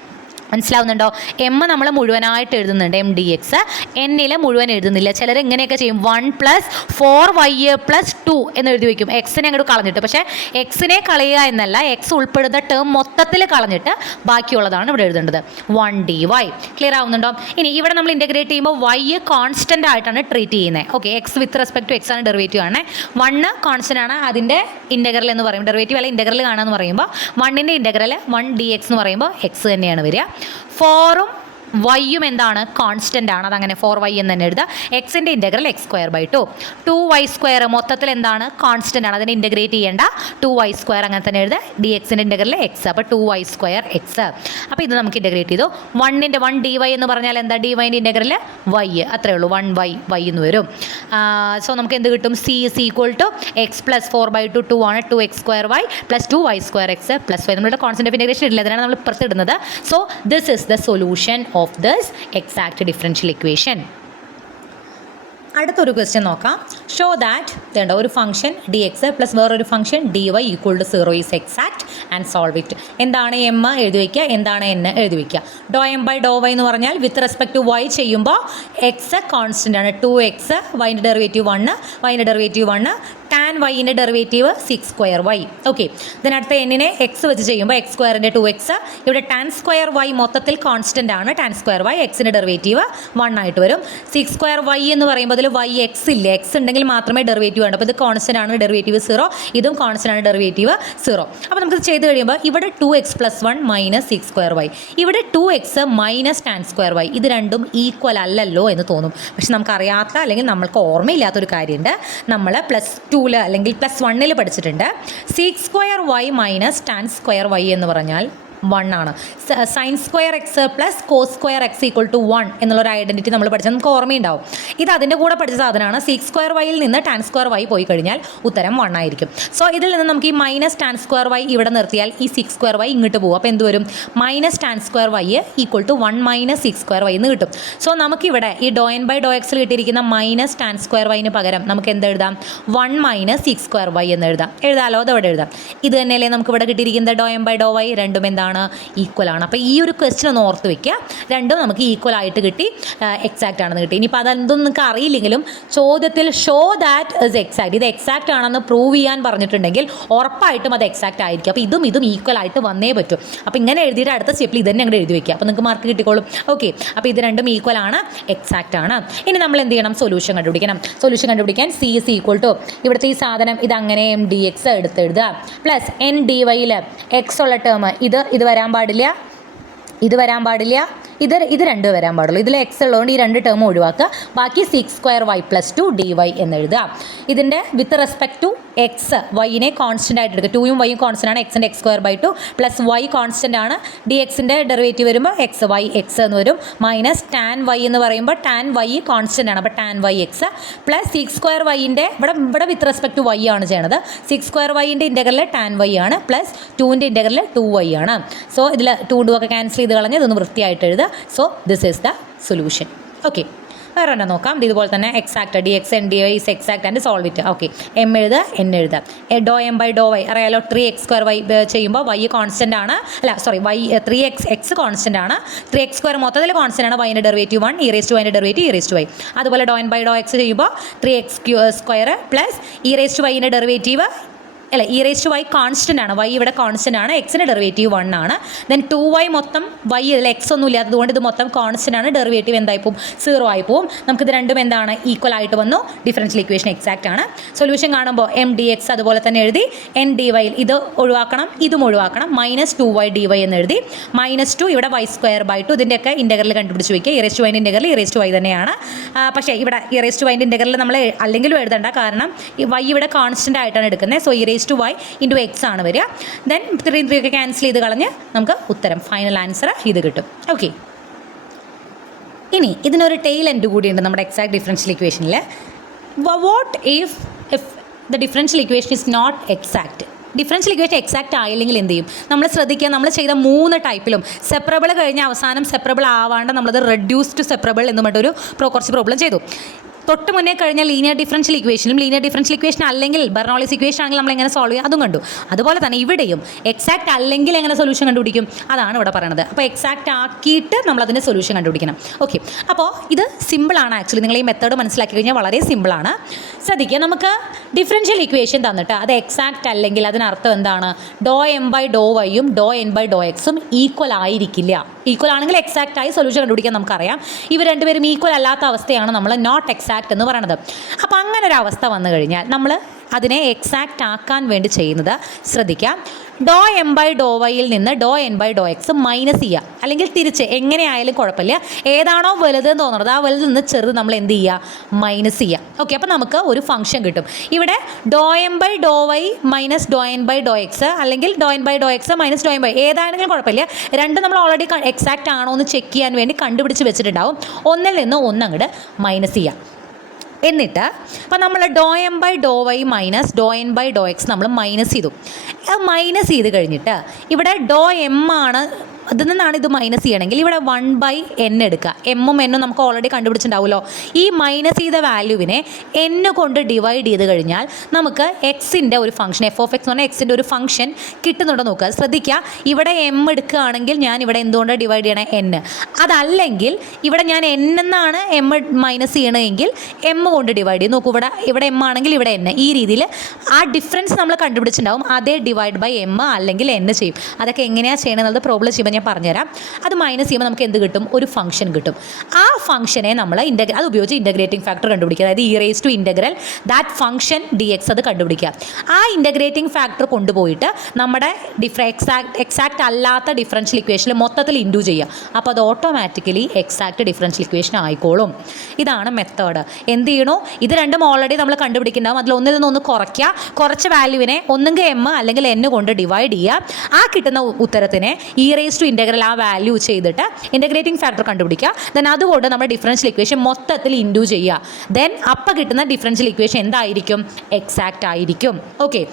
മനസ്സിലാവുന്നുണ്ടോ? എം നമ്മൾ മുഴുവനായിട്ട് എഴുതുന്നുണ്ട്, എം ഡി എക്സ്. എന്നിൽ മുഴുവൻ എഴുതുന്നില്ല. ചിലർ ഇങ്ങനെയൊക്കെ ചെയ്യും, 1 + 4y + 2 എന്ന് എഴുതി വയ്ക്കും, എക്സിനെ അങ്ങോട്ട് കളഞ്ഞിട്ട്. പക്ഷേ എക്സിനെ കളയുക എന്നല്ല, എക്സ് ഉൾപ്പെടുന്ന ടേം മൊത്തത്തിൽ കളഞ്ഞിട്ട് ബാക്കിയുള്ളതാണ് ഇവിടെ എഴുതേണ്ടത്, 1 dy. ക്ലിയർ ആവുന്നുണ്ടോ? ഇനി ഇവിടെ നമ്മൾ ഇൻ്റഗ്രേറ്റ് ചെയ്യുമ്പോൾ y കോൺസ്റ്റൻ്റ് ആയിട്ടാണ് ട്രീറ്റ് ചെയ്യുന്നത്. Okay, x with respect to x ആണ് ഡെറിവേറ്റീവ് ആണ്. 1 കോൺസ്റ്റൻ്റ് ആണ്, അതിൻ്റെ ഇൻ്റഗ്രൽ എന്ന് പറയുമ്പോൾ ഡെറിവേറ്റീവ് അല്ല ഇൻ്റഗ്രൽ കാണാമെന്ന് പറയുമ്പോൾ 1ൻ്റെ ഇൻ്റഗ്രൽ 1 dx എന്ന് പറയുമ്പോൾ എക്സ് തന്നെയാണ് വരിക. 4ഉം വൈയും എന്താണ്? കോൺസ്റ്റൻ്റ് ആണ്, അതങ്ങനെ 4y എന്ന് തന്നെ എഴുതുക. എക്സിൻ്റെ ഇൻ്റഗ്രൽ x²/2. 2y² മൊത്തത്തിൽ എന്താണ്? കോൺസ്റ്റൻ്റ് ആണ്, അതിനെ ഇൻ്റഗ്രേറ്റ് ചെയ്യേണ്ട, 2y² അങ്ങനെ തന്നെ എഴുതുക. ഡി എക്സിൻ്റെ ഇൻ്റഗ്രൽ എക്സ്, അപ്പോൾ 2y² എക്സ്. അപ്പോൾ ഇത് നമുക്ക് ഇൻ്റഗ്രേറ്റ് ചെയ്തു. 1 dy എന്ന് പറഞ്ഞാൽ എന്താ? ഡിവൈൻ്റെ ഇൻ്റഗ്രൽ y, അത്രയേ ഉള്ളൂ, 1y എന്ന് വരും. സോ നമുക്ക് എന്ത് കിട്ടും? c = x + 4/2 2 ആണ്, 2x²y + 2y² x + y. നമ്മളുടെ കോൺസ്റ്റൻ്റ് ഓഫ് ഇൻ്റഗ്രേഷൻ ഇല്ല, അതിനാണ് നമ്മൾ ഇപ്പുറത്ത് ഇടുന്നത്. So this is the solution of this exact differential equation. അടുത്തൊരു ക്വസ്റ്റ്യൻ നോക്കാം. ഷോ ദാറ്റ് വേണ്ട ഒരു ഫംഗ്ഷൻ ഡി എക്സ് പ്ലസ് വേറൊരു function d y equal to 0 is exact and solve it. എന്താണ് എം എഴുതി വയ്ക്കുക, എന്താണ് എൻ എഴുതി വയ്ക്കുക. ∂M/∂y എന്ന് പറഞ്ഞാൽ വിത്ത് റെസ്പെക്ട് ടു വൈ ചെയ്യുമ്പോൾ എക്സ് കോൺസ്റ്റൻ്റ് ആണ്, 2x, വൈൻ്റെ ഡെറിവേറ്റീവ് 1, വൈൻ്റെ ഡെറിവേറ്റീവ് 1, tan വൈൻ്റെ ഡെറിവേറ്റീവ് 6²y. ഓക്കെ, ഇതിനടുത്ത് എന്നിനെ എക്സ് വെച്ച് ചെയ്യുമ്പോൾ x²ൻ്റെ 2x, ഇവിടെ tan² y മൊത്തത്തിൽ കോൺസ്റ്റൻ്റ് ആണ്, tan² y, എക്സിൻ്റെ ഡെറിവേറ്റീവ് 1 ആയിട്ട് വരും. 6² എന്ന് പറയുമ്പോൾ അതിൽ y എക്സ് ഇല്ല, എക്സ് ഉണ്ടെങ്കിൽ മാത്രമേ ഡെറിവേറ്റീവ് ഉണ്ട്. അപ്പോൾ ഇത് കോൺസ്റ്റൻ്റ് ആണ്, ഡെറിവേറ്റീവ് 0, ഇതും കോൺസ്റ്റൻ്റ് ആണ്, ഡെറിവേറ്റീവ് 0. അപ്പോൾ നമുക്ക് ചെയ്ത് കഴിയുമ്പോൾ ഇവിടെ 2x + 1 - 6²y, ഇവിടെ 2x - tan²y, ഇത് രണ്ടും ഈക്വൽ അല്ലല്ലോ എന്ന് തോന്നും. പക്ഷെ നമുക്കറിയാത്ത അല്ലെങ്കിൽ നമ്മൾക്ക് ഓർമ്മയില്ലാത്തൊരു കാര്യമുണ്ട്. നമ്മൾ +2 അല്ലെങ്കിൽ +1 പഠിച്ചിട്ടുണ്ട്. sec² y - tan² y എന്ന് പറഞ്ഞാൽ 1 ആണ്. sin² x + cos² x = 1 എന്നുള്ളൊരു ഐഡൻറ്റിറ്റി നമ്മൾ പഠിച്ചാൽ നമുക്ക് ഓർമ്മയുണ്ടാവും. ഇത് അതിൻ്റെ കൂടെ പഠിച്ച സാധനമാണ്. sec² y നിന്ന് tan² y പോയി കഴിഞ്ഞാൽ ഉത്തരം 1 ആയിരിക്കും. സോ ഇതിൽ നിന്ന് നമുക്ക് ഈ -tan² y ഇവിടെ നിർത്തിയാൽ ഈ 6² y ഇങ്ങോട്ട് പോകും. അപ്പോൾ എന്ത് വരും? -tan² y = 1 - 6² y എന്ന് കിട്ടും. സോ നമുക്കിവിടെ ഈ ∂N/∂x കിട്ടിയിരിക്കുന്ന -tan² y പകരം നമുക്ക് എന്ത് എഴുതാം? 1 - 6² y എന്ന് എഴുതാം. എഴുതാലോ, അത് അവിടെ എഴുതാം. ഇത് തന്നെയല്ലേ നമുക്ക് ഇവിടെ കിട്ടിയിരിക്കുന്നത് ∂M/∂y, രണ്ടും എന്താണ്? ഈക്വൽ ആണ്. അപ്പോൾ ഈ ഒരു ക്വസ്റ്റ്യൻ ഒന്ന് ഓർത്ത് വെക്കുക. രണ്ടും നമുക്ക് ഈക്വൽ ആയിട്ട് കിട്ടി, എക്സാക്റ്റ് ആണെന്ന് കിട്ടി. ഇനിയിപ്പോൾ അതെന്തൊന്നും നിങ്ങൾക്ക് അറിയില്ലെങ്കിലും ചോദ്യത്തിൽ ഷോ ദാറ്റ് ഇസ് എക്സാക്റ്റ്, ഇത് എക്സാക്റ്റ് ആണെന്ന് പ്രൂവ് ചെയ്യാൻ പറഞ്ഞിട്ടുണ്ടെങ്കിൽ ഉറപ്പായിട്ടും അത് എക്സാക്റ്റ് ആയിരിക്കും. അപ്പോൾ ഇതും ഈക്വൽ ആയിട്ട് വന്നേ പറ്റും. അപ്പോൾ ഇങ്ങനെ എഴുതിയിട്ട് അടുത്ത സ്റ്റെപ്പിൽ ഇത് തന്നെ അങ്ങോട്ട് എഴുതി വെക്കുക. അപ്പോൾ നിങ്ങൾക്ക് മാർക്ക് കിട്ടിക്കോളും. ഓക്കെ, അപ്പോൾ ഇത് രണ്ടും ഈക്വൽ ആണ്, എക്സാക്റ്റ് ആണ്. ഇനി നമ്മൾ എന്ത് ചെയ്യണം? സൊല്യൂഷൻ കണ്ടുപിടിക്കണം. സൊല്യൂഷൻ കണ്ടുപിടിക്കാൻ c = ഇവിടുത്തെ ഈ സാധനം ഇതങ്ങനെ എം ഡി എക്സ് എടുത്ത് എഴുതുക, പ്ലസ് എൻ ഡി വൈയിൽ എക്സ് ഉള്ള ടേം ഇത് വരാൻ പാടില്ല, ഇത് വരാൻ പാടില്ല, ഇത് രണ്ടും വരാൻ പാടുള്ളൂ. ഇതിൽ എക്സ് ഉള്ളതുകൊണ്ട് ഈ 2 ടേം ഒഴിവാക്കുക. ബാക്കി 6² y + 2 dy എന്ന് എഴുതുക. ഇതിൻ്റെ വിത്ത് റെസ്പെക്ട് ടു എക്സ് വൈനെ കോൺസ്റ്റൻ്റ് ആയിട്ട് എടുക്കുക. 2ഉം വൈയും കോൺസ്റ്റൻ്റ് ആണ്, എക്സിൻ്റെ x²/2 പ്ലസ് y കോൺസ്റ്റൻ്റ് ആണ്, ഡി എക്സിൻ്റെ ഡെറിവേറ്റീവ് വരുമ്പോൾ y x എന്ന് വരും. മൈനസ് tan y എന്ന് പറയുമ്പോൾ tan y കോൺസ്റ്റൻ്റ് ആണ്, അപ്പോൾ tan y x പ്ലസ് 6² ഇവിടെ വിത്ത് റെസ്പെക്ട് ടു y ആണ് ചെയ്യണത്. 6² ഇൻ്റഗ്രൽ tan y ആണ്, പ്ലസ് 2ൻ്റെ ഇൻ്റഗ്രൽ 2y ആണ്. സോ ഇതിൽ 2 ഒക്കെ ക്യാൻസൽ ചെയ്ത് കളഞ്ഞ് ഇതൊന്ന് വൃത്തിയായിട്ട് എഴുതുക. So this is the solution. Okay, വേറെ തന്നെ നോക്കാം. ഇതുപോലെ തന്നെ exact d x N D y is exact and solve it. Okay, M എഴുതുക, എൻ എഴുതുക. ∂M/∂y അറിയാലോ, 3x² y ചെയ്യുമ്പോൾ y കോൺസ്റ്റൻ്റ് ആണ്, അല്ല സോറി y 3x കോൺസ്റ്റൻ്റ് ആണ്, 3x² മൊത്തത്തിൽ കോൺസ്റ്റൻ്റ് ആണ്, വൈൻ്റെ ഡെറിവേറ്റീവ് 1, e⁻y ഡെറിവേറ്റീവ് e⁻y. അതുപോലെ ∂N/∂x ചെയ്യുമ്പോൾ 3x² പ്ലസ് e⁻y ഡെറിവേറ്റീവ് അല്ല e⁻y കോൺസ്റ്റൻ്റ് ആണ്, y ഇവിടെ കോൺസ്റ്റൻ്റ് ആണ്, എക്സിൻ്റെ ഡെറിവേറ്റീവ് 1 ആണ്. ദെൻ 2y മൊത്തം y ഇതിൽ എക്സ് ഒന്നും ഇല്ലാത്തതുകൊണ്ട് ഇത് മൊത്തം കോൺസ്റ്റൻ്റ് ആണ്, ഡെറിവേറ്റീവ് എന്തായി പോവും? 0 ആയി പോവും. നമുക്കിത് രണ്ടും എന്താണ്? ഈക്വൽ ആയിട്ട് വന്നു. ഡിഫറൻഷ്യൽ ഇക്വേഷൻ എക്സാക്റ്റ് ആണ്. സൊല്യൂഷൻ കാണുമ്പോൾ എം ഡി എക്സ് അതുപോലെ തന്നെ എഴുതി, എൻ ഡി വൈയിൽ ഇത് ഒഴിവാക്കണം, ഇതും ഒഴിവാക്കണം, -2y dy എന്ന് എഴുതി. -2 ഇവിടെ y²/2, ഇതിൻ്റെയൊക്കെ ഇൻ്റഗ്രൽ കണ്ടുപിടിച്ച് വയ്ക്കുക. e⁻y ഇൻ്റഗ്രൽ e⁻y തന്നെയാണ്. പക്ഷേ ഇവിടെ e⁻y ഇൻ്റഗ്രൽ നമ്മൾ അല്ലെങ്കിലും എഴുതണ്ട, കാരണം ഈ y ഇവിടെ കോൺസ്റ്റൻ്റ് ആയിട്ടാണ് എടുക്കുന്നത്. സോ e⁻y × x ആണ് വരിക. ദെൻ 3 ഒക്കെ ക്യാൻസൽ ചെയ്ത് കളഞ്ഞ് നമുക്ക് ഉത്തരം ഫൈനൽ ആൻസർ ഇത് കിട്ടും. ഓക്കെ, ഇനി ഇതിനൊരു ടെയിൽ എൻഡ് കൂടിയുണ്ട് നമ്മുടെ എക്സാക്ട് ഡിഫറൻഷ്യൽ ഇക്വേഷനിൽ. What if the differential equation is not exact? Differential equation exact ആയില്ലെങ്കിൽ എന്ത് ചെയ്യും? നമ്മൾ ശ്രദ്ധിക്കുക, നമ്മൾ ചെയ്ത 3 ടൈപ്പിലും സെപ്പറബിൾ കഴിഞ്ഞ അവസാനം സെപ്പറബിൾ ആവാണ്ട് നമ്മളത് റെഡ്യൂസ്ഡ് സെപ്പറബിൾ എന്ന് പറഞ്ഞിട്ടൊരു കുറച്ച് പ്രോബ്ലം ചെയ്തു. തൊട്ട് മുന്നേ കഴിഞ്ഞ ലീനിയർ ഡിഫറൻഷ്യൽ ഇക്വേഷനും ലീനിയർ ഡിഫറൻഷ്യൽ ഇക്വേഷൻ അല്ലെങ്കിൽ ബെർണോളിസ് ഇക്വേഷൻ ആണെങ്കിൽ നമ്മൾ എങ്ങനെ സോൾവ് ചെയ്യും അതും കണ്ടു. അതുപോലെ തന്നെ ഇവിടെയും എക്സാക്റ്റ് അല്ലെങ്കിൽ എങ്ങനെ സൊല്യൂഷൻ കണ്ടുപിടിക്കും അതാണ് ഇവിടെ പറയുന്നത്. അപ്പോൾ എക്സാക്റ്റ് ആക്കിയിട്ട് നമ്മളതിൻ്റെ സൊല്യൂഷൻ കണ്ടുപിടിക്കണം. ഓക്കെ, അപ്പോൾ ഇത് സിമ്പിളാണ്. ആക്ച്വലി നിങ്ങൾ ഈ മെത്തേഡ് മനസ്സിലാക്കി കഴിഞ്ഞാൽ വളരെ സിമ്പിളാണ്. ശ്രദ്ധിക്കുക, നമുക്ക് ഡിഫറൻഷ്യൽ ഇക്വേഷൻ തന്നിട്ട് അത് എക്സാക്റ്റ് അല്ലെങ്കിൽ അതിനർത്ഥം എന്താണ്? ഡോ എം ബൈ ഡോ വൈയും ഡോ എൻ ബൈ ഡോ എക്സും ഈക്വൽ ആയിരിക്കില്ല. ഈക്വൽ ആണെങ്കിൽ എക്സാക്റ്റ് ആയി സൊല്യൂഷൻ കണ്ടുപിടിക്കാൻ നമുക്കറിയാം. ഇവർ രണ്ടുപേരും ഈക്വൽ അല്ലാത്ത അവസ്ഥയാണ് നമ്മൾ നോട്ട് എക്സാക്റ്റ് എന്ന് പറയുന്നത്. അപ്പോൾ അങ്ങനെ ഒരു അവസ്ഥ വന്നു കഴിഞ്ഞാൽ നമ്മൾ അതിനെ എക്സാക്റ്റ് ആക്കാൻ വേണ്ടി ചെയ്യുന്നത് ശ്രദ്ധിക്കാം, ഡോ എം ബൈ ഡോ വൈയിൽ നിന്ന് do N by Dr x minus ചെയ്യുക, അല്ലെങ്കിൽ തിരിച്ച് എങ്ങനെയായാലും കുഴപ്പമില്ല, ഏതാണോ വലുതെന്ന് തോന്നുന്നത് ആ വലുതിൽ നിന്ന് ചെറുത് നമ്മൾ എന്ത് ചെയ്യുക? മൈനസ് ചെയ്യുക. ഓക്കെ, അപ്പോൾ നമുക്ക് ഒരു ഫംഗ്ഷൻ കിട്ടും. ഇവിടെ do M by Dr y minus Dr N by Dr x, അല്ലെങ്കിൽ do N by Dr x minus Dr N by, ഏതാണെങ്കിലും കുഴപ്പമില്ല. രണ്ടും നമ്മൾ ഓൾറെഡി എക്സാക്റ്റ് ആണോ എന്ന് ചെക്ക് ചെയ്യാൻ വേണ്ടി കണ്ടുപിടിച്ച് വെച്ചിട്ടുണ്ടാവും. ഒന്നിൽ നിന്ന് ഒന്നങ്ങോട്ട് മൈനസ് ചെയ്യുക. എന്നിട്ട് അപ്പോൾ നമ്മൾ do M by Dr y minus Dr N by Dr x നമ്മൾ മൈനസ് ചെയ്തു. മൈനസ് ചെയ്ത് കഴിഞ്ഞിട്ട് ഇവിടെ ഡോ എം ആണ്, അതിൽ നിന്നാണ് ഇത് മൈനസ് ചെയ്യണമെങ്കിൽ ഇവിടെ 1/n എടുക്കുക. എമ്മും എന്നും നമുക്ക് ഓൾറെഡി കണ്ടുപിടിച്ചിട്ടുണ്ടാവുമല്ലോ. ഈ മൈനസ് ചെയ്ത വാല്യൂവിനെ n കൊണ്ട് ഡിവൈഡ് ചെയ്ത് കഴിഞ്ഞാൽ നമുക്ക് എക്സിൻ്റെ ഒരു ഫംഗ്ഷൻ എഫ് ഓഫ് എക്സ് എന്ന് പറഞ്ഞാൽ എക്സിൻ്റെ ഒരു ഫംഗ്ഷൻ കിട്ടുന്നുണ്ടോ നോക്കുക. ശ്രദ്ധിക്കുക, ഇവിടെ എം എടുക്കുകയാണെങ്കിൽ ഞാൻ ഇവിടെ എന്തുകൊണ്ട് ഡിവൈഡ് ചെയ്യണേ? n. അതല്ലെങ്കിൽ ഇവിടെ ഞാൻ n എന്നാണ് എം മൈനസ് ചെയ്യണമെങ്കിൽ എം കൊണ്ട് ഡിവൈഡ് ചെയ്ത് നോക്കൂ. ഇവിടെ എം ആണെങ്കിൽ ഇവിടെ n. ഈ രീതിയിൽ ആ ഡിഫറൻസ് നമ്മൾ കണ്ടുപിടിച്ചിട്ടുണ്ടാവും. അതേ ഡിവൈഡ് ബൈ എം അല്ലെങ്കിൽ n ചെയ്യും. അതൊക്കെ എങ്ങനെയാണ് ചെയ്യണമെന്നുള്ളത് പ്രോബ്ലം ചെയ്യുമ്പോൾ ഞാൻ പറഞ്ഞുതരാം. അത് മൈനസ് ചെയ്യുമ്പോൾ നമുക്ക് എന്ത് കിട്ടും? ഒരു ഫംഗ്ഷൻ കിട്ടും. ആ ഫംഗ്ഷനെ നമ്മൾ അത് ഉപയോഗിച്ച് ഇൻ്റഗ്രേറ്റിംഗ് ഫാക്ടർ കണ്ടുപിടിക്കുക. അതായത് e raise to integral that function d x അത് കണ്ടുപിടിക്കുക. ആ ഇൻ്റഗ്രേറ്റിംഗ് ഫാക്ടർ കൊണ്ടുപോയിട്ട് നമ്മുടെ എക്സാക്റ്റ് അല്ലാത്ത ഡിഫറൻഷ്യൽ ഇക്വേഷനിൽ മൊത്തത്തിൽ ഇൻഡു ചെയ്യുക. അപ്പോൾ അത് ഓട്ടോമാറ്റിക്കലി എക്സാക്റ്റ് ഡിഫറൻഷ്യൽ ഇക്വേഷൻ ആയിക്കോളും. ഇതാണ് മെത്തേഡ്. എന്ത് ചെയ്യണോ? ഇത് രണ്ടും ഓൾറെഡി നമ്മൾ കണ്ടുപിടിക്കുന്നുണ്ടാവും. അതിൽ ഒന്നിൽ നിന്ന് ഒന്ന് കുറയ്ക്കുക. കുറച്ച് വാല്യൂവിനെ ഒന്നുകിൽ എം അല്ലെങ്കിൽ n കൊണ്ട് ഡിവൈഡ് ചെയ്യുക. ആ കിട്ടുന്ന ഉത്തരത്തിനെ ഇ റേസ് ടു ഇൻ്റഗ്രൽ ആ വാല്യൂ ചെയ്തിട്ട് ഇൻ്റഗ്രേറ്റിംഗ് ഫാക്ടർ കണ്ടുപിടിക്കുക. ദെൻ അതുകൊണ്ട് നമ്മുടെ ഡിഫറൻഷ്യൽ ഇക്വേഷൻ മൊത്തത്തിൽ ഇൻഡു ചെയ്യുക. ദെൻ അപ്പം കിട്ടുന്ന ഡിഫറൻഷ്യൽ ഇക്വേഷൻ എന്തായിരിക്കും? എക്സാക്റ്റ് ആയിരിക്കും. ഓക്കെ,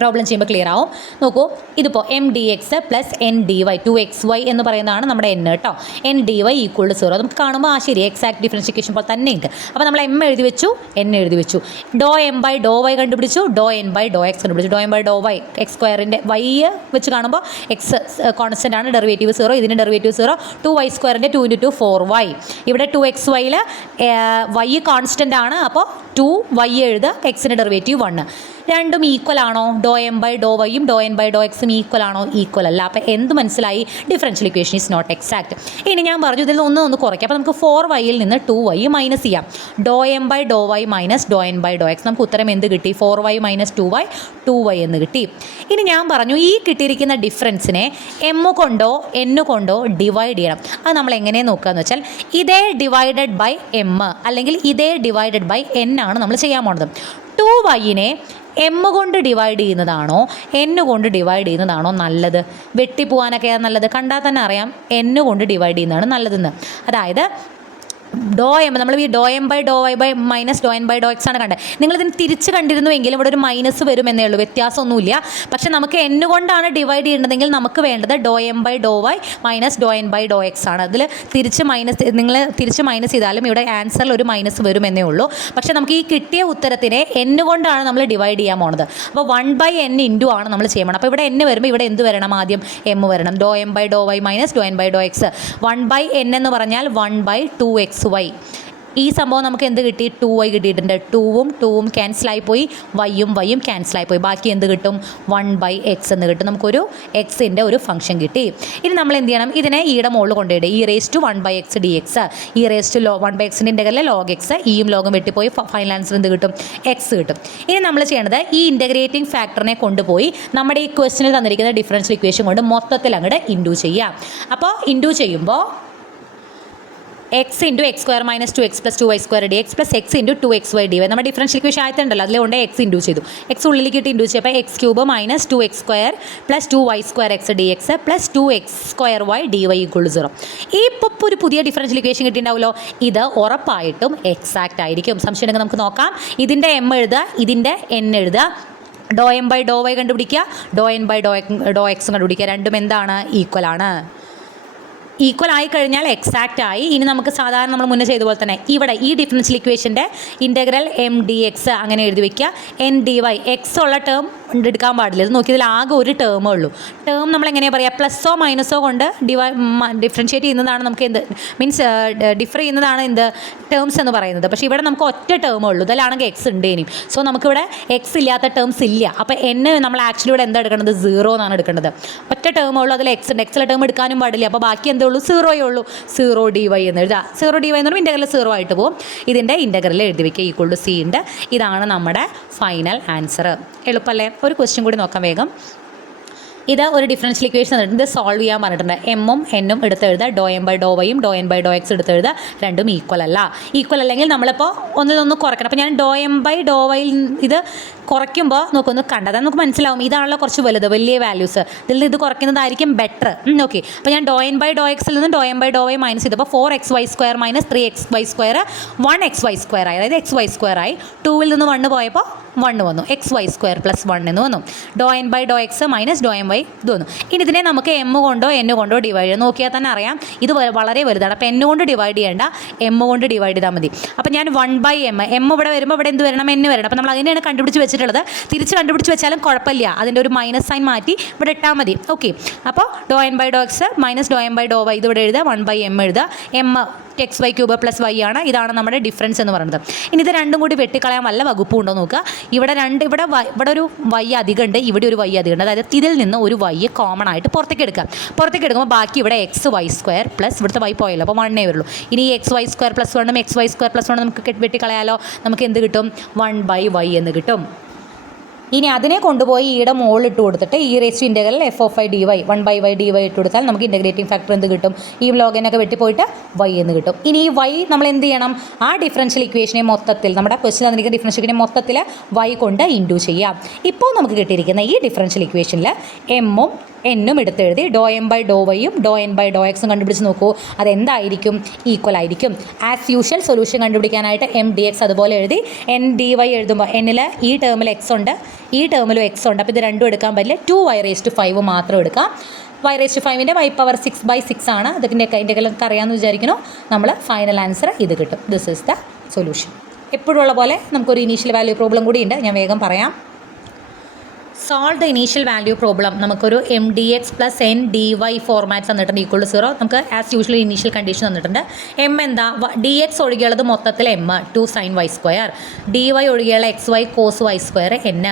പ്രോബ്ലം ചെയ്യുമ്പോൾ ക്ലിയർ ആവും. നോക്കൂ, ഇതിപ്പോൾ M D X plus N D y 2xy എന്ന് പറയുന്നതാണ് നമ്മുടെ n കേട്ടോ. N D y equal to 0. നമുക്ക് കാണുമ്പോൾ ശരി എക്സാക്ട് ഡിഫറൻഷ്യൽ ഇക്വേഷൻ പോലെ തന്നെ ഉണ്ട്. അപ്പോൾ നമ്മൾ എം എഴുതി വെച്ചു, n എഴുതി വെച്ചു. Do M by Dr y കണ്ടുപിടിച്ചു, do N by Dr x കണ്ടുപിടിച്ചു. Do M by Dr y x സ്ക്വയറിൻ്റെ വൈ വെച്ച് കാണുമ്പോൾ എക്സ് കോൺസ്റ്റൻ്റ് ആണ്, ഡെറിവേറ്റീവ് 0, ഇതിൻ്റെ ഡെറിവേറ്റീവ് 0. 2y സ്ക്വയറിൻ്റെ 2 × 2 4y. ഇവിടെ 2xyയിൽ y കോൺസ്റ്റൻ്റ് ആണ്, അപ്പോൾ 2y എഴുതുക, എക്സിൻ്റെ ഡെറിവേറ്റീവ് 1. രണ്ടും ഈക്വൽ ആണോ? ഡോ എം ബൈ ഡോ വൈയും ഡോ എൻ ബൈ ഡോ എക്സും ഈക്വൽ ആണോ? ഈക്വൽ അല്ല. അപ്പോൾ എന്ത് മനസ്സിലായി? Differential equation is not exact. ഇനി ഞാൻ പറഞ്ഞു ഇതിൽ ഒന്ന് കുറയ്ക്കാം. അപ്പോൾ നമുക്ക് 4yയിൽ നിന്ന് 2y മൈനസ് ചെയ്യാം. ഡോ M by Dr y minus Dr N by Dr x. നമുക്ക് ഉത്തരം എന്ത് കിട്ടി? 4y മൈനസ് 2y എന്ന് കിട്ടി. ഇനി ഞാൻ പറഞ്ഞു ഈ കിട്ടിയിരിക്കുന്ന ഡിഫറൻസിനെ എം കൊണ്ടോ n കൊണ്ടോ ഡിവൈഡ് ചെയ്യണം. അത് നമ്മൾ എങ്ങനെ നോക്കുകയെന്ന് വെച്ചാൽ ഇതേ ഡിവൈഡഡ് ബൈ എം അല്ലെങ്കിൽ ഇതേ ഡിവൈഡഡ് ബൈ n ആണ് നമ്മൾ ചെയ്യാൻ പോണത്. 2yനെ എം കൊണ്ട് ഡിവൈഡ് ചെയ്യുന്നതാണോ n കൊണ്ട് ഡിവൈഡ് ചെയ്യുന്നതാണോ നല്ലത്? വെട്ടിപ്പോവാനൊക്കെയാണ് നല്ലത്. കണ്ടാൽ തന്നെ അറിയാം n കൊണ്ട് ഡിവൈഡ് ചെയ്യുന്നതാണ് നല്ലതെന്ന്. അതായത് ഡോ എം നമ്മൾ ഈ do M by Dr y by minus Dr N by Dr x ആണ് കണ്ടത്. നിങ്ങളിതിന് തിരിച്ച് കണ്ടിരുന്നുവെങ്കിലും ഇവിടെ ഒരു മൈനസ് വരുമെന്നേ ഉള്ളൂ, വ്യത്യാസമൊന്നുമില്ല. പക്ഷേ നമുക്ക് n കൊണ്ടാണ് ഡിവൈഡ് ചെയ്യേണ്ടതെങ്കിൽ നമുക്ക് വേണ്ടത് do M by Dr y minus Dr N by Dr x ആണ്. അതിൽ നിങ്ങൾ തിരിച്ച് മൈനസ് ചെയ്താലും ഇവിടെ ആൻസറിൽ ഒരു മൈനസ് വരുമെന്നേ ഉള്ളൂ. പക്ഷേ നമുക്ക് ഈ കിട്ടിയ ഉത്തരത്തിനെ n കൊണ്ടാണ് നമ്മൾ ഡിവൈഡ് ചെയ്യാൻ പോണത്. അപ്പോൾ 1/n ഇൻറ്റു ആണ് നമ്മൾ ചെയ്യണം. അപ്പോൾ ഇവിടെ n വരുമ്പോൾ ഇവിടെ എന്ത് വരണം? ആദ്യം m വരണം. Do M by Dr y minus Dr N by Dr x. 1/n എന്ന് പറഞ്ഞാൽ 1/2xy. ഈ സംഭവം നമുക്ക് എന്ത് കിട്ടി? 2y കിട്ടിയിട്ടുണ്ട്. 2ഉം ക്യാൻസലായി പോയി, വൈയും ക്യാൻസലായി പോയി. ബാക്കി എന്ത് കിട്ടും? 1/x എന്ന് കിട്ടും. നമുക്കൊരു എക്സിൻ്റെ ഒരു ഫംഗ്ഷൻ കിട്ടി. ഇനി നമ്മൾ എന്ത് ചെയ്യണം? ഇതിനെ ഈയുടെ മുകളിൽ കൊണ്ടുപോയിട്ട് e raise to 1/x dx, e raise to 1/xൻ്റെ ഇൻ്റഗ്രൽ ലോഗ് എക്സ്, ഈയും ലോഗും വെട്ടിപ്പോയി, ഫൈനൽ ആൻസർ എന്ത് കിട്ടും? എക്സ് കിട്ടും. ഇനി നമ്മൾ ചെയ്യേണ്ടത് ഈ ഇൻ്റഗ്രേറ്റിംഗ് ഫാക്ടറിനെ കൊണ്ടുപോയി നമ്മുടെ ഈ ക്വസ്റ്റനിൽ തന്നിരിക്കുന്ന ഡിഫറൻഷ്യൽ ഇക്വേഷൻ കൊണ്ട് മൊത്തത്തിൽ അങ്ങോട്ട് ഇൻഡു ചെയ്യാം. അപ്പോൾ ഇൻഡു ചെയ്യുമ്പോൾ x into x square minus 2x plus 2y square d X plus x into 2xy dy. നമ്മുടെ ഡിഫറൻഷ്യൽ ഇക്വേഷൻ ആയിട്ടുണ്ടല്ലോ, അതിലുകൊണ്ട് എക്സ് ഇൻറ്റു ചെയ്തു. എക്സ് ഉള്ളിലേക്ക് ഇട്ട് ഇൻറ്റു ചെയ്തപ്പോൾ x cube minus 2x square plus 2y square x D X plus 2x square y d y equal 0. ഈ ഇപ്പോൾ ഒരു പുതിയ ഡിഫറൻഷ്യൽ ഇക്വേഷൻ കിട്ടിയിട്ടുണ്ടാവുമല്ലോ, ഇത് ഉറപ്പായിട്ടും എക്സാക്റ്റ് ആയിരിക്കും. സംശയം ഉണ്ടെങ്കിൽ നമുക്ക് നോക്കാം. ഇതിൻ്റെ എം എഴുതുക, ഇതിൻ്റെ എൻ എഴുതുക. ഡോ എം ബൈ ഡോ വൈ കണ്ടുപിടിക്കുക, ഡോ എൻ ബൈ ഡോ എക്സും കണ്ടുപിടിക്കുക. രണ്ടും എന്താണ്? ഈക്വൽ ആണ്. ഈക്വൽ ആയി കഴിഞ്ഞാൽ എക്സാക്റ്റ് ആയി. ഇനി നമുക്ക് സാധാരണ നമ്മൾ മുന്നേ ചെയ്ത പോലെ തന്നെ ഇവിടെ ഈ ഡിഫറൻഷ്യൽ ഇക്വേഷൻ്റെ ഇൻ്റഗ്രൽ എം ഡി എക്സ് അങ്ങനെ എഴുതി വയ്ക്കുക. എൻ ഡി വൈ എക്സ് ഉള്ള ടേം എടുക്കാൻ പാടില്ല. ഇത് നോക്കിയതിൽ ആകെ ഒരു ടേമേ ഉള്ളൂ. ടേം നമ്മൾ എങ്ങനെയാണ് പറയുക? പ്ലസ്സോ മൈനസോ കൊണ്ട് ഡിഫറൻഷ്യേറ്റ് ചെയ്യുന്നതാണ് നമുക്ക് എന്ത് മീൻസ് ഡിഫർ ചെയ്യുന്നതാണ് എന്ത് ടേംസ് എന്ന് പറയുന്നത്. പക്ഷേ ഇവിടെ നമുക്ക് ഒറ്റ ടേമേ ഉള്ളൂ. ഇതിലാണെങ്കിൽ എക്സ് ഉണ്ട് ഇനിയും. സോ നമുക്കിവിടെ എക്സ് ഇല്ലാത്ത ടേംസ് ഇല്ല. അപ്പോൾ എന്നെ നമ്മൾ ആക്ച്വലി ഇവിടെ എന്താ എടുക്കേണ്ടത്? 0 എന്നാണ് എടുക്കേണ്ടത്. ഒറ്റ ടേമേ ഉള്ളൂ, അതിൽ എക്സ് ഉണ്ട്. എക്സിലെ ടേം എടുക്കാനും പാടില്ല. അപ്പോൾ ബാക്കി എന്തേ ഉള്ളൂ? 0 ഉള്ളൂ. 0 ഡി വൈ എന്ന് എഴുതുക. 0 ഡി വൈ എന്ന് പറയുമ്പോൾ ഇൻ്റഗ്രൽ 0 ആയിട്ട് പോകും. ഇതിൻ്റെ ഇൻ്റഗ്രൽ എഴുതി വയ്ക്കുക, ഈക്വൾ ടു സി ഉണ്ട്. ഇതാണ് നമ്മുടെ ഫൈനൽ ആൻസർ. എളുപ്പമല്ലേ? ഒരു ക്വസ്റ്റ്യൻ കൂടി നോക്കാം വേഗം. ഇത് ഒരു ഡിഫറൻഷ്യൽ ഇക്വേഷൻ തന്നിട്ടുണ്ട്, ഇത് സോൾവ് ചെയ്യാൻ പറഞ്ഞിട്ടുണ്ട്. എമ്മും എന്നും എടുത്തെഴുതുക, ഡോ എം ബൈ ഡോ വൈയും do N by Dr x എടുത്തെഴുതുക. രണ്ടും ഈക്വൽ അല്ല. ഈക്വൽ അല്ലെങ്കിൽ നമ്മളിപ്പോൾ ഒന്നിലൊന്ന് കുറയ്ക്കണം. അപ്പോൾ ഞാൻ ഡോ എം ബൈ ഡോ വൈയിൽ ഇത് കുറയ്ക്കുമ്പോൾ നോക്കൊന്ന് കണ്ടത് നമുക്ക് മനസ്സിലാവും. ഇതാണല്ലോ കുറച്ച് വലുത്, വലിയ വാല്യൂസ്. ഇതിൽ നിന്ന് ഇത് കുറയ്ക്കുന്നതായിരിക്കും ബെറ്റർ. ഓക്കെ, അപ്പോൾ ഞാൻ ഡോ എൻ ബൈ ഡോ എക്സിൽ നിന്ന് do M by Dr y minus ചെയ്തപ്പോൾ 4xy square minus 3xy square 1xy square ആയി, അതായത് xy സ്ക്വയർ ആയി. 2ൽ നിന്ന് 1 പോയപ്പോൾ 1 വന്നു, xy സ്ക്വയർ പ്ലസ് 1 എന്ന് വന്നു. Do N by Dr x minus do m y ഇത് വന്നു. ഇനി ഇതിനെ നമുക്ക് എം കൊണ്ടോ എൻ കൊണ്ടോ ഡിവൈഡ് ചെയ്യാം. നോക്കിയാൽ തന്നെ അറിയാം ഇത് വളരെ വലുതാണ്. അപ്പോൾ എൻ കൊണ്ട് ഡിവൈഡ് ചെയ്യേണ്ട, എം കൊണ്ട് ഡിവൈഡ് ചെയ്താൽ മതി. അപ്പോൾ ഞാൻ 1/m, എം ഇവിടെ വരുമ്പോൾ ഇവിടെ എന്ത് വരണം? എൻ വരണം. അപ്പോൾ നമ്മൾ അതിനെയാണ് കണ്ടുപിടിച്ച് വെച്ചിട്ടുള്ളത്. തിരിച്ച് കണ്ടുപിടിച്ച് വെച്ചാലും കുഴപ്പമില്ല, അതിൻ്റെ ഒരു മൈനസ് സൈൻ മാറ്റി ഇവിടെ ഇട്ടാൽ മതി. ഓക്കെ, അപ്പോൾ do N by Dr x minus do M by Dr y ഇത് ഇവിടെ എഴുതുക. 1/m എഴുതുക. M x Y cube plus y ആണ്. ഇതാണ് നമ്മുടെ ഡിഫറൻസ് എന്ന് പറയുന്നത്. ഇനി ഇത് രണ്ടും കൂടി വെട്ടിക്കളയാൻ വല്ല വകുപ്പും ഉണ്ടോ നോക്കുക. ഇവിടെ ഇവിടെ ഒരു വൈ അധികം ഉണ്ട്, ഇവിടെ ഒരു വൈ അധികം ഉണ്ട്. അതായത് ഇതിൽ നിന്ന് ഒരു വൈ കോമൺ ആയിട്ട് പുറത്തേക്ക് എടുക്കുക. പുറത്തേക്ക് എടുക്കുമ്പോൾ ബാക്കി ഇവിടെ എക്സ് വൈ സ്ക്വയർ പ്ലസ് ഇവിടുത്തെ വൈ പോയല്ലോ, അപ്പോൾ 1 വരുള്ളൂ. ഇനി x y square plus 1 x y square plus 1 നമുക്ക് വെട്ടിക്കളയാലോ. നമുക്ക് എന്ത് കിട്ടും? 1/y എന്ന് കിട്ടും. ഇനി അതിനെ കൊണ്ടുപോയി ഈയുടെ മുകളിൽ ഇട്ട് കൊടുത്തിട്ട് ഈ raise to integral f of I d y 1/y dy ഇട്ട് കൊടുത്താൽ നമുക്ക് ഇൻ്റഗ്രേറ്റിംഗ് ഫാക്ടർ എന്ത് കിട്ടും? ഈ ലോഗിനൊക്കെ വെട്ടിപ്പോയിട്ട് y എന്ന് കിട്ടും. ഇനി ഈ y നമ്മൾ എന്ത് ചെയ്യണം? ആ ഡിഫറൻഷ്യൽ ഇക്വേഷനെ മൊത്തത്തിൽ നമ്മുടെ ക്വസ്റ്റ്യൻ തന്നിരിക്കുന്ന ഡിഫറൻഷ്യൽ ഇക്വേഷനെ മൊത്തത്തിൽ y കൊണ്ട് ഇൻഡു ചെയ്യാം. ഇപ്പോൾ നമുക്ക് കിട്ടിയിരിക്കുന്ന ഈ ഡിഫറൻഷ്യൽ ഇക്വേഷനിൽ എമ്മും എന്നും എടുത്തെഴുതി ഡോ എം ബൈ ഡോ വൈയും ഡോ എൻ ബൈ ഡോ എക്സും കണ്ടുപിടിച്ച് നോക്കൂ. അതെന്തായിരിക്കും? ഈക്വൽ ആയിരിക്കും. ആസ് യൂഷ്വൽ സൊല്യൂഷൻ കണ്ടുപിടിക്കാനായിട്ട് എം ഡി എക്സ് അതുപോലെ എഴുതി. എൻ ഡി വൈ എഴുതുമ്പോൾ എന്നിൽ ഈ ടേമിൽ എക്സ് ഉണ്ട്, ഈ ടേമിലും എക്സ് ഉണ്ട്. അപ്പോൾ ഇത് രണ്ടും എടുക്കാൻ പറ്റില്ല. 2y⁵5 മാത്രം എടുക്കാം. y⁵5ൻ്റെ y⁴6/6 ആണ്. അതിൻ്റെ ഇൻ്റഗ്രലൊക്കെ അറിയാമെന്ന് വിചാരിക്കുന്നു. നമ്മൾ ഫൈനൽ ആൻസർ ഇത് കിട്ടും. This is the solution. എപ്പോഴുള്ള പോലെ നമുക്കൊരു ഇനീഷ്യൽ വാല്യൂ പ്രോബ്ലം കൂടി ഉണ്ട്, ഞാൻ വേഗം പറയാം. Solve the initial value problem. നമുക്കൊരു m D X plus N D y formats തന്നിട്ടുണ്ട്, ഈക്വൾ ടു 0. നമുക്ക് ആസ് യൂഷ്വൽ ഇനീഷ്യൽ കണ്ടീഷൻ തന്നിട്ടുണ്ട്. എം എന്താ? ഡി എക്സ് ഒഴികെയുള്ളത് മൊത്തത്തിൽ m 2 sin y square, d y ഒഴികെയുള്ള x y cos y square n.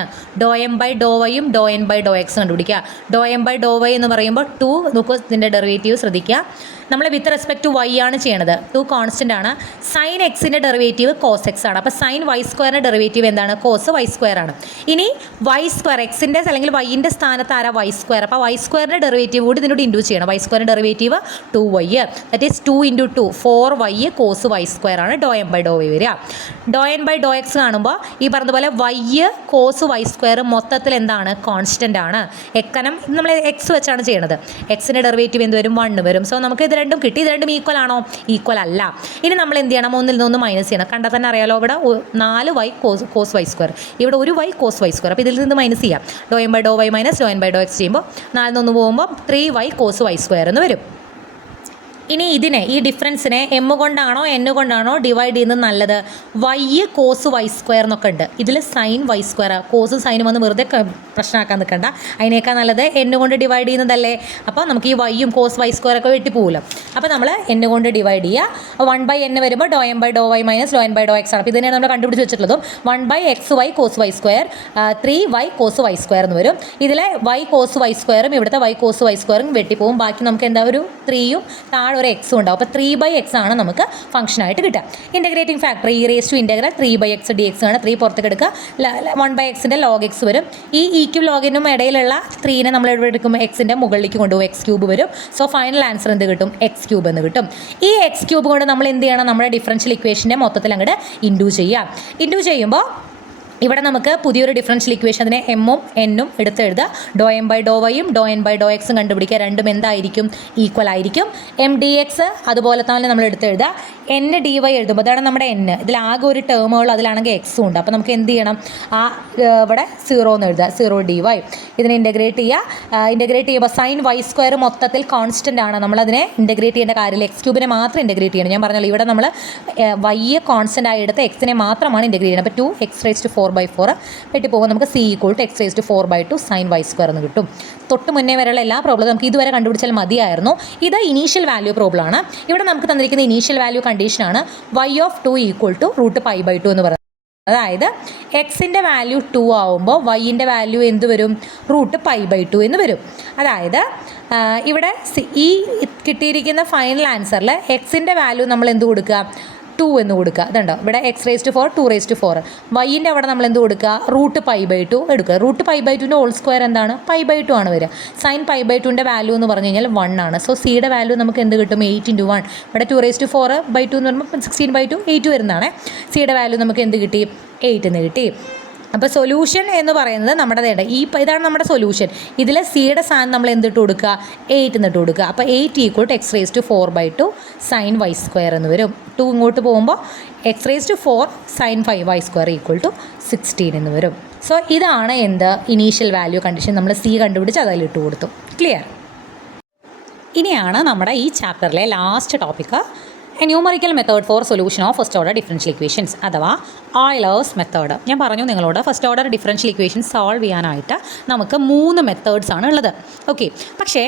Do M by do വൈയും do N by Dr x കണ്ടുപിടിക്കുക. Do M by Dr y എന്ന് പറയുമ്പോൾ 2 നോക്കുക, ഇതിൻ്റെ ഡെറിവേറ്റീവ് ശ്രദ്ധിക്കുക. നമ്മൾ വിത്ത് റെസ്പെക്ട് ടു വൈ ആണ് ചെയ്യണത്. 2 കോൺസ്റ്റൻ്റ് ആണ്. സൈൻ എക്സിൻ്റെ ഡെറിവേറ്റീവ് കോസ് എക്സ് ആണ്. അപ്പോൾ സൈൻ വൈ സ്ക്വയറിൻ്റെ ഡെറിവേറ്റീവ് എന്താണ്? കോസ് വൈ സ്ക്വയർ ആണ്. ഇനി വൈ സ്ക്വയർ എക്സിൻ്റെ അല്ലെങ്കിൽ വൈൻ്റെ സ്ഥാനത്ത് ആരാ? Y square. അപ്പോൾ വൈ സ്ക്വയറിൻ്റെ ഡെറിവേറ്റീവ് കൂടി ഇതിനോട് ഇൻഡ്യൂ ചെയ്യണം. വൈ സ്ക്വയറിൻ്റെ derivative 2y, that is 2 × 2 4y cos y square ആണ് ഡോ എം ബൈ ഡോ വൈ വരിക. ഡോ എൻ ബൈ ഡോ എക്സ് കാണുമ്പോൾ ഈ പറഞ്ഞതുപോലെ വൈ കോസ് വൈ സ്ക്വയർ മൊത്തത്തിൽ എന്താണ്? കോൺസ്റ്റൻ്റ് ആണ്. എക്കണം നമ്മൾ എക്സ് വെച്ചാണ് ചെയ്യണത്. എക്സിൻ്റെ ഡെറിവേറ്റീവ് എന്ത് വരും? 1 വരും. സോ നമുക്ക് ഇത് രണ്ടും കിട്ടി. ഇത് രണ്ടും ഈക്വൽ ആണോ? ഈക്വൽ അല്ല. ഇനി നമ്മൾ എന്ത് ചെയ്യണം? ഒന്നിൽ നിന്ന് മൈനസ് ചെയ്യണം. കണ്ടാൽ തന്നെ അറിയാലോ, ഇവിടെ 4y കോസ് വൈ സ്ക്വയർ, ഇവിടെ 1y കോസ് വൈ സ്ക്വയർ. അപ്പോൾ ഇതിൽ നിന്ന് മൈനസ് ചെയ്യാം. ഡോ M by Dr y minus Dr N by Dr x ചെയ്യുമ്പോൾ 4 നിന്ന് പോകുമ്പോൾ 3y കോസ് വൈ സ്ക്വയർ എന്ന് വരും. ഇനി ഇതിനെ ഈ ഡിഫറൻസിനെ എം കൊണ്ടാണോ എൻ കൊണ്ടാണോ ഡിവൈഡ് ചെയ്യുന്നത് നല്ലത്? വൈ കോസ് വൈ സ്ക്വയർ എന്നൊക്കെ ഉണ്ട്. ഇതിൽ സൈൻ വൈ സ്ക്വയർ, കോസ് സൈനും വന്ന് വെറുതെ പ്രശ്നമാക്കാൻ നിൽക്കണ്ട. അതിനേക്കാൾ നല്ലത് എൻ കൊണ്ട് ഡിവൈഡ് ചെയ്യുന്നതല്ലേ. അപ്പോൾ നമുക്ക് ഈ വൈയും കോസ് വൈ സ്ക്വയർ ഒക്കെ വെട്ടിപ്പോകുമല്ലോ. അപ്പോൾ നമ്മൾ എൻ കൊണ്ട് ഡിവൈഡ് ചെയ്യുക. 1/n വരുമ്പോൾ ഡോ M by Dr y minus Dr N by Dr x ആണ്. അപ്പോൾ ഇതിനെ നമ്മൾ കണ്ടുപിടിച്ച് വെച്ചിട്ടുള്ളതും 1/xy cos y square 3y cos y square എന്ന് വരും. ഇതിലെ y കോസ് വൈ സ്ക്വയറും ഇവിടുത്തെ y കോസ് വൈ സ്ക്വയറും വെട്ടിപ്പോവും. ബാക്കി നമുക്ക് എന്താ? ഒരു 3യും താഴെ താഴെ ഒരു എക്സും ഉണ്ടാവും. അപ്പോൾ 3/x ആണ് നമുക്ക് ഫംഗ്ഷനായിട്ട് കിട്ടുക. Integrating factor e⁻∫ 3/x dx ആണ്. 3 പുറത്തേക്ക് എടുക്കുക, 1/xൻ്റെ log x വരും. ഈ ഇക്കും ലോഗിനും ഇടയിലുള്ള 3നെ നമ്മൾ ഇവിടെ എടുക്കുമ്പോൾ എക്സിൻ്റെ മുകളിലേക്ക് കൊണ്ടുപോകും, x³ വരും. സോ ഫൈനൽ ആൻസർ എന്ത് കിട്ടും? x³ എന്ന് കിട്ടും. ഈ x³ കൊണ്ട് നമ്മൾ എന്ത് ചെയ്യണം? നമ്മുടെ ഡിഫറൻഷ്യൽ ഇക്വേഷൻ്റെ മൊത്തത്തിൽ അങ്ങോട്ട് ഇൻഡു ചെയ്യാം. ഇൻഡു ചെയ്യുമ്പോൾ ഇവിടെ നമുക്ക് പുതിയൊരു ഡിഫറൻഷ്യൽ ഇക്വേഷൻ, അതിനെ എമ്മും എന്നും എടുത്ത് എഴുതുക. ∂m/∂yയും ∂n/∂xും കണ്ടുപിടിക്കുക. രണ്ടും എന്തായിരിക്കും? ഈക്വൽ ആയിരിക്കും. m/dx അതുപോലെ തന്നെ നമ്മൾ എടുത്ത് എഴുതുക. n/dy എഴുതുമ്പോൾ അതാണ് നമ്മുടെ n. ഇതിലാകെ ഒരു ടേമുകൾ, അതിലാണെങ്കിൽ എക്സും ഉണ്ട്. അപ്പോൾ നമുക്ക് എന്ത് ചെയ്യണം? ഇവിടെ 0 എന്ന് എഴുതുക, 0 dy. ഇതിനെ ഇൻ്റഗ്രേറ്റ് ചെയ്യുക. ഇൻ്റഗ്രേറ്റ് ചെയ്യുമ്പോൾ sin y² മൊത്തത്തിൽ കോൺസ്റ്റൻ്റ് ആണ്. നമ്മളതിനെ ഇൻ്റഗ്രേറ്റ് ചെയ്യേണ്ട കാര്യമില്ല. x³ മാത്രം ഇൻ്റഗ്രേറ്റ് ചെയ്യണം. ഞാൻ പറഞ്ഞല്ലോ, ഇവിടെ നമ്മൾ y കോൺസ്റ്റൻ്റ് ആയി എടുത്ത് എക്സിനെ മാത്രമാണ് ഇൻ്റഗ്രേറ്റ് ചെയ്യുന്നത്. അപ്പോൾ 2x⁴/4 വെട്ടി പോകുമ്പോൾ നമുക്ക് c = x⁴/2 sin y² എന്ന് കിട്ടും. തൊട്ട് മുന്നേ വരെയുള്ള എല്ലാ പ്രോബ്ലം നമുക്ക് ഇതുവരെ കണ്ടുപിടിച്ചാൽ മതിയായിരുന്നു. ഇത് ഇനീഷ്യൽ വാല്യൂ പ്രോബ്ലം ആണ്. ഇവിടെ നമുക്ക് തന്നിരിക്കുന്ന ഇനീഷ്യൽ വാല്യൂ കണ്ടീഷനാണ് y(2) = √π/2 എന്ന് പറയുന്നത്. അതായത് എക്സിൻ്റെ വാല്യൂ 2 ആവുമ്പോൾ വൈൻ്റെ വാല്യൂ എന്ത് വരും? √π/2 എന്ന് വരും. അതായത് ഇവിടെ ഈ കിട്ടിയിരിക്കുന്ന ഫൈനൽ ആൻസറിൽ എക്സിൻ്റെ വാല്യൂ നമ്മൾ എന്ത് കൊടുക്കുക? 2 എന്ന് കൊടുക്കുക. അതുണ്ടോ, ഇവിടെ x⁴, 2⁴. വൈൻ്റെ അവിടെ നമ്മൾ എന്ത് കൊടുക്കുക? √π/2 എടുക്കുക. √π/2ൻ്റെ ഹോൾ സ്ക്വയർ എന്താണ്? π/2 ആണ് വരിക. sin π/2ൻ്റെ വാല്യൂ എന്ന് പറഞ്ഞു കഴിഞ്ഞാൽ 1 ആണ്. സോ സിയുടെ വാല്യൂ നമുക്ക് എന്ത് കിട്ടും? 8 × 1. ഇവിടെ 2⁴/2 എന്ന് പറയുമ്പോൾ 16/2 8 വരുന്നതാണ്. സിയുടെ വാല്യൂ നമുക്ക് എന്ത് കിട്ടി? 8 എന്ന് കിട്ടി. അപ്പോൾ സൊല്യൂഷൻ എന്ന് പറയുന്നത് നമ്മുടെ ഇതാണ് നമ്മുടെ സൊല്യൂഷൻ. ഇതിൽ സിയുടെ സ്ഥാനം നമ്മൾ എന്തിട്ട് കൊടുക്കുക? 8 എന്നിട്ട് കൊടുക്കുക. അപ്പോൾ 8 = x⁴/2 sin y² എന്ന് വരും. 2 ഇങ്ങോട്ട് പോകുമ്പോൾ x⁴ sin 5y² = 16 എന്ന് വരും. സോ ഇതാണ് എന്ത്? Initial value condition. നമ്മൾ സി കണ്ടുപിടിച്ച് അതിലിട്ട് കൊടുത്തു. ക്ലിയർ? ഇനിയാണ് നമ്മുടെ ഈ ചാപ്റ്ററിലെ last topic, a numerical method for solution of first order differential equations, അഥവാ ഓയിലേഴ്സ് മെത്തേഡ്. ഞാൻ പറഞ്ഞു നിങ്ങളോട്, first order differential equations solve ചെയ്യാനായിട്ട് നമുക്ക് 3 മെത്തേഡ്സ് ആണ് ഉള്ളത്. ഓക്കെ, പക്ഷേ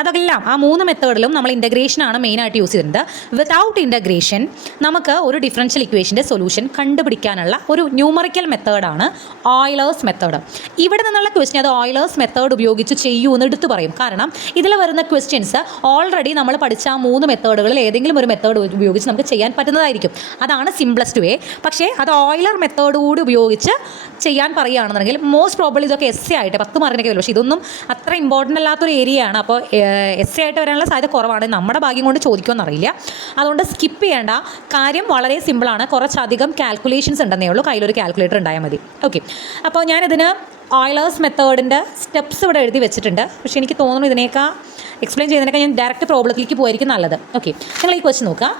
അതെല്ലാം ആ 3 മെത്തേഡിലും നമ്മൾ ഇൻ്റഗ്രേഷനാണ് മെയിനായിട്ട് യൂസ് ചെയ്തിട്ടുണ്ട്. വിതൗട്ട് ഇൻ്റഗ്രേഷൻ നമുക്ക് ഒരു ഡിഫറൻഷ്യൽ ഇക്വേഷൻ്റെ സൊല്യൂഷൻ കണ്ടുപിടിക്കാനുള്ള ഒരു ന്യൂമറിക്കൽ മെത്തേഡാണ് ഓയിലേഴ്സ് മെത്തേഡ്. ഇവിടെ നിന്നുള്ള ക്വസ്റ്റ്യൻ അത് ഓയിലേഴ്സ് മെത്തേഡ് ഉപയോഗിച്ച് ചെയ്യൂ എന്ന് എടുത്തു പറയും. കാരണം ഇതിൽ വരുന്ന ക്വസ്റ്റ്യൻസ് ഓൾറെഡി നമ്മൾ പഠിച്ച ആ 3 മെത്തേഡുകളിൽ ഏതെങ്കിലും ഒരു മെത്തേഡ് ഉപയോഗിച്ച് നമുക്ക് ചെയ്യാൻ പറ്റുന്നതായിരിക്കും. അതാണ് സിംപ്ലസ്റ്റ് വേ. പക്ഷേ അത് ഓയിലർ മെത്തേഡ് കൂടി ഉപയോഗിച്ച് ചെയ്യാൻ പറയുകയാണെന്നുണ്ടെങ്കിൽ മോസ്റ്റ് പ്രോബബ്ലി ഇതൊക്കെ എസ് ആയിട്ട് 10 മാർക്കിനൊക്കെ വരും. പക്ഷേ ഇതൊന്നും അത്ര ഇമ്പോർട്ടൻ്റ് അല്ലാത്തൊരു ഏരിയയാണ്. അപ്പോൾ എസ് ആയിട്ട് വരാനുള്ള സാധ്യത കുറവാണ്. നമ്മുടെ ഭാഗ്യം കൊണ്ട് ചോദിക്കുമെന്ന് അറിയില്ല. അതുകൊണ്ട് സ്കിപ്പ് ചെയ്യേണ്ട. കാര്യം വളരെ സിമ്പിളാണ്. കുറച്ചധികം കാൽക്കുലേഷൻസ് ഉണ്ടെന്നേ ഉള്ളൂ. കയ്യിലൊരു കാൽക്കുലേറ്റർ ഉണ്ടായാൽ മതി. ഓക്കെ, അപ്പോൾ ഞാനിതിന് ഓയിലേഴ്സ് മെത്തേഡിൻ്റെ സ്റ്റെപ്സ് ഇവിടെ എഴുതി വെച്ചിട്ടുണ്ട്. പക്ഷേ എനിക്ക് തോന്നുന്നു ഇതിനേക്കാൾ എക്സ്പ്ലെയിൻ ചെയ്യുന്നതിനൊക്കെ ഞാൻ ഡയറക്റ്റ് പ്രോബ്ലത്തിലേക്ക് പോയിരിക്കും നല്ലത്. ഓക്കെ, നിങ്ങൾ ഈ ക്വസ്റ്റ്യൻ നോക്കുക.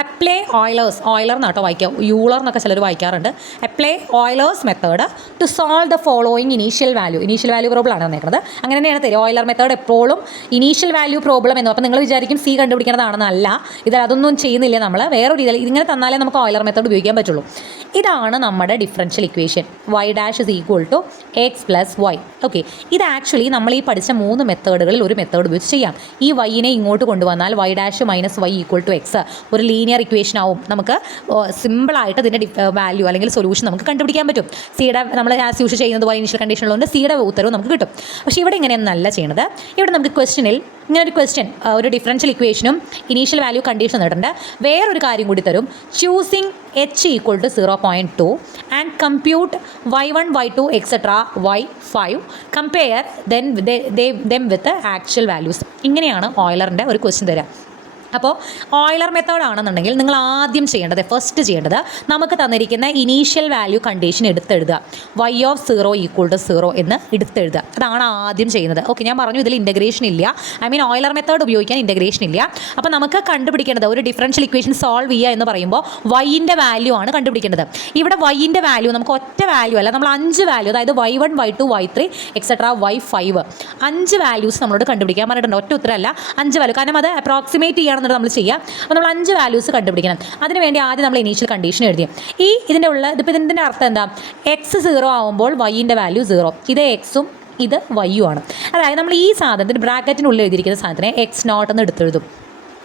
അപ്ലൈ ഓയിലേഴ്സ്, ഓയിലർ എന്നാട്ടോ വായിക്കുക, യൂളർ എന്നൊക്കെ ചിലർ വായിക്കാറുണ്ട്. Apply Euler's method to solve the following initial value. Initial value problem ആണ് തന്നേക്കുന്നത്. അങ്ങനെ തന്നെയാണ് തരും. ഓയിലർ മെത്തേഡ് എപ്പോഴും ഇനീഷ്യൽ വാല്യൂ പ്രോബ്ലം എന്ന്. അപ്പോൾ നിങ്ങൾ വിചാരിക്കും സി കണ്ടുപിടിക്കേണ്ടതാണെന്നല്ല. ഇതിൽ അതൊന്നും ചെയ്യുന്നില്ല നമ്മൾ. വേറൊരു രീതിയിൽ ഇതിങ്ങനെ തന്നാലേ നമുക്ക് ഓയിലർ മെത്തേഡ് ഉപയോഗിക്കാൻ പറ്റുള്ളൂ. ഇതാണ് നമ്മുടെ differential equation. y' = x + y. Okay, ഇത് ആക്ച്വലി നമ്മൾ ഈ പഠിച്ച 3 മെത്തേഡുകളിൽ ഒരു മെത്തേഡ് ഉപയോഗിച്ച് ചെയ്യാം. ഈ വൈനെ ഇങ്ങോട്ട് കൊണ്ടുവന്നാൽ y' - y = x ഒരു ലീനിയർ ഇക്വേഷൻ ആവും. നമുക്ക് സിമ്പിളായിട്ട് ഇതിൻ്റെ വാല്യൂ അല്ലെങ്കിൽ സൊല്യൂഷൻ നമുക്ക് കണ്ടുപിടിക്കാൻ പറ്റും. സിയുടെ നമ്മൾ ആസ് യൂഷ്വൽ ചെയ്യുന്നത് പോലെ ഇനീഷ്യൽ കണ്ടീഷനുള്ളതുകൊണ്ട് സിയുടെ ഉത്തരവ് നമുക്ക് കിട്ടും. പക്ഷേ ഇവിടെ ഇങ്ങനെയൊന്നല്ല ചെയ്യുന്നത്. ഇവിടെ നമുക്ക് ക്വസ്റ്റ്യനിൽ ഇങ്ങനൊരു ക്വസ്റ്റ്യൻ, ഒരു ഡിഫറൻഷ്യൽ ഇക്വേഷനും ഇനീഷ്യൽ വാല്യൂ കണ്ടീഷൻ തന്നിട്ടുണ്ട്. വേറൊരു കാര്യം കൂടി തരും. Choosing h = 0.2 and compute y1, y2, etc. y5. Compare them with actual values. ഇങ്ങനെയാണ് ഓയിലറിൻ്റെ ഒരു ക്വസ്റ്റ്യൻ തരിക. അപ്പോൾ ഓയിലർ മെത്തേഡ് ആണെന്നുണ്ടെങ്കിൽ നിങ്ങൾ ആദ്യം ചെയ്യേണ്ടത്, ഫസ്റ്റ് ചെയ്യേണ്ടത്, നമുക്ക് തന്നിരിക്കുന്ന ഇനീഷ്യൽ വാല്യൂ കണ്ടീഷൻ എടുത്തെഴുതുക. y(0 = 0) എന്ന് എടുത്തെഴുതുക. അതാണ് ആദ്യം ചെയ്യുന്നത്. ഓക്കെ, ഞാൻ പറഞ്ഞു ഇതിൽ ഇൻ്റഗ്രേഷൻ ഇല്ല. ഓയിലർ മെത്തേഡ് ഉപയോഗിക്കാൻ ഇൻ്റഗ്രേഷൻ ഇല്ല. അപ്പോൾ നമുക്ക് കണ്ടുപിടിക്കേണ്ടത്, ഒരു ഡിഫറൻഷ്യൽ ഇക്വേഷൻ സോൾവ് ചെയ്യുക എന്ന് പറയുമ്പോൾ വൈൻ്റെ വാല്യൂ ആണ് കണ്ടുപിടിക്കേണ്ടത്. ഇവിടെ വൈൻ്റെ വാല്യൂ നമുക്ക് ഒറ്റ വാല്യൂ അല്ല, നമ്മൾ 5 വാല്യൂ, അതായത് y1, y2, y3, etc. y5 5 values നമ്മളോട് കണ്ടുപിടിക്കാൻ പറഞ്ഞിട്ടുണ്ട്. ഒറ്റ ഉത്തരമല്ല, 5 വാല്യൂ. കാരണം അത് അപ്രോക്സിമേറ്റ് ചെയ്യാൻ നമ്മൾ ചെയ്യുക. അപ്പോൾ നമ്മൾ 5 വാല്യൂസ് കണ്ടുപിടിക്കണം. അതിനുവേണ്ടി ആദ്യം നമ്മൾ ഇനീഷ്യൽ കണ്ടീഷൻ എഴുതി. ഇതിൻ്റെ ഇതിൻ്റെ അർത്ഥം എന്താ? x 0 ആവുമ്പോൾ വൈൻ്റെ വാല്യൂ 0. ഇത് എക്സും ഇത് വൈയും ആണ്. അതായത് നമ്മൾ ഈ സാധനത്തിന് ബ്രാക്കറ്റിനുള്ളിൽ എഴുതിയിരിക്കുന്ന സാധനത്തിനെ x0 എന്ന് എടുത്തെഴുതും.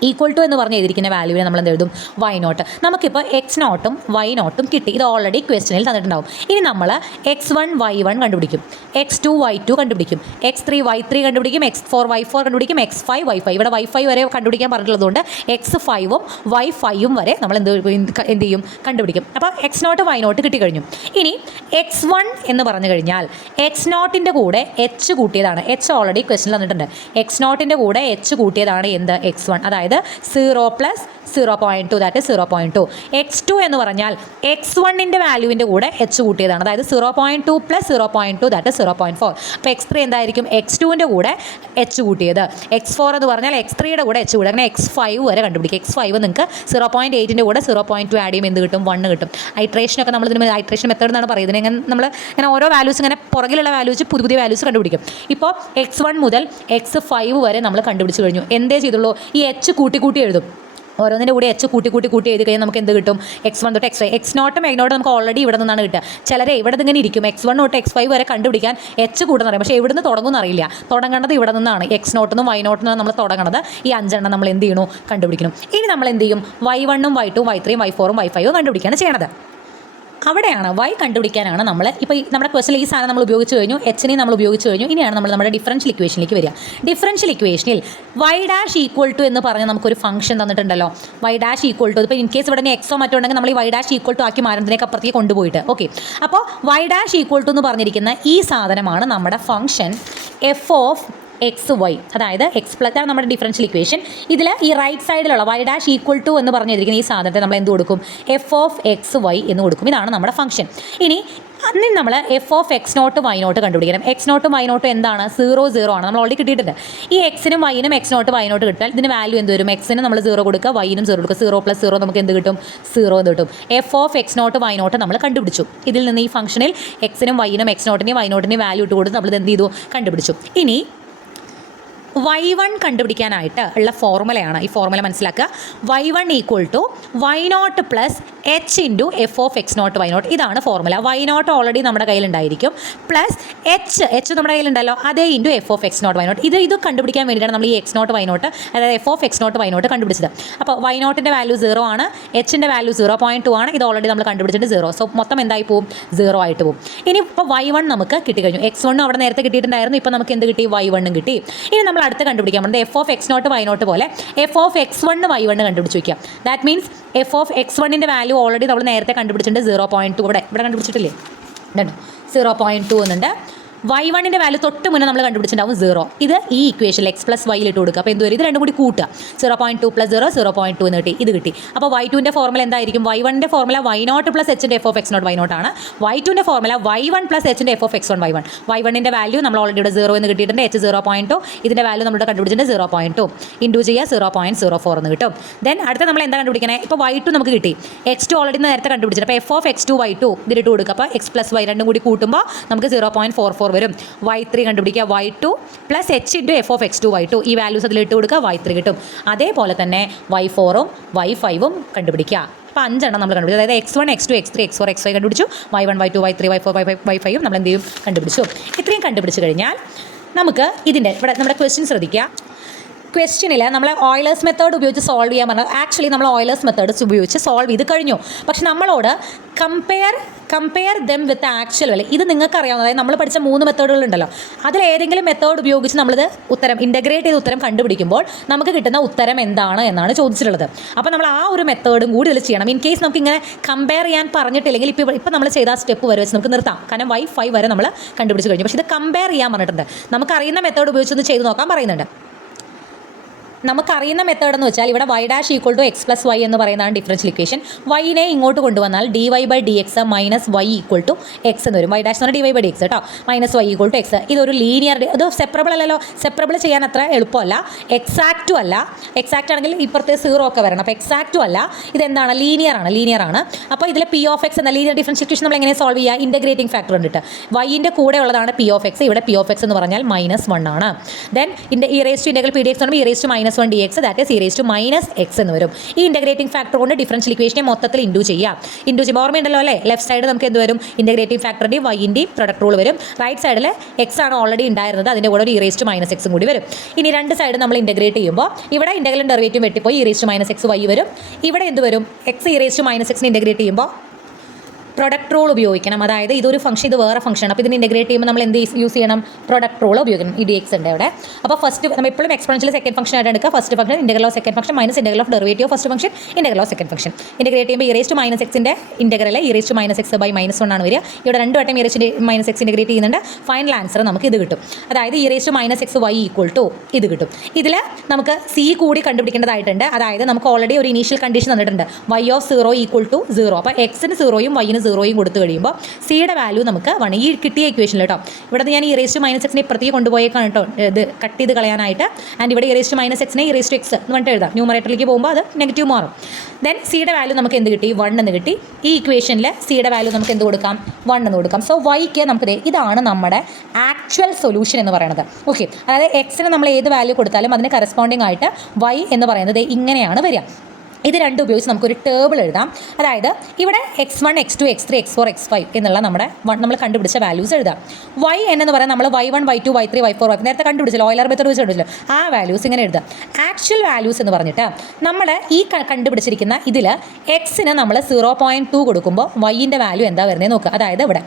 ഈക്വൽ ടു എന്ന് പറഞ്ഞ് എഴുതിയിരിക്കുന്ന വാല്യൂവിനെ നമ്മൾ എന്ത് എഴുതും? Y naught. നമുക്കിപ്പോൾ എക്സ് നോട്ടും വൈ നോട്ടും കിട്ടി. ഇത് ഓൾറെഡി ക്വസ്റ്റനിൽ തന്നിട്ടുണ്ടാവും. ഇനി നമ്മൾ x1 y1 കണ്ടുപിടിക്കും, x2 y2 കണ്ടുപിടിക്കും, x3 y3 കണ്ടുപിടിക്കും, x4 y4 കണ്ടുപിടിക്കും, x5 y5. ഇവിടെ y5 വരെ കണ്ടുപിടിക്കാൻ പറഞ്ഞിട്ടുള്ളതുകൊണ്ട് x5ഉം y5ഉം വരെ നമ്മൾ എന്ത് ചെയ്യും? കണ്ടുപിടിക്കും. അപ്പോൾ എക്സ് നോട്ട് വൈ നോട്ട് കിട്ടിക്കഴിഞ്ഞു. ഇനി x1 എന്ന് പറഞ്ഞു കഴിഞ്ഞാൽ എക്സ് നോട്ടിൻ്റെ കൂടെ എച്ച് കൂട്ടിയതാണ്. എച്ച് ഓൾറെഡി ക്വസ്റ്റനിൽ തന്നിട്ടുണ്ട്. എക്സ് നോട്ടിൻ്റെ കൂടെ എച്ച് കൂട്ടിയതാണ് എന്ത്? x1. അതായത് 0 പ്ലസ് 0.2 ദാറ്റ് 0.2. x2 എന്ന് പറഞ്ഞാൽ x1ൻ്റെ വാല്യൂവിൻ്റെ കൂടെ എച്ച് കൂട്ടിയതാണ്. അതായത് 0.2 പ്ലസ് 0.2 ദാറ്റ് 0.4. അപ്പോൾ x3 എന്തായിരിക്കും? x2ൻ്റെ കൂടെ എച്ച് കൂട്ടിയത്. x4 എന്ന് പറഞ്ഞാൽ x3യുടെ കൂടെ എച്ച് കൂടി. അങ്ങനെ x5 വരെ കണ്ടുപിടിക്കുക. x5 നിങ്ങൾക്ക് 0.8ൻ്റെ കൂടെ 0.2 ആഡ് ചെയ്യുമ്പോൾ എന്ത് കിട്ടും? 1 കിട്ടും. ഐട്രേഷനൊക്കെ നമ്മൾ ഇതിന് ഐട്രേഷൻ മെത്തേഡ് എന്നാണ് പറയുന്നത്. ഇങ്ങനെ നമ്മൾ ഇങ്ങനെ ഓരോ വാല്യൂസ് ഇങ്ങനെ പുറകിലുള്ള വാല്യൂസ് പുതിയ വാല്യൂസ് കണ്ടുപിടിക്കും. ഇപ്പോൾ x1 മുതൽ x5 വരെ നമ്മൾ കണ്ടുപിടിച്ച് കഴിഞ്ഞു. എന്തേ ചെയ്തുള്ളൂ? ഈ എച്ച് കൂട്ടി എഴുതും. ഓരോന്നിൻ്റെ കൂടെ എച്ച് കൂട്ടി എഴുതി കഴിഞ്ഞാൽ നമുക്ക് എന്ത് കിട്ടും? x1 തൊട്ട് x5. എക്സ് നോട്ടും എഗ് നോട്ടും നമുക്ക് ഓൾറെഡി ഇവിടെ നിന്നാണ് കിട്ടുക. ചിലരെ ഇവിടെ ഇങ്ങനെ ഇരിക്കും. x1 തൊട്ട് x5 വരെ കണ്ടുപിടിക്കാൻ എച്ച് കൂട്ടുന്ന അറിയാം. പക്ഷേ എവിടെ നിന്ന് തുടങ്ങുമെന്ന് അറിയില്ല. തുടങ്ങേണ്ടത് ഇവിടെ നിന്നാണ്. എക്സ് നോട്ടിനും വൈ നോട്ടിനും നമ്മൾ തുടങ്ങുന്നത്. ഈ 5 എണ്ണം നമ്മൾ എന്ത് ചെയ്യണു? കണ്ടുപിടിക്കണം. ഇനി നമ്മൾ എന്ത് ചെയ്യും? y1ഉം y2ഉം y3ഉം y4ഉം y5ഉം കണ്ടുപിടിക്കുകയാണ് ചെയ്യണത്. അവിടെയാണ് വൈ കണ്ടുപിടിക്കാനാണ് നമ്മൾ ഇപ്പോൾ നമ്മുടെ ക്വസ്റ്റനിൽ ഈ സാധനം നമ്മൾ ഉപയോഗിച്ച് കഴിഞ്ഞു, എച്ചിനെ നമ്മൾ ഉപയോഗിച്ച് കഴിഞ്ഞു. ഇനിയാണ് നമ്മൾ നമ്മുടെ ഡിഫറൻഷ്യൽ ഇക്വേഷനിലേക്ക് വരിക. ഡിഫറൻഷ്യൽ ഇക്വേഷനിൽ വൈ ഡാഷ് ഈക്വൽ ടു എന്ന് പറഞ്ഞ് നമുക്കൊരു ഫംഗ്ഷൻ തന്നിട്ടുണ്ടല്ലോ. വൈ ഡാഷ് ഈക്വൽ ടു, ഇപ്പോൾ ഇൻ കേസ് ഇവിടെ എക്സോ മറ്റോ ഉണ്ടെങ്കിൽ നമ്മൾ ഈ വൈ ഡാഷ് ഈക്വൽ ടു ആക്കി മാറുന്നതിനേക്ക് അപ്പുറത്തേക്ക് കൊണ്ടുപോയിട്ട് ഓക്കെ. അപ്പോൾ വൈ ഡാഷ് ഈക്വൽ ടു എന്ന് പറഞ്ഞിരിക്കുന്ന ഈ സാധനമാണ് നമ്മുടെ function f of X y. അതായത് എക്സ് പ്ലസ് ആണ് നമ്മുടെ ഡിഫറൻഷ്യൽ ഇക്വേഷൻ. ഇതിൽ ഈ റൈറ്റ് സൈഡിലുള്ള വൈ ഡാഷ് ഈക്വൽ ടു എന്ന് പറഞ്ഞിരിക്കുന്ന ഈ സാധനത്തെ നമ്മൾ എന്ത് കൊടുക്കും? എഫ് ഓഫ് എക്സ് വൈ എന്ന് കൊടുക്കും. ഇതാണ് നമ്മുടെ ഫംഗ്ഷൻ. ഇനി അതിന് നമ്മൾ f of x naught y naught കണ്ടുപിടിക്കണം. എക്സ് നോട്ടും വൈ നോട്ടും എന്താണ്? 0 0 ആണ്. നമ്മൾ ഓൾറെഡി കിട്ടിയിട്ടുണ്ട്. ഈ എക്സിനും വൈനും എക്സ് നോട്ട് വൈ നോട്ട് കിട്ടാൽ ഇതിന് വാല്യൂ എന്ത് വരും? എക്സിന് നമ്മൾ 0 കൊടുക്കുക, വൈനും 0 കൊടുക്കുക. 0 പ്ലസ് 0 നമുക്ക് എന്ത് കിട്ടും? 0 എന്ന് കിട്ടും. F of x naught y naught നമ്മൾ കണ്ടുപിടിച്ചു. ഇതിൽ നിന്ന് ഈ ഫംഗ്ഷനിൽ എക്സിനും വൈനും എക്സ് നോട്ടിനെയും വൈ നോട്ടിനെയും വാല്യൂ ഇട്ട് കൊടുത്ത് നമ്മൾ എന്ത് ചെയ്തു? കണ്ടുപിടിച്ചു. ഇനി y1 കണ്ടുപിടിക്കാനായിട്ട് ഉള്ള ഫോർമുലയാണ് ഈ ഫോർമുല മനസ്സിലാക്കുക. y1 equal to y naught plus h into f of x naught y naught. ഇതാണ് ഫോർമുല. വൈ നോട്ട് ഓൾറെഡി നമ്മുടെ കയ്യിലുണ്ടായിരിക്കും, പ്ലസ് എച്ച് നമ്മുടെ കയ്യിലുണ്ടല്ലോ, അതേ into f of x naught y naught. ഇത് കണ്ടുപിടിക്കാൻ വേണ്ടിയിട്ടാണ് നമ്മൾ ഈ എക്സ് നോട്ട് വൈ നോട്ട്, അതായത് f of x naught y naught കണ്ടുപിടിച്ചത്. അപ്പോൾ വൈ നോട്ടിൻ്റെ വാല്യൂ 0 ആണ്, എച്ചിൻ്റെ വാല്യൂ 0.2 ആണ്. ഇത് ഓൾറെഡി നമ്മൾ കണ്ടുപിടിച്ചിട്ട് 0. സോ മൊത്തം എന്തായി പോവും? 0 ആയിട്ട് പോവും. ഇനി ഇപ്പോൾ y1 നമുക്ക് കിട്ടിക്കഴിഞ്ഞു. x1 അവിടെ നേരത്തെ കിട്ടിയിട്ടുണ്ടായിരുന്നു. ഇപ്പോൾ നമുക്ക് എന്ത് കിട്ടി? y1 കിട്ടി. ഇനി നമ്മൾ അടുത്ത് കണ്ടുപിടിക്കാൻ പറ്റുന്നത് F of x naught y naught പോലെ എഫ് ഓഫ് x1 y1 കണ്ടുപിടിച്ച് വയ്ക്കാം. ദാറ്റ് മീൻസ് എഫ് ഓഫ് x1ൻ്റെ വാല്യൂ ഓൾറെഡി നമ്മൾ നേരത്തെ കണ്ടുപിടിച്ചിട്ടുണ്ട് 0.2. ഇവിടെ കണ്ടുപിടിച്ചിട്ടില്ലേ? 0.2 എന്നുണ്ട്. y1ൻ്റെ വാല്യൂ തൊട്ട് മുന്നേ നമ്മൾ കണ്ടുപിടിച്ചിട്ടുണ്ടാവും 0. ഇത് ഈ ഇക്വേഷനിൽ എക്സ് പ്ലസ് വൈയിൽ ഇട്ട് കൊടുക്കുക. അപ്പോൾ എന്ത് വരും? ഇത് രണ്ടും കൂടി കൂട്ടുക. 0.2 പ്ലസ് 0 0.2 എന്ന് കിട്ടി. ഇത് കിട്ടി. അപ്പോൾ y2ൻ്റെ ഫോർമുല എന്തായിരിക്കും? y1ൻ്റെ ഫോർമുല വൈ നോട്ട് പ്ലസ് എച്ചിൻ്റെ F of x naught y naught ആണ്. y2ൻ്റെ ഫോർമുല y1 പ്ലസ് എച്ചിൻ്റെ F of x one y one. y1ൻ്റെ വാല്യൂ നമ്മൾ ഓൾറെഡി ഇവിടെ 0 എന്ന് കിട്ടിയിട്ടുണ്ട്. എച്ച് 0.2. ഇതിൻ്റെ വാല്യൂ നമ്മളിവിടെ കണ്ടുപിടിച്ചിട്ടുണ്ട് 0.2. ഇൻറ്റു ചെയ്യുക 0.04 എന്ന് കിട്ടും. ദെൻ അടുത്ത നമ്മൾ എന്താ കണ്ടുപിടിക്കണേ? ഇപ്പോൾ y2 നമുക്ക് കിട്ടി. x2 ഓൾറെഡി നേരത്തെ കണ്ടുപിടിച്ചിട്ട് അപ്പോൾ എഫ് ഓഫ് x2 y2 ഇതിലിട്ട് കൊടുക്കുക. അപ്പോൾ എക്സ് പ്ലസ് വൈ രണ്ടും കൂടി കൂട്ടുമ്പോൾ നമുക്ക് 0.44 വരും. y3 കണ്ടുപിടിക്കുക. y2 plus h into f of x two y2. ഈ വാല്യൂസ് അതിലിട്ട് കൊടുക്കുക, y3 കിട്ടും. അതേപോലെ തന്നെ y4ഉം y5ഉം കണ്ടുപിടിക്കുക. അപ്പോൾ 5 എണ്ണം നമ്മൾ കണ്ടുപിടിച്ചു. അതായത് x1 x2 x3 x4 x5 കണ്ടുപിടിച്ചു. y1 y2 y3 y4 y5ഉം നമ്മൾ എന്ത് ചെയ്യും? കണ്ടുപിടിച്ചു. ഇത്രയും കണ്ടുപിടിച്ച് കഴിഞ്ഞാൽ നമുക്ക് ഇതിൻ്റെ ഇവിടെ നമ്മുടെ ക്വസ്റ്റ്യൻ ശ്രദ്ധിക്കുക. ക്വസ്റ്റ്യനിൽ നമ്മൾ ഓയിലേഴ്സ് മെത്തേഡ് ഉപയോഗിച്ച് സോൾവ് ചെയ്യാൻ പറഞ്ഞാൽ ആക്ച്വലി നമ്മൾ ഓയിലേഴ്സ് മെത്തേഡ്സ് ഉപയോഗിച്ച് സോൾവ് ചെയ്ത് കഴിഞ്ഞു. പക്ഷെ നമ്മളോട് കമ്പയർ ദം വിത്ത് ആക്ച്വൽ വാല്യൂ. ഇത് നിങ്ങൾക്കറിയാവുന്ന, അതായത് നമ്മൾ പഠിച്ച 3 മെത്തേഡുകളുണ്ടല്ലോ, അതിലേതെങ്കിലും മെത്തേഡ് ഉപയോഗിച്ച് നമ്മളിത് ഉത്തരം ഇൻ്റഗ്രേറ്റ് ചെയ്ത് ഉത്തരം കണ്ടുപിടിക്കുമ്പോൾ നമുക്ക് കിട്ടുന്ന ഉത്തരം എന്താണ് എന്നാണ് ചോദിച്ചിട്ടുള്ളത്. അപ്പോൾ നമ്മൾ ആ ഒരു മെത്തേഡും കൂടി ഇതിൽ ചെയ്യണം. ഇൻ കേസ് നമുക്ക് ഇങ്ങനെ കമ്പയർ ചെയ്യാൻ പറഞ്ഞിട്ടില്ലെങ്കിൽ ഇപ്പോൾ നമ്മൾ ചെയ്ത ആ സ്റ്റെപ്പ് വരെ വെച്ച് നമുക്ക് നിർത്താം. കാരണം y5 വരെ നമ്മൾ കണ്ടുപിടിച്ച് കഴിഞ്ഞു. പക്ഷേ ഇത് കമ്പയർ ചെയ്യാൻ പറഞ്ഞിട്ടുണ്ട്. നമുക്കറിയുന്ന മെത്തേഡ് ഉപയോഗിച്ചൊന്ന് ചെയ്ത് നോക്കാൻ പറയുന്നുണ്ട്. നമുക്കറിയുന്ന മെത്തേഡ് എന്ന് വെച്ചാൽ ഇവിടെ y dash equal to X plus y എന്ന് പറയുന്നതാണ് ഡിഫറൻഷ്യൽ ഇക്വേഷൻ. വൈനെ ഇങ്ങോട്ട് കൊണ്ടുവന്നാൽ D Y by D X minus y equal to x എന്ന് വരും. വൈ ഡാഷ് എന്ന് പറഞ്ഞാൽ D Y by D x കേട്ടോ, minus y equal to x. ഇതൊരു ലീനിയർ, ഇത് സെപ്പറബിൾ അല്ലല്ലോ. സെപ്പറബിൾ ചെയ്യാൻ അത്ര എളുപ്പമല്ല. എക്സാക്റ്റും അല്ല. എക്സാക്റ്റ് ആണെങ്കിൽ ഇപ്പുറത്തെ 0 ഒക്കെ വരണം. അപ്പോൾ എക്സാക്റ്റും അല്ല. ഇതെന്താണ്? ലീനിയർ ആണ്. അപ്പോൾ ഇതിൽ പി ഓഫ് എക്സ് എന്ന ലീനിയർ ഡിഫറൻഷ്യൽ ഇക്വേഷൻ നമ്മൾ എങ്ങനെ സോൾവ് ചെയ്യുക? ഇൻ്റഗ്രേറ്റിംഗ് ഫാക്ടർ കണ്ടിട്ട് വൈൻ്റെ കൂടെ ഉള്ളതാണ് പി ഓഫ് എക്സ്. ഇവിടെ പി ഓഫ് എക്സ് എന്ന് പറഞ്ഞാൽ -1 ആണ്. Then e raise to integral P D X എന്ന് പറയുമ്പോൾ e raise to minus 1 dx that is e raise to minus x എന്ന് വരും. ഈ ഇൻ്റഗ്രേറ്റിംഗ് ഫാക്ടർ കൊണ്ട് ഡിഫറൻഷ്യൽ ഇക്വേഷനെ മൊത്തത്തിൽ ഇൻഡു ചെയ്യാം. ഇൻഡു ചെയ്യുമ്പോൾ ഓർമ്മയുണ്ടല്ലോ അല്ലേ, ലെഫ്റ്റ് സൈഡ് നമുക്ക് എന്ത് വരും, ഇൻ്റഗ്രേറ്റിംഗ് ഫാക്ടറിൻ്റെയും വൈൻ്റെയും പ്രൊഡക്റ്റ് റൂൾ വരും. റൈറ്റ് സൈഡിൽ എക്സ് ആണ് ഓൾറെഡി ഉണ്ടായിരുന്നത്, അതിൻ്റെ കൂടെ ഒരു ഇ റേസ് ടു മൈനസ് എക്സും കൂടി വരും. ഇനി രണ്ട് സൈഡ് നമ്മൾ ഇൻ്റഗ്രേറ്റ് ചെയ്യുമ്പോൾ ഇവിടെ ഇൻ്റഗ്രലും ഡെറിവേറ്റീവും വെട്ടിപ്പോയി e raise to minus x y വരും. ഇവിടെ എന്ത് വരും, x e raise to minus എക്സിന് ഇൻ്റഗ്രേറ്റ് ചെയ്യുമ്പോൾ പ്രൊഡക്റ്റ് റൂൾ ഉപയോഗിക്കണം. അതായത് ഇതൊരു ഫംഗ്ഷൻ, ഇത് വേറെ ഫംഗ്ഷൻ. അപ്പോൾ ഇതിന് ഇൻ്റഗ്രേറ്റ് ചെയ്യുമ്പോൾ നമ്മൾ എന്ത് യൂസ് ചെയ്യണം, പ്രൊഡക്റ്റ് റൂൾ ഉപയോഗിക്കണം. ഈ ഡി എക്സ് ഉണ്ട് അവിടെ. അപ്പോൾ ഫസ്റ്റ് നമ്മൾ എപ്പോഴും എക്സ്പോണൻഷ്യൽ സെക്കൻഡ് ഫംഗ്ഷൻ ആയിട്ട് എടുക്കുക. First function integral of second function minus integral of derivative of first function integral of second function. Integrate ചെയ്യുമ്പോൾ ഇ റേസ് ടു മൈനസ് എക്സിൻ്റെ integral e raise to minus x by minus 1 ആണ് വരിക. ഇവിടെ രണ്ട് വട്ടം e raise to minus x integrate ചെയ്യുന്നുണ്ട്. Final answer നമുക്ക് ഇത് കിട്ടും. അതായത് e raise to minus x Y equal to ഇത് കിട്ടും. ഇതിൽ നമുക്ക് സി കൂടി കണ്ടുപിടിക്കേണ്ടതായിട്ടുണ്ട്. അതായത് നമുക്ക് ഓൾറെഡി ഒരു ഇനീഷ്യൽ കണ്ടീഷൻ തന്നിട്ടുണ്ട്, വൈ ഓഫ് 0 ഈക്വൽ ടു 0. അപ്പോൾ എക്സിന് 0യും വൈന് 0യും കൊടുത്തു കഴിയുമ്പോൾ സിയുടെ വാല്യൂ നമുക്ക് ഈ കിട്ടിയ ഇക്വേഷനിൽ കേട്ടോ. ഇവിടെ ഞാൻ ഇ റേസ് ടു മൈനസ് എക്സിനെ ഇപ്പുറത്തേക്ക് കൊണ്ടുപോയേക്കാണ് കേട്ടോ, ഇത് കട്ട് ചെയ്ത് കളയാനായിട്ട്. ആൻഡ് ഇവിടെ ഇ റേസ് ടു മൈനസ് എക്സിനെ ഇ റേസ് ടു എക്സ് എന്ന് പറഞ്ഞിട്ട് എഴുതാം. ന്യൂമറേറ്ററിലേക്ക് പോകുമ്പോൾ അത് നെഗറ്റീവ് മാറും. ദെൻ സിയുടെ വാല്യൂ നമുക്ക് എന്ത് കിട്ടി, 1 എന്ന് കിട്ടി. ഈ ഇക്വേഷനിൽ സിയുടെ വാല്യൂ നമുക്ക് എന്ത് കൊടുക്കാം, 1 എന്ന് കൊടുക്കാം. സോ വൈക്ക് നമുക്ക് ഇതാണ് നമ്മുടെ ആക്ച്വൽ സൊല്യൂഷൻ എന്ന് പറയുന്നത്. ഓക്കെ, അതായത് എക്സിന് നമ്മൾ ഏത് വാല്യൂ കൊടുത്താലും അതിന് കറസ്പോണ്ടിങ് ആയിട്ട് വൈ എന്ന് പറയുന്നത് ഇങ്ങനെയാണ് വരിക. ഇത് രണ്ടും ഉപയോഗിച്ച് നമുക്കൊരു ടേബിൾ എഴുതാം. അതായത് ഇവിടെ x1 x2 x3 x4 x5 എന്നുള്ള നമ്മൾ കണ്ടുപിടിച്ച വാല്യൂസ് എഴുതാം. y എന്ന് പറയുന്നത് നമ്മൾ y1 y2 y3 y4 y5 നേരത്തെ കണ്ടുപിടിച്ചല്ലോ, ഓയിലർ മെത്തേഡ് വെച്ച് കണ്ടുപിടിച്ചല്ലോ, ആ വാല്യൂസ് ഇങ്ങനെ എഴുതാം. ആക്ച്വൽ വാല്യൂസ് എന്ന് പറഞ്ഞിട്ട് നമ്മൾ ഈ കണ്ടുപിടിച്ചിരിക്കുന്ന ഇതിൽ എക്സിന് നമ്മൾ 0.2 കൊടുക്കുമ്പോൾ വൈൻ്റെ വാല്യൂ എന്താ വരുന്നത് നോക്കുക. അതായത് ഇവിടെ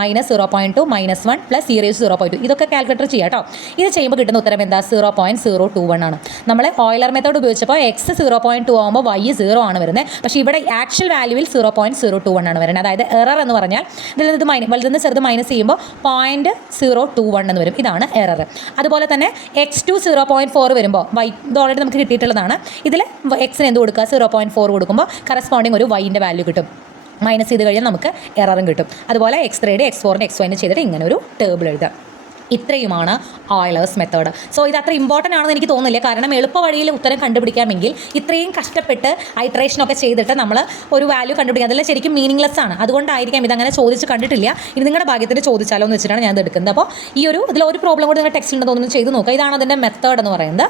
minus 0.2 minus 1 plus e raise 0.2. ഇതൊക്കെ കാൽക്കുലേറ്റർ ചെയ്യാം കേട്ടോ. ഇത് ചെയ്യുമ്പോൾ കിട്ടുന്ന ഉത്തരം എന്താ, 0.021 ആണ്. നമ്മൾ ഓയിലർ മെത്തേഡ് ഉപയോഗിച്ചപ്പോൾ എക്സ് 0.2 ആകുമ്പോൾ വൈ 0 ആണ് വരുന്നത്. പക്ഷേ ഇവിടെ ആക്ച്വൽ വാല്യൂവിൽ 0.021 ആണ് വരുന്നത്. അതായത് എറർ എന്ന് പറഞ്ഞാൽ ഇതിൽ നിന്ന് വലുതെന്ന് ചെറുത് മൈനസ് ചെയ്യുമ്പോൾ 0.021 എന്ന് വരും. ഇതാണ് എറർ. അതുപോലെ തന്നെ x2 0.4 വരുമ്പോൾ വൈ ഇത് ഓൾറെഡി നമുക്ക് കിട്ടിയിട്ടുള്ളതാണ്. ഇതിൽ എക്സിന് എന്ത് കൊടുക്കുക, 0.4 കൊടുക്കുമ്പോൾ കറസ്പോണ്ടിങ് ഒരു വൈൻ്റെ വാല്യൂ കിട്ടും. മൈനസ് ചെയ്ത് കഴിഞ്ഞാൽ നമുക്ക് എററും കിട്ടും. അതുപോലെ x3 x4 x5 ചെയ്തിട്ട് ഇങ്ങനെ ഒരു ടേബിൾ എഴുതാം. ഇത്രയുമാണ് ഓയിലേഴ്സ് മെത്തേഡ്. സോ ഇത് അത്ര ഇമ്പോർട്ടൻ്റ് ആണെന്ന് എനിക്ക് തോന്നുന്നില്ല. കാരണം എളുപ്പ വഴിയിൽ ഉത്തരം കണ്ടുപിടിക്കാമെങ്കിൽ ഇത്രയും കഷ്ടപ്പെട്ട് ഐട്രേഷനൊക്കെ ചെയ്തിട്ട് നമ്മൾ ഒരു വാല്യൂ കണ്ടുപിടിക്കുക, അതെല്ലാം ശരിക്കും മീനിങ്ലെസ് ആണ്. അതുകൊണ്ടായിരിക്കാം ഇതങ്ങനെ ചോദിച്ച് കണ്ടിട്ടില്ല. ഇനി നിങ്ങളുടെ ഭാഗ്യത്തിന് ചോദിച്ചാലോ എന്ന് വെച്ചിട്ടാണ് ഞാൻ ഇത് എടുക്കുന്നത്. അപ്പോൾ ഇതിലൊരു പ്രോബ്ലം കൂടി നിങ്ങൾ ടെക്സ്റ്റിൽ തോന്നുന്നു ചെയ്ത് നോക്കുക. ഇതാണ് അതിൻ്റെ മെത്തേഡ് എന്ന് പറയുന്നത്.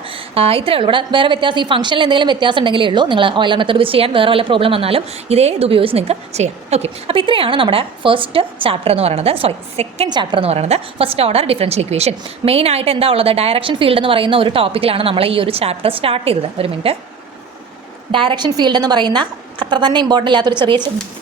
ഇത്രയേ ഉള്ളൂ. ഇവിടെ വേറെ വ്യത്യാസം, ഈ ഫംഗ്ഷനിൽ എന്തെങ്കിലും വ്യത്യാസം ഉണ്ടെങ്കിലേ ഉള്ളൂ. നിങ്ങൾ ഓയിലർ മെത്തേഡ് വെച്ച് ചെയ്യാൻ വേറെ വല്ല പ്രോബ്ലം വന്നാലും ഇത് ഉപയോഗിച്ച് നിങ്ങൾക്ക് ചെയ്യാം. ഓക്കെ, അപ്പോൾ ഇത്രയാണ് നമ്മുടെ ഫസ്റ്റ് ചാപ്റ്റർ എന്ന് പറയുന്നത്. സെക്കൻഡ് ചാപ്റ്റർ എന്ന് പറയുന്നത് first order differential equation. Main ആയിട്ട് എന്താ ഉള്ളത്, ഡയറക്ഷൻ ഫീൽഡ് എന്ന് പറയുന്ന ഒരു ടോപ്പിക്കിലാണ് നമ്മൾ ഈ ഒരു ചാപ്റ്റർ സ്റ്റാർട്ട് ചെയ്തത്. ഒരു മിനിറ്റ്. ഡയറക്ഷൻ ഫീൽഡ് എന്ന് പറയുന്ന അത്ര തന്നെ ഇമ്പോർട്ടൻ്റ് ഇല്ലാത്തൊരു ചെറിയ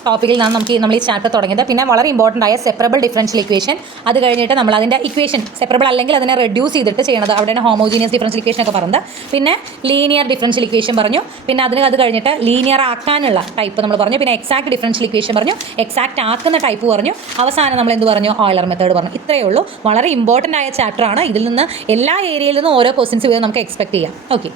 ടോപ്പിക്കിൽ നിന്നാണ് നമ്മൾ ഈ ചാപ്റ്റർ തുടങ്ങിയത്. പിന്നെ വളരെ ഇമ്പോർട്ടൻ്റ് ആയ സെപ്പറബിൾ ഡിഫറൻഷ്യൽ ഇക്വേഷൻ, അത് കഴിഞ്ഞിട്ട് നമ്മൾ അതിൻ്റെ ഇക്വേഷൻ സെപ്പറബിൾ അല്ലെങ്കിൽ അതിനെ റെഡ്യൂസ് ചെയ്തിട്ട് ചെയ്യണത്, അവിടെയാണ് ഹോമോജീനിയസ് ഡിഫറൻഷ്യൽ ഇക്വേഷൻ ഒക്കെ പറഞ്ഞത്. പിന്നെ ലീനിയർ ഡിഫറൻഷ്യൽ ഇക്വേഷൻ പറഞ്ഞു. പിന്നെ അത് കഴിഞ്ഞിട്ട് ലീനിയർ ആക്കാനുള്ള ടൈപ്പ് നമ്മൾ പറഞ്ഞു. പിന്നെ എക്സാക്ട് ഡിഫറൻഷ്യൽ ഇക്വേഷൻ പറഞ്ഞു. എക്സാക്ട് ആക്കുന്ന ടൈപ്പ് പറഞ്ഞു. അവസാനം നമ്മൾ എന്ത് പറഞ്ഞു, ഓയിലർ മെത്തേഡ് പറഞ്ഞു. ഇത്രയേ ഉള്ളൂ. വളരെ ഇമ്പോർട്ടൻ്റ് ആയ ചാപ്റ്റർ ആണ്. ഇതിൽ നിന്ന് എല്ലാ ഏരിയയിൽ നിന്നും ഓരോ ക്വസ്റ്റ്യൻസ് നമുക്ക് എക്സ്പെക്ട് ചെയ്യാം. ഓക്കെ.